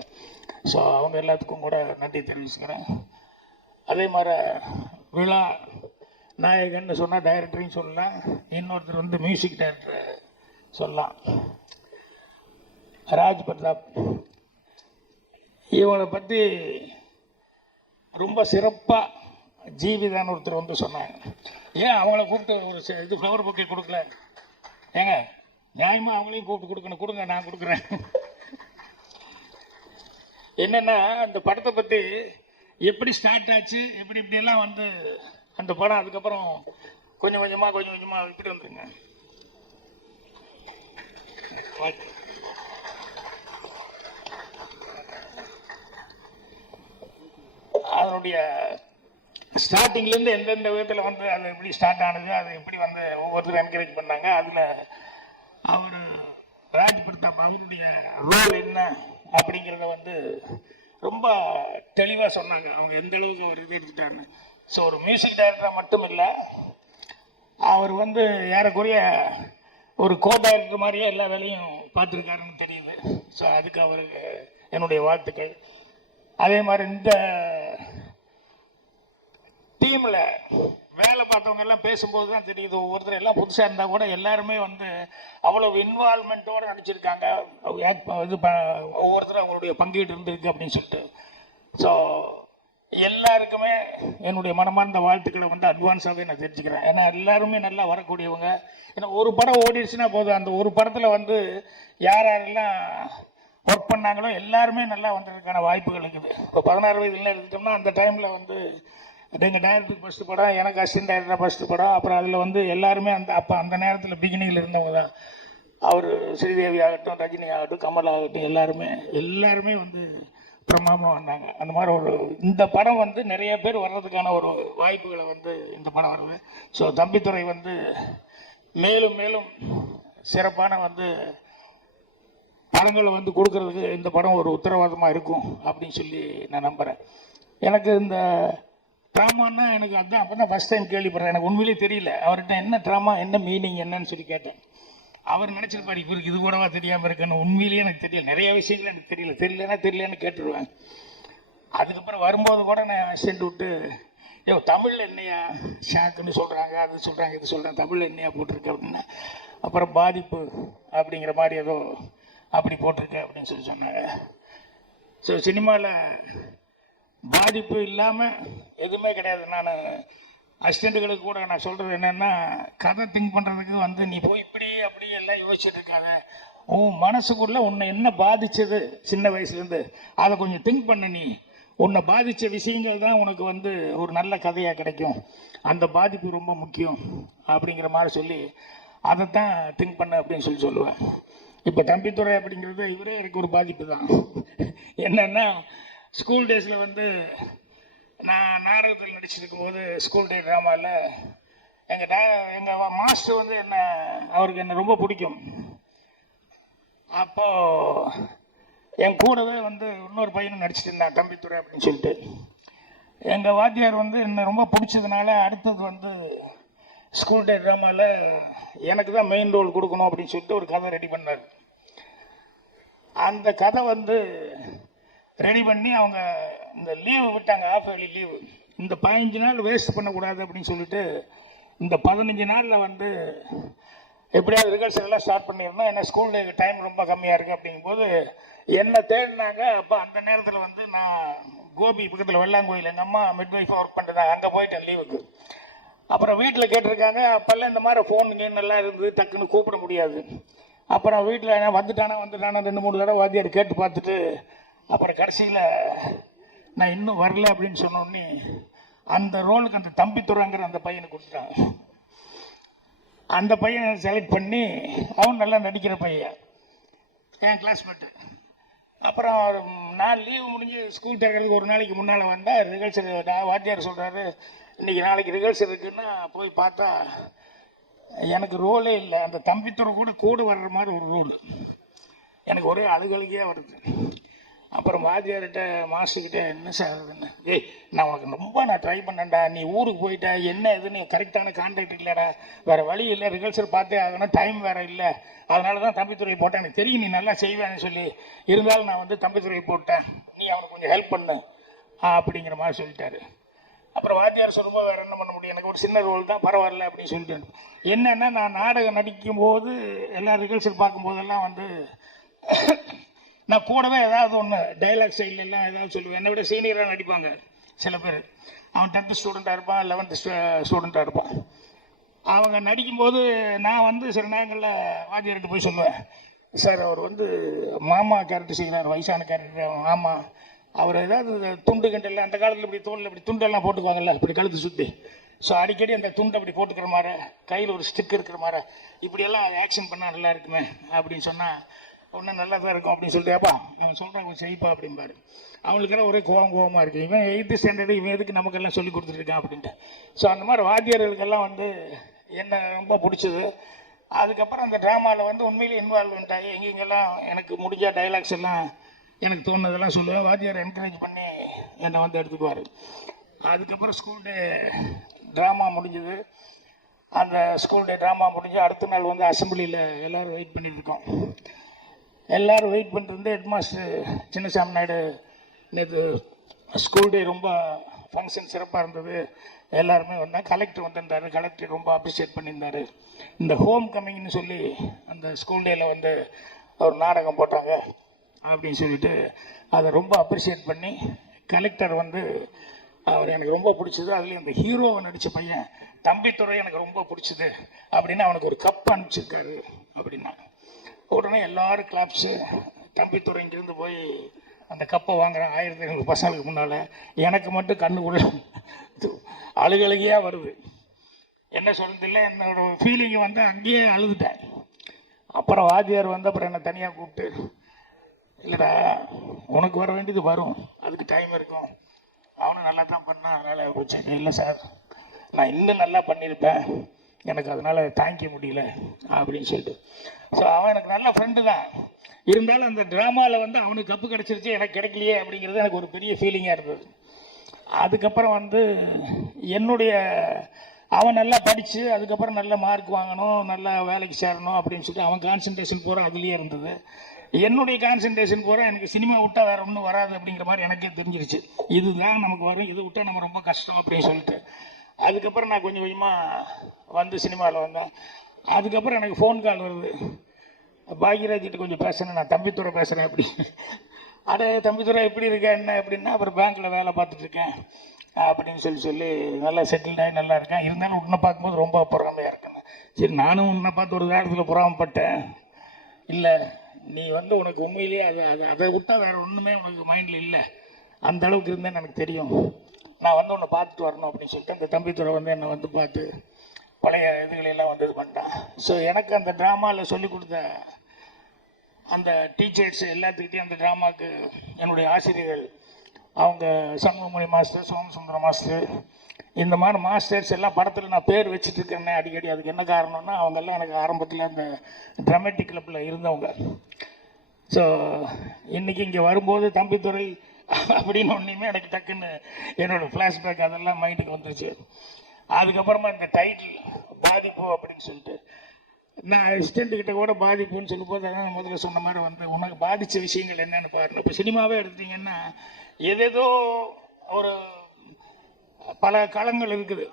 ஸோ அவங்க எல்லாத்துக்கும் கூட நன்றி தெரிவிச்சுக்கிறேன். அதே மாதிரி விழா நாயகன்னு சொன்னால் டைரக்டரையும் சொல்லலாம், இன்னொருத்தர் வந்து மியூசிக் டைரக்டர் சொல்லலாம். ராஜ் பிரதாப் இவங்களை பற்றி ரொம்ப சிறப்பாக ஜீவிதான்னு ஒருத்தர் வந்து சொன்னாங்க. ஏன் அவங்கள கூப்பிட்டு ஒரு இது ஃப்ளவர் பொக்கே கொடுக்கல? ஏங்க நியாயமாக அவங்களையும் கூப்பிட்டு கொடுக்கணும். கொடுங்க, நான் கொடுக்குறேன். என்னென்னா அந்த படத்தை பற்றி எப்படி ஸ்டார்ட் ஆச்சு, எப்படி இப்படியெல்லாம் வந்து அந்த படம் அதுக்கப்புறம் கொஞ்சம் கொஞ்சமாக இப்படி வந்துருங்க. அதனுடைய ஸ்டார்டிங்லேருந்து எந்தெந்த விதத்தில் வந்து அது எப்படி ஸ்டார்ட் ஆனது, அது எப்படி வந்து ஒவ்வொருத்தரும் என்கரேஜ் பண்ணாங்க, அதில் அவர் ராஜ் பிரதாப் அவருடைய ரோல் என்ன அப்படிங்கிறத வந்து ரொம்ப தெளிவாக சொன்னாங்க. அவங்க எந்த அளவுக்கு ஒரு இது எடுத்துட்டாருன்னு. ஸோ ஒரு மியூசிக் டைரக்டராக மட்டும் இல்லை, அவர் வந்து ஏறக்குறைய ஒரு கோ டைரக்டர் மாதிரியே எல்லா வேலையும் பார்த்துருக்காருன்னு தெரியுது. ஸோ அதுக்கு அவருக்கு என்னுடைய வாழ்த்துக்கள். அதே மாதிரி இந்த டீமில் வேலை பார்த்தவங்க எல்லாம் பேசும்போது தான் தெரியுது, ஒவ்வொருத்தர் எல்லாம் புதுசாக இருந்தால் கூட எல்லாருமே வந்து அவ்வளோ இன்வால்மெண்ட்டோடு நடிச்சிருக்காங்க. இது ஒவ்வொருத்தரும் அவங்களுடைய பங்கீடு இருந்திருக்கு அப்படின்னு சொல்லிட்டு. ஸோ எல்லாருக்குமே என்னுடைய மனமார்ந்த வாழ்த்துக்களை வந்து அட்வான்ஸாகவே நான் தெரிஞ்சுக்கிறேன். ஏன்னா எல்லாருமே நல்லா வரக்கூடியவங்க. ஏன்னா ஒரு படம் ஓடிடுச்சுன்னா போதும், அந்த ஒரு படத்தில் வந்து யார் யாரெல்லாம் ஒர்க் பண்ணாங்களோ எல்லாருமே நல்லா வந்ததுக்கான வாய்ப்புகள் இருக்குது. இப்போ 16 வயதுலாம் எடுத்துட்டோம்னா அந்த டைமில் வந்து எங்கள் டைரக்டருக்கு ஃபஸ்ட்டு படம், எனக்கு அசிஸ்டன்ட் டைரக்டராக ஃபஸ்ட்டு படம். அப்புறம் அதில் வந்து எல்லாருமே அந்த நேரத்தில் பிகினிங்கில் இருந்தவங்க தான். அவர் ஸ்ரீதேவி ஆகட்டும், ரஜினி ஆகட்டும், கமல் ஆகட்டும், எல்லாருமே வந்து பிரமாதமாக வந்தாங்க. அந்த மாதிரி ஒரு இந்த படம் வந்து நிறைய பேர் வர்றதுக்கான ஒரு வாய்ப்புகளை வந்து இந்த படம் வருது. ஸோ தம்பித்துறை வந்து மேலும் மேலும் சிறப்பான வந்து படங்களை வந்து கொடுக்கறதுக்கு இந்த படம் ஒரு உத்தரவாதமாக இருக்கும் அப்படின்னு சொல்லி நான் நம்புகிறேன். எனக்கு இந்த ட்ராமான்னா எனக்கு அதுதான் அப்போ தான் ஃபஸ்ட் டைம் கேள்விப்படுறேன். எனக்கு உண்மையிலேயே தெரியல அவர்கிட்ட என்ன ட்ராமா, என்ன மீனிங் என்னன்னு சொல்லி கேட்டேன். அவர் நினச்சிருப்பாரு இவருக்கு இது கூடவா தெரியாமல் இருக்குன்னு. உண்மையிலேயே எனக்கு தெரியல, நிறைய விஷயங்கள் எனக்கு தெரியலன்னு கேட்டுருவேன். அதுக்கப்புறம் வரும்போது கூட நான் அசிஸ்டன்ட் விட்டு, தமிழில் என்னையா ஷாக்குன்னு சொல்கிறாங்க, அது சொல்கிறாங்க, இது சொல்கிறேன், தமிழில் என்னையா போட்டிருக்கு அப்படின்னா, அப்புறம் பாதிப்பு அப்படிங்கிற மாதிரி ஏதோ அப்படி போட்டிருக்கு அப்படின்னு சொல்லி சொன்னாங்க. ஸோ சினிமாவில் பாதிப்பு இல்லாமல் எதுவுமே கிடையாது. நான் அசிஸ்டண்ட்டுகளுக்கு கூட நான் சொல்கிறது என்னென்னா, கதை திங்க் பண்ணுறதுக்கு வந்து நீ போய் இப்படி அப்படி எல்லாம் யோசிச்சுட்டு இருக்காத. உன் மனசுக்குள்ளே உன்னை என்ன பாதித்தது சின்ன வயசுலேருந்து அதை கொஞ்சம் திங்க் பண்ண. நீ உன்னை பாதித்த விஷயங்கள் தான் உனக்கு வந்து ஒரு நல்ல கதையாக கிடைக்கும். அந்த பாதிப்பு ரொம்ப முக்கியம் அப்படிங்கிற மாதிரி சொல்லி அதைத்தான் திங்க் பண்ண அப்படின்னு சொல்லி சொல்லுவேன். இப்போ தம்பித்துறை அப்படிங்கிறது இவரே எனக்கு ஒரு பாதிப்பு தான். என்னென்னா ஸ்கூல் டேஸில் வந்து நான் நாடகத்தில் நடிச்சிருக்கும் போது ஸ்கூல் டே ட்ராமாவில் எங்கள் மாஸ்டர் வந்து அவருக்கு என்னை ரொம்ப பிடிக்கும். அப்போது என் கூடவே வந்து இன்னொரு பையனும் நடிச்சிட்டு இருந்தான் தம்பித்துறை அப்படின்னு சொல்லிட்டு. எங்கள் வாத்தியார் வந்து என்னை ரொம்ப பிடிச்சதுனால அடுத்தது வந்து ஸ்கூல் டே ட்ராமாவில் எனக்கு தான் மெயின் ரோல் கொடுக்கணும் அப்படின்னு சொல்லிட்டு ஒரு கதை ரெடி பண்ணார். அந்த கதை வந்து ரெடி பண்ணி அவங்க இந்த லீவு விட்டாங்க, ஆஃப் இயர்லி லீவு. இந்த 15 நாள் வேஸ்ட் பண்ணக்கூடாது அப்படின்னு சொல்லிட்டு இந்த 15 நாளில் வந்து எப்படியாவது ரிஹர்சல் எல்லாம் ஸ்டார்ட் பண்ணிடணும். ஏன்னா ஸ்கூல் டே டைம் ரொம்ப கம்மியாக இருக்குது அப்படிங்கும்போது என்னை தேடினாங்க. அப்போ அந்த நேரத்தில் வந்து நான் கோபி பக்கத்தில் வெள்ளாங்கோயில் எங்கள் அம்மா மிட்வைஃபாக ஒர்க் பண்ணுறாங்க, அங்கே போயிட்டேன் லீவுக்கு. அப்புறம் வீட்டில் கேட்டிருக்காங்க. அப்போல்லாம் இந்த மாதிரி ஃபோனுங்க நல்லா இருந்து டக்குன்னு கூப்பிட முடியாது. அப்புறம் வீட்டில் என்ன வந்துட்டானா 2-3 தடவை வாத்தியார் கேட்டு பார்த்துட்டு அப்புறம் கடைசியில் நான் இன்னும் வரல அப்படின்னு சொன்னோடனே அந்த ரோலுக்கு அந்த தம்பித்துறைங்கிற அந்த பையனை கொடுத்துட்டாங்க. அந்த பையனை செலக்ட் பண்ணி அவன் நல்லா நடிக்கிற பையன், என் கிளாஸ்மேட்டு. அப்புறம் நான் லீவு முடிஞ்சு ஸ்கூல் திறக்கிறதுக்கு ஒரு நாளைக்கு முன்னால் வந்தால் ரிஹர்சல் வாத்தியார் சொல்கிறாரு, இன்றைக்கி நாளைக்கு ரிஹர்சல் இருக்குன்னா போய் பார்த்தா எனக்கு ரோலே இல்லை. அந்த தம்பித்துறை கூட வர்ற மாதிரி ஒரு ரோல். எனக்கு ஒரே அழுகழுகையாக வருது. அப்புறம் வாத்தியார்கிட்ட மாஸ்டர்கிட்ட என்ன சார் அதுன்னு, நான் உனக்கு ரொம்ப ட்ரை பண்ணேன்டா, நீ ஊருக்கு போயிட்டா என்ன இதுன்னு கரெக்டான கான்டாக்ட் இல்லைடா, வேறு வழி இல்லை, ரிஹர்சல் பார்த்தே ஆகணும், டைம் வேறு இல்லை, அதனால தான் தம்பித்துறை போட்டேன், எனக்கு தெரியும் நீ நல்லா செய்வேன்னு சொல்லி, இருந்தாலும் நான் வந்து தம்பித்துறை போட்டேன், நீ அவனுக்கு கொஞ்சம் ஹெல்ப் பண்ணு அப்படிங்கிற மாதிரி சொல்லிட்டாரு. அப்புறம் வாத்தியார் சொல்லும்போது வேறு என்ன பண்ண முடியும், எனக்கு ஒரு சின்ன ரோல் தான் பரவாயில்ல அப்படின்னு சொல்லிட்டு. என்னென்னா நான் நாடகம் நடிக்கும்போது எல்லா ரிஹர்சல் பார்க்கும்போதெல்லாம் வந்து நான் கூடவே ஏதாவது ஒன்று டைலாக் ஸ்டைல் எல்லாம் ஏதாவது சொல்லுவேன். என்னை விட சீனியராக நடிப்பாங்க சில பேர். அவன் 10th ஸ்டூடெண்ட்டாக இருப்பான், 11th ஸ்டூடெண்ட்டாக இருப்பான். அவங்க நடிக்கும்போது நான் வந்து சில நேரங்களில் வாத்தியார்கிட்ட போய் சொல்லுவேன், சார் அவர் வந்து மாமா கேரக்டர் செய்கிறார், வயசான கேரக்டர் மாமா, அவர் ஏதாவது துண்டு கண்டெல்லாம் அந்த காலத்தில் இப்படி தோளில் இப்படி துண்டெல்லாம் போட்டுக்குவாங்கல்ல, இப்படி கழுத்து சுற்றி. ஸோ அடிக்கடி அந்த துண்டை அப்படி போட்டுக்கிற மாதிரி, கையில் ஒரு ஸ்டிக் இருக்கிற மாதிரி, இப்படியெல்லாம் ஆக்ஷன் பண்ணால் நல்லா இருக்குமே அப்படின்னு சொன்னால் ஒன்றும் நல்லா தான் இருக்கும் அப்படின்னு சொல்லிட்டு, ஏப்பா அவன் சொல்கிறாங்க செய்ப்பா அப்படிம்பாரு. அவங்களுக்கெல்லாம் ஒரே கோவமாக இருக்குது, இவன் 8th ஸ்டாண்டர்டு இவன் எதுக்கு நமக்கெல்லாம் சொல்லி கொடுத்துருக்கான் அப்படின்ட்டு. ஸோ அந்த மாதிரி வாத்தியார்களுக்கெல்லாம் வந்து என்ன ரொம்ப பிடிச்சது. அதுக்கப்புறம் அந்த ட்ராமாவில் வந்து உண்மையிலே இன்வால்வ்மெண்ட் ஆகி எங்கெங்கெல்லாம் எனக்கு முடிஞ்ச டைலாக்ஸ் எல்லாம் எனக்கு தோணுதெல்லாம் சொல்லுவேன். வாத்தியார் என்கரேஜ் பண்ணி என்னை வந்து எடுத்துக்குவார். அதுக்கப்புறம் ஸ்கூல் டே ட்ராமா முடிஞ்சது. அந்த ஸ்கூல் டே ட்ராமா முடிஞ்சு அடுத்த நாள் வந்து அசம்பிளியில் எல்லோரும் வெயிட் பண்ணியிருக்கோம். எல்லோரும் வெயிட் பண்ணிட்டு ஹெட் மாஸ்டர் சின்னசாமி நாயுடு, நேற்று ஸ்கூல் டே ரொம்ப ஃபங்க்ஷன் சிறப்பாக இருந்தது, எல்லாருமே வந்தால் கலெக்டர் வந்திருந்தார், கலெக்டர் ரொம்ப அப்ரிஷியேட் பண்ணியிருந்தார். இந்த ஹோம் கம்மிங்னு சொல்லி அந்த ஸ்கூல் டேயில் வந்து ஒரு நாடகம் போட்டாங்க அப்படின்னு சொல்லிட்டு அதை ரொம்ப அப்ரிஷியேட் பண்ணி கலெக்டர் வந்து அவர் எனக்கு ரொம்ப பிடிச்சது, அதுலேயும் அந்த ஹீரோவை நடித்த பையன் தம்பித்துறை எனக்கு ரொம்ப பிடிச்சது அப்படின்னு அவனுக்கு ஒரு கப் அனுப்பிச்சிருக்காரு அப்படின்னா உடனே எல்லாரும் கிளாப்ஸு. தம்பித்துறை இங்கிருந்து போய் அந்த கப்பை வாங்குறேன் 1500 பசங்களுக்கு முன்னால். எனக்கு மட்டும் கண்ணுக்குள்ள அழுகழுகையாக வருது. என்ன சொல்றதில்லை, என்னோட ஃபீலிங்கை வந்து அங்கேயே அழுதுட்டேன். அப்புறம் வாத்தியார் வந்து அப்புறம் என்னை தனியாக கூப்பிட்டு, இல்லைடா உனக்கு வர வேண்டியது வரும், அதுக்கு டைம் இருக்கும், அவனும் நல்லா தான் பண்ணான், அதனால் போச்சேன். இல்லை சார் நான் இன்னும் நல்லா பண்ணியிருப்பேன், எனக்கு அதனால் தாங்கிக்க முடியல அப்படின்னு சொல்லிட்டு. ஸோ அவன் எனக்கு நல்ல ஃப்ரெண்டு தான், இருந்தாலும் அந்த ட்ராமாவில் வந்து அவனுக்கு கப்பு கிடச்சிருச்சு எனக்கு கிடைக்கலையே அப்படிங்கிறது எனக்கு ஒரு பெரிய ஃபீலிங்காக இருந்தது. அதுக்கப்புறம் வந்து என்னுடைய அவன் நல்லா படித்து அதுக்கப்புறம் நல்ல மார்க் வாங்கணும், நல்லா வேலைக்கு சேரணும் அப்படின்னு சொல்லிட்டு அவன் கான்சன்ட்ரேஷன் பூரா அதுலேயே இருந்தது. என்னுடைய கான்சன்ட்ரேஷன் பூரா எனக்கு சினிமா விட்டால் வேறு ஒன்றும் வராது அப்படிங்கிற மாதிரி எனக்கே தெரிஞ்சிருச்சு. இதுதான் நமக்கு வரும், இது விட்டால் நம்ம ரொம்ப கஷ்டம் அப்படின்னு சொல்லிட்டு அதுக்கப்புறம் நான் கொஞ்சம் கொஞ்சமாக வந்து சினிமாவில் வந்தேன். அதுக்கப்புறம் எனக்கு ஃபோன் கால் வருது, பாக்யராஜ்கிட்ட கொஞ்சம் பேசுகிறேன், நான் தம்பித்துறை பேசுகிறேன் அப்படி. அட தம்பித்துறை எப்படி இருக்கேன் என்ன அப்படின்னா, அப்புறம் பேங்க்கில் வேலை பார்த்துட்ருக்கேன் அப்படின்னு சொல்லி நல்லா செட்டில்டாகி நல்லா இருக்கேன். இருந்தாலும் உன்னை பார்க்கும்போது ரொம்ப பொறாமையாக இருக்கேன். சரி நானும் உன்னை பார்த்து ஒரு நேரத்தில் பொறாமப்பட்டேன். இல்லை நீ வந்து உனக்கு உண்மையிலேயே அதை விட்டால் வேறு ஒன்றுமே உனக்கு மைண்டில் இல்லை, அந்த அளவுக்கு இருந்தேன்னு எனக்கு தெரியும், நான் வந்து உன்னை பார்த்துட்டு வரணும் அப்படின்னு சொல்லிட்டு அந்த தம்பித்துறை வந்து என்னை வந்து பார்த்து பழைய இதுகளெல்லாம் வந்து இது பண்ணிட்டான். ஸோ எனக்கு அந்த ட்ராமாவில் சொல்லிக் கொடுத்த அந்த டீச்சர்ஸ் எல்லாத்துக்கிட்டையும் அந்த ட்ராமாவுக்கு என்னுடைய ஆசிரியர்கள், அவங்க சண்முகமணி மாஸ்டர், சோமசுந்தரம் மாஸ்டர், இந்த மாதிரி மாஸ்டர்ஸ் எல்லாம் படத்தில் நான் பேர் வச்சுட்டு இருக்கேன் அடிக்கடி. அதுக்கு என்ன காரணம்னா அவங்கெல்லாம் எனக்கு ஆரம்பத்தில் அந்த ட்ராமேட்டிக் கிளப்பில் இருந்தவங்க. ஸோ இன்றைக்கி இங்கே வரும்போது தம்பித்துறை அப்படின்னு ஒன்றையுமே எனக்கு டக்குன்னு என்னோடய ஃப்ளாஷ்பேக் அதெல்லாம் மைண்டுக்கு வந்துருச்சு. அதுக்கப்புறமா இந்த டைட்டில் பாதிப்பு அப்படின்னு சொல்லிட்டு நான் அசிஸ்டண்ட்டுக்கிட்ட கூட பாதிப்புன்னு சொல்லும்போது அதான் முதல்ல சொன்ன மாதிரி வந்து உனக்கு பாதித்த விஷயங்கள் என்னென்னு பாருங்கள். இப்போ சினிமாவே எடுத்தீங்கன்னா ஏதேதோ ஒரு பல களங்கள் இருக்குது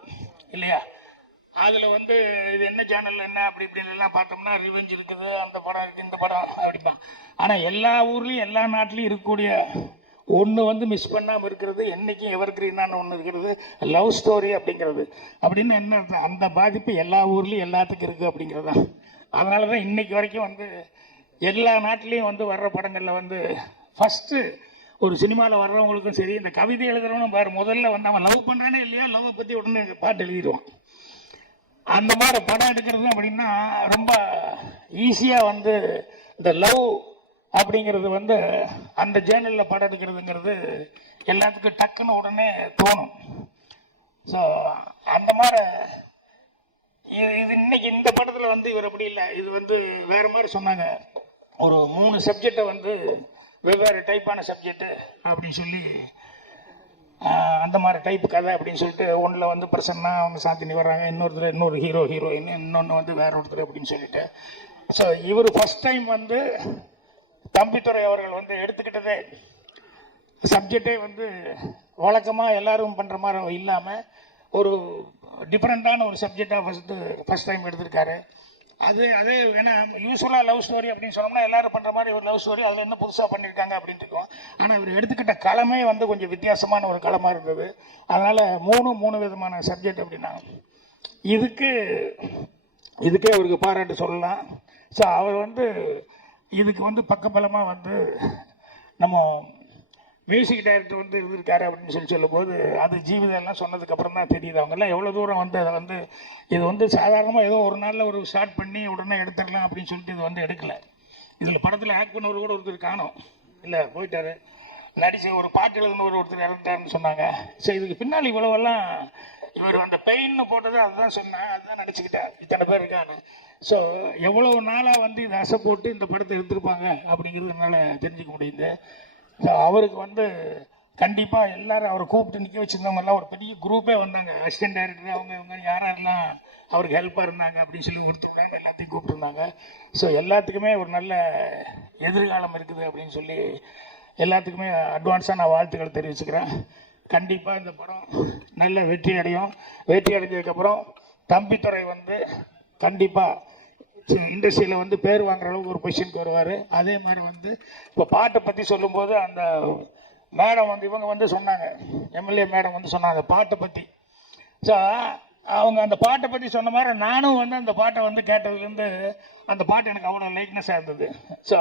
இல்லையா, அதில் வந்து இது என்ன சேனலில் என்ன அப்படி இப்படின்னு எல்லாம் பார்த்தோம்னா ரிவெஞ்ச் இருக்குது, அந்த படம் இருக்குது, இந்த படம் அப்படிப்பா. ஆனால் எல்லா ஊர்லேயும் எல்லா நாட்டிலையும் இருக்கக்கூடிய ஒன்று வந்து மிஸ் பண்ணாமல் இருக்கிறது, என்றைக்கும் எவர் கிரீனான ஒன்று இருக்கிறது, லவ் ஸ்டோரி அப்படிங்கிறது. அப்படின்னு என்ன அர்த்தம், அந்த பாதிப்பு எல்லா ஊர்லேயும் எல்லாத்துக்கும் இருக்குது அப்படிங்கிறது தான். அதனால தான் இன்றைக்கி வரைக்கும் வந்து எல்லா நாட்டிலையும் வந்து வர்ற படங்களில் வந்து ஃபஸ்ட்டு ஒரு சினிமாவில் வர்றவங்களுக்கும் சரி, இந்த கவிதை எழுதுறவனும் பாரு முதல்ல வந்து அவன் லவ் பண்ணுறானே இல்லையா, லவ்வை பற்றி உடனே பாட்டு எழுதிடுவான். அந்த மாதிரி படம் எடுக்கிறது அப்படின்னா ரொம்ப ஈஸியாக வந்து இந்த லவ் அப்படிங்கிறது வந்து அந்த ஜேர்னலில் படம் எடுக்கிறதுங்கிறது எல்லாத்துக்கும் டக்குன்னு உடனே தோணும். ஸோ அந்த மாதிரி இது இன்னைக்கு இந்த படத்தில் வந்து இவர் அப்படி இல்லை, இது வந்து வேறு மாதிரி சொன்னாங்க. ஒரு 3 சப்ஜெக்டை வந்து வெவ்வேறு டைப்பான சப்ஜெக்டு அப்படின்னு சொல்லி அந்த மாதிரி டைப் கதை அப்படின்னு சொல்லிட்டு ஒன்றில் வந்து பிரசன்னா அவங்க சாந்தினி வர்றாங்க, இன்னொரு ஹீரோ ஹீரோயின், இன்னொன்று வந்து வேற ஒருத்தர் அப்படின்னு சொல்லிட்டு. ஸோ இவர் ஃபஸ்ட் டைம் வந்து தம்பித்துறை அவர்கள் வந்து எடுத்துக்கிட்டதே சப்ஜெக்டே வந்து வழக்கமாக எல்லாரும் பண்ணுற மாதிரி இல்லாமல் ஒரு டிஃப்ரெண்ட்டான ஒரு சப்ஜெக்டாக ஃபஸ்ட் டைம் எடுத்திருக்காரு. அதே வேணா யூஸ்வலாக லவ் ஸ்டோரி அப்படின்னு சொன்னோம்னா எல்லாரும் பண்ணுற மாதிரி ஒரு லவ் ஸ்டோரி, அதில் என்ன புதுசாக பண்ணியிருக்காங்க அப்படின்ட்டு இருக்கும். ஆனால் இவர் எடுத்துக்கிட்ட களமே வந்து கொஞ்சம் வித்தியாசமான ஒரு களமாக இருந்தது. அதனால் மூணு விதமான சப்ஜெக்ட் அப்படின்னா இதுக்கே அவருக்கு பாராட்டு சொல்லலாம். ஸோ அவர் வந்து இதுக்கு வந்து பக்கபலமாக வந்து நம்ம மியூசிக் டைரக்டர் வந்து இருந்திருக்காரு அப்படின்னு சொல்லும்போது அது ஜீவிதெல்லாம் சொன்னதுக்கப்புறம் தான் தெரியுது அவங்கெல்லாம் எவ்வளோ தூரம் வந்து அதை வந்து இது வந்து சாதாரணமாக ஏதோ ஒரு நாளில் ஒரு ஷார்ட் பண்ணி உடனே எடுத்துடலாம் அப்படின்னு சொல்லிட்டு இது வந்து எடுக்கலை. இதில் படத்தில் ஆக்ட் பண்ணவர் கூட ஒருத்தர் காணோம், இல்லை போயிட்டார். நடிச்சு ஒரு பாட்டு எழுதுனவர் ஒருத்தர் இறந்துட்டாருன்னு சொன்னாங்க. ஸோ இதுக்கு பின்னால் இவ்வளவெல்லாம் இவர் அந்த பெயின்னு போட்டது அதுதான் சொன்னேன், அதுதான் நடிச்சுக்கிட்டார், இத்தனை பேர் இருக்கான்னு. ஸோ எவ்வளோ நாளாக வந்து இதை அசை போட்டு இந்த படத்தை எடுத்திருப்பாங்க அப்படிங்கிறது என்னால் தெரிஞ்சுக்க முடியுது. ஸோ அவருக்கு வந்து கண்டிப்பாக எல்லாரும் அவரை கூப்பிட்டு நிற்க வச்சுருந்தவங்கெல்லாம் ஒரு பெரிய குரூப்பே வந்தாங்க. அசிஸ்டன்ட் டைரக்டர் அவங்க யாரெல்லாம் அவருக்கு ஹெல்ப்பாக இருந்தாங்க அப்படின்னு சொல்லி ஒருத்தர் எல்லாத்தையும் கூப்பிட்டுருந்தாங்க. ஸோ எல்லாத்துக்குமே ஒரு நல்ல எதிர்காலம் இருக்குது அப்படின்னு சொல்லி எல்லாத்துக்குமே அட்வான்ஸாக நான் வாழ்த்துக்கள் தெரிவிச்சுக்கிறேன். கண்டிப்பாக இந்த படம் நல்ல வெற்றி அடையும். வெற்றி அடைஞ்சதுக்கப்புறம் தம்பித்துறை வந்து கண்டிப்பாக இண்டஸ்ட்ரியில் வந்து பேர் வாங்குற அளவுக்கு ஒரு பொசிஷனுக்கு வருவார். அதே மாதிரி வந்து இப்போ பாட்டை பற்றி சொல்லும்போது அந்த மேடம் வந்து இவங்க வந்து சொன்னாங்க, எம்எல்ஏ மேடம் வந்து சொன்னாங்க பாட்டை பற்றி. ஸோ அவங்க அந்த பாட்டை பற்றி சொன்ன மாதிரி நானும் வந்து அந்த பாட்டை வந்து கேட்டதுலேருந்து அந்த பாட்டு எனக்கு அவ்வளோ லைக்னஸாக இருந்தது. ஸோ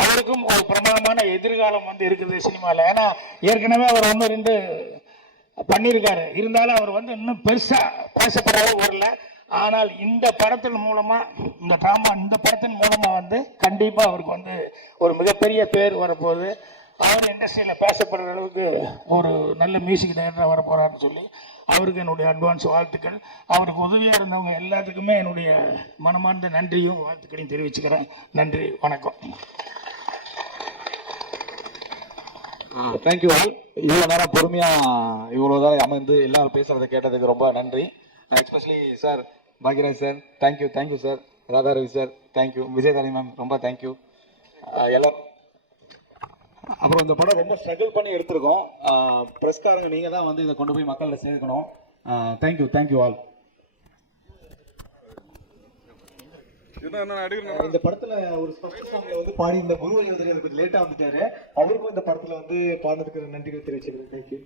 அவருக்கும் ஒரு பிரமாதமான எதிர்காலம் வந்து இருக்குது சினிமாவில். ஏன்னா ஏற்கனவே அவர் ஒன்று 2 பண்ணியிருக்காரு, இருந்தாலும் அவர் வந்து இன்னும் பெருசாக பேசப்படாத வரல. ஆனால் இந்த படத்தின் மூலமாக இந்த படத்தின் மூலமாக வந்து கண்டிப்பாக அவருக்கு வந்து ஒரு மிகப்பெரிய பேர் வரப்போகுது. அவர் இண்டஸ்ட்ரியில் பேசப்படுற அளவுக்கு ஒரு நல்ல மியூசிக் டைரக்டராக வர போகிறாருன்னு சொல்லி அவருக்கு என்னுடைய அட்வான்ஸ் வாழ்த்துக்கள். அவருக்கு உதவியாக இருந்தவங்க எல்லாத்துக்குமே என்னுடைய மனமார்ந்த நன்றியும் வாழ்த்துக்களையும் தெரிவிச்சுக்கிறேன். நன்றி, வணக்கம். Thank you all. இவ்வளோ நேரம் பொறுமையாக இவ்வளோ நேரம் அமர்ந்து எல்லாரும் பேசுகிறத கேட்டதுக்கு ரொம்ப நன்றி. Especially sir, Bhagyaraj sir, thank you sir, Radharavi sir, thank you, Vijayadhari ma'am, ரொம்ப தேங்க்யூ எல்லாரும். அப்புறம் இந்த படம் ரொம்ப ஸ்ட்ரகிள் பண்ணி எடுத்திருக்கோம். ப்ரெஸ்காரங்க நீங்கள் தான் வந்து இதை கொண்டு போய் மக்களில் சேர்க்கணும். Thank you all. இந்த படத்துல ஒரு ஸ்பெஷல் சாங்ல வந்து பாடி இந்த குரு கொஞ்சம் லேட்டா வந்துட்டாரு. அவருக்கும் இந்த படத்துல வந்து பாடுறதுக்கு நன்றிகள் தெரிவிச்சுக்கிறேன். தேங்க்யூ.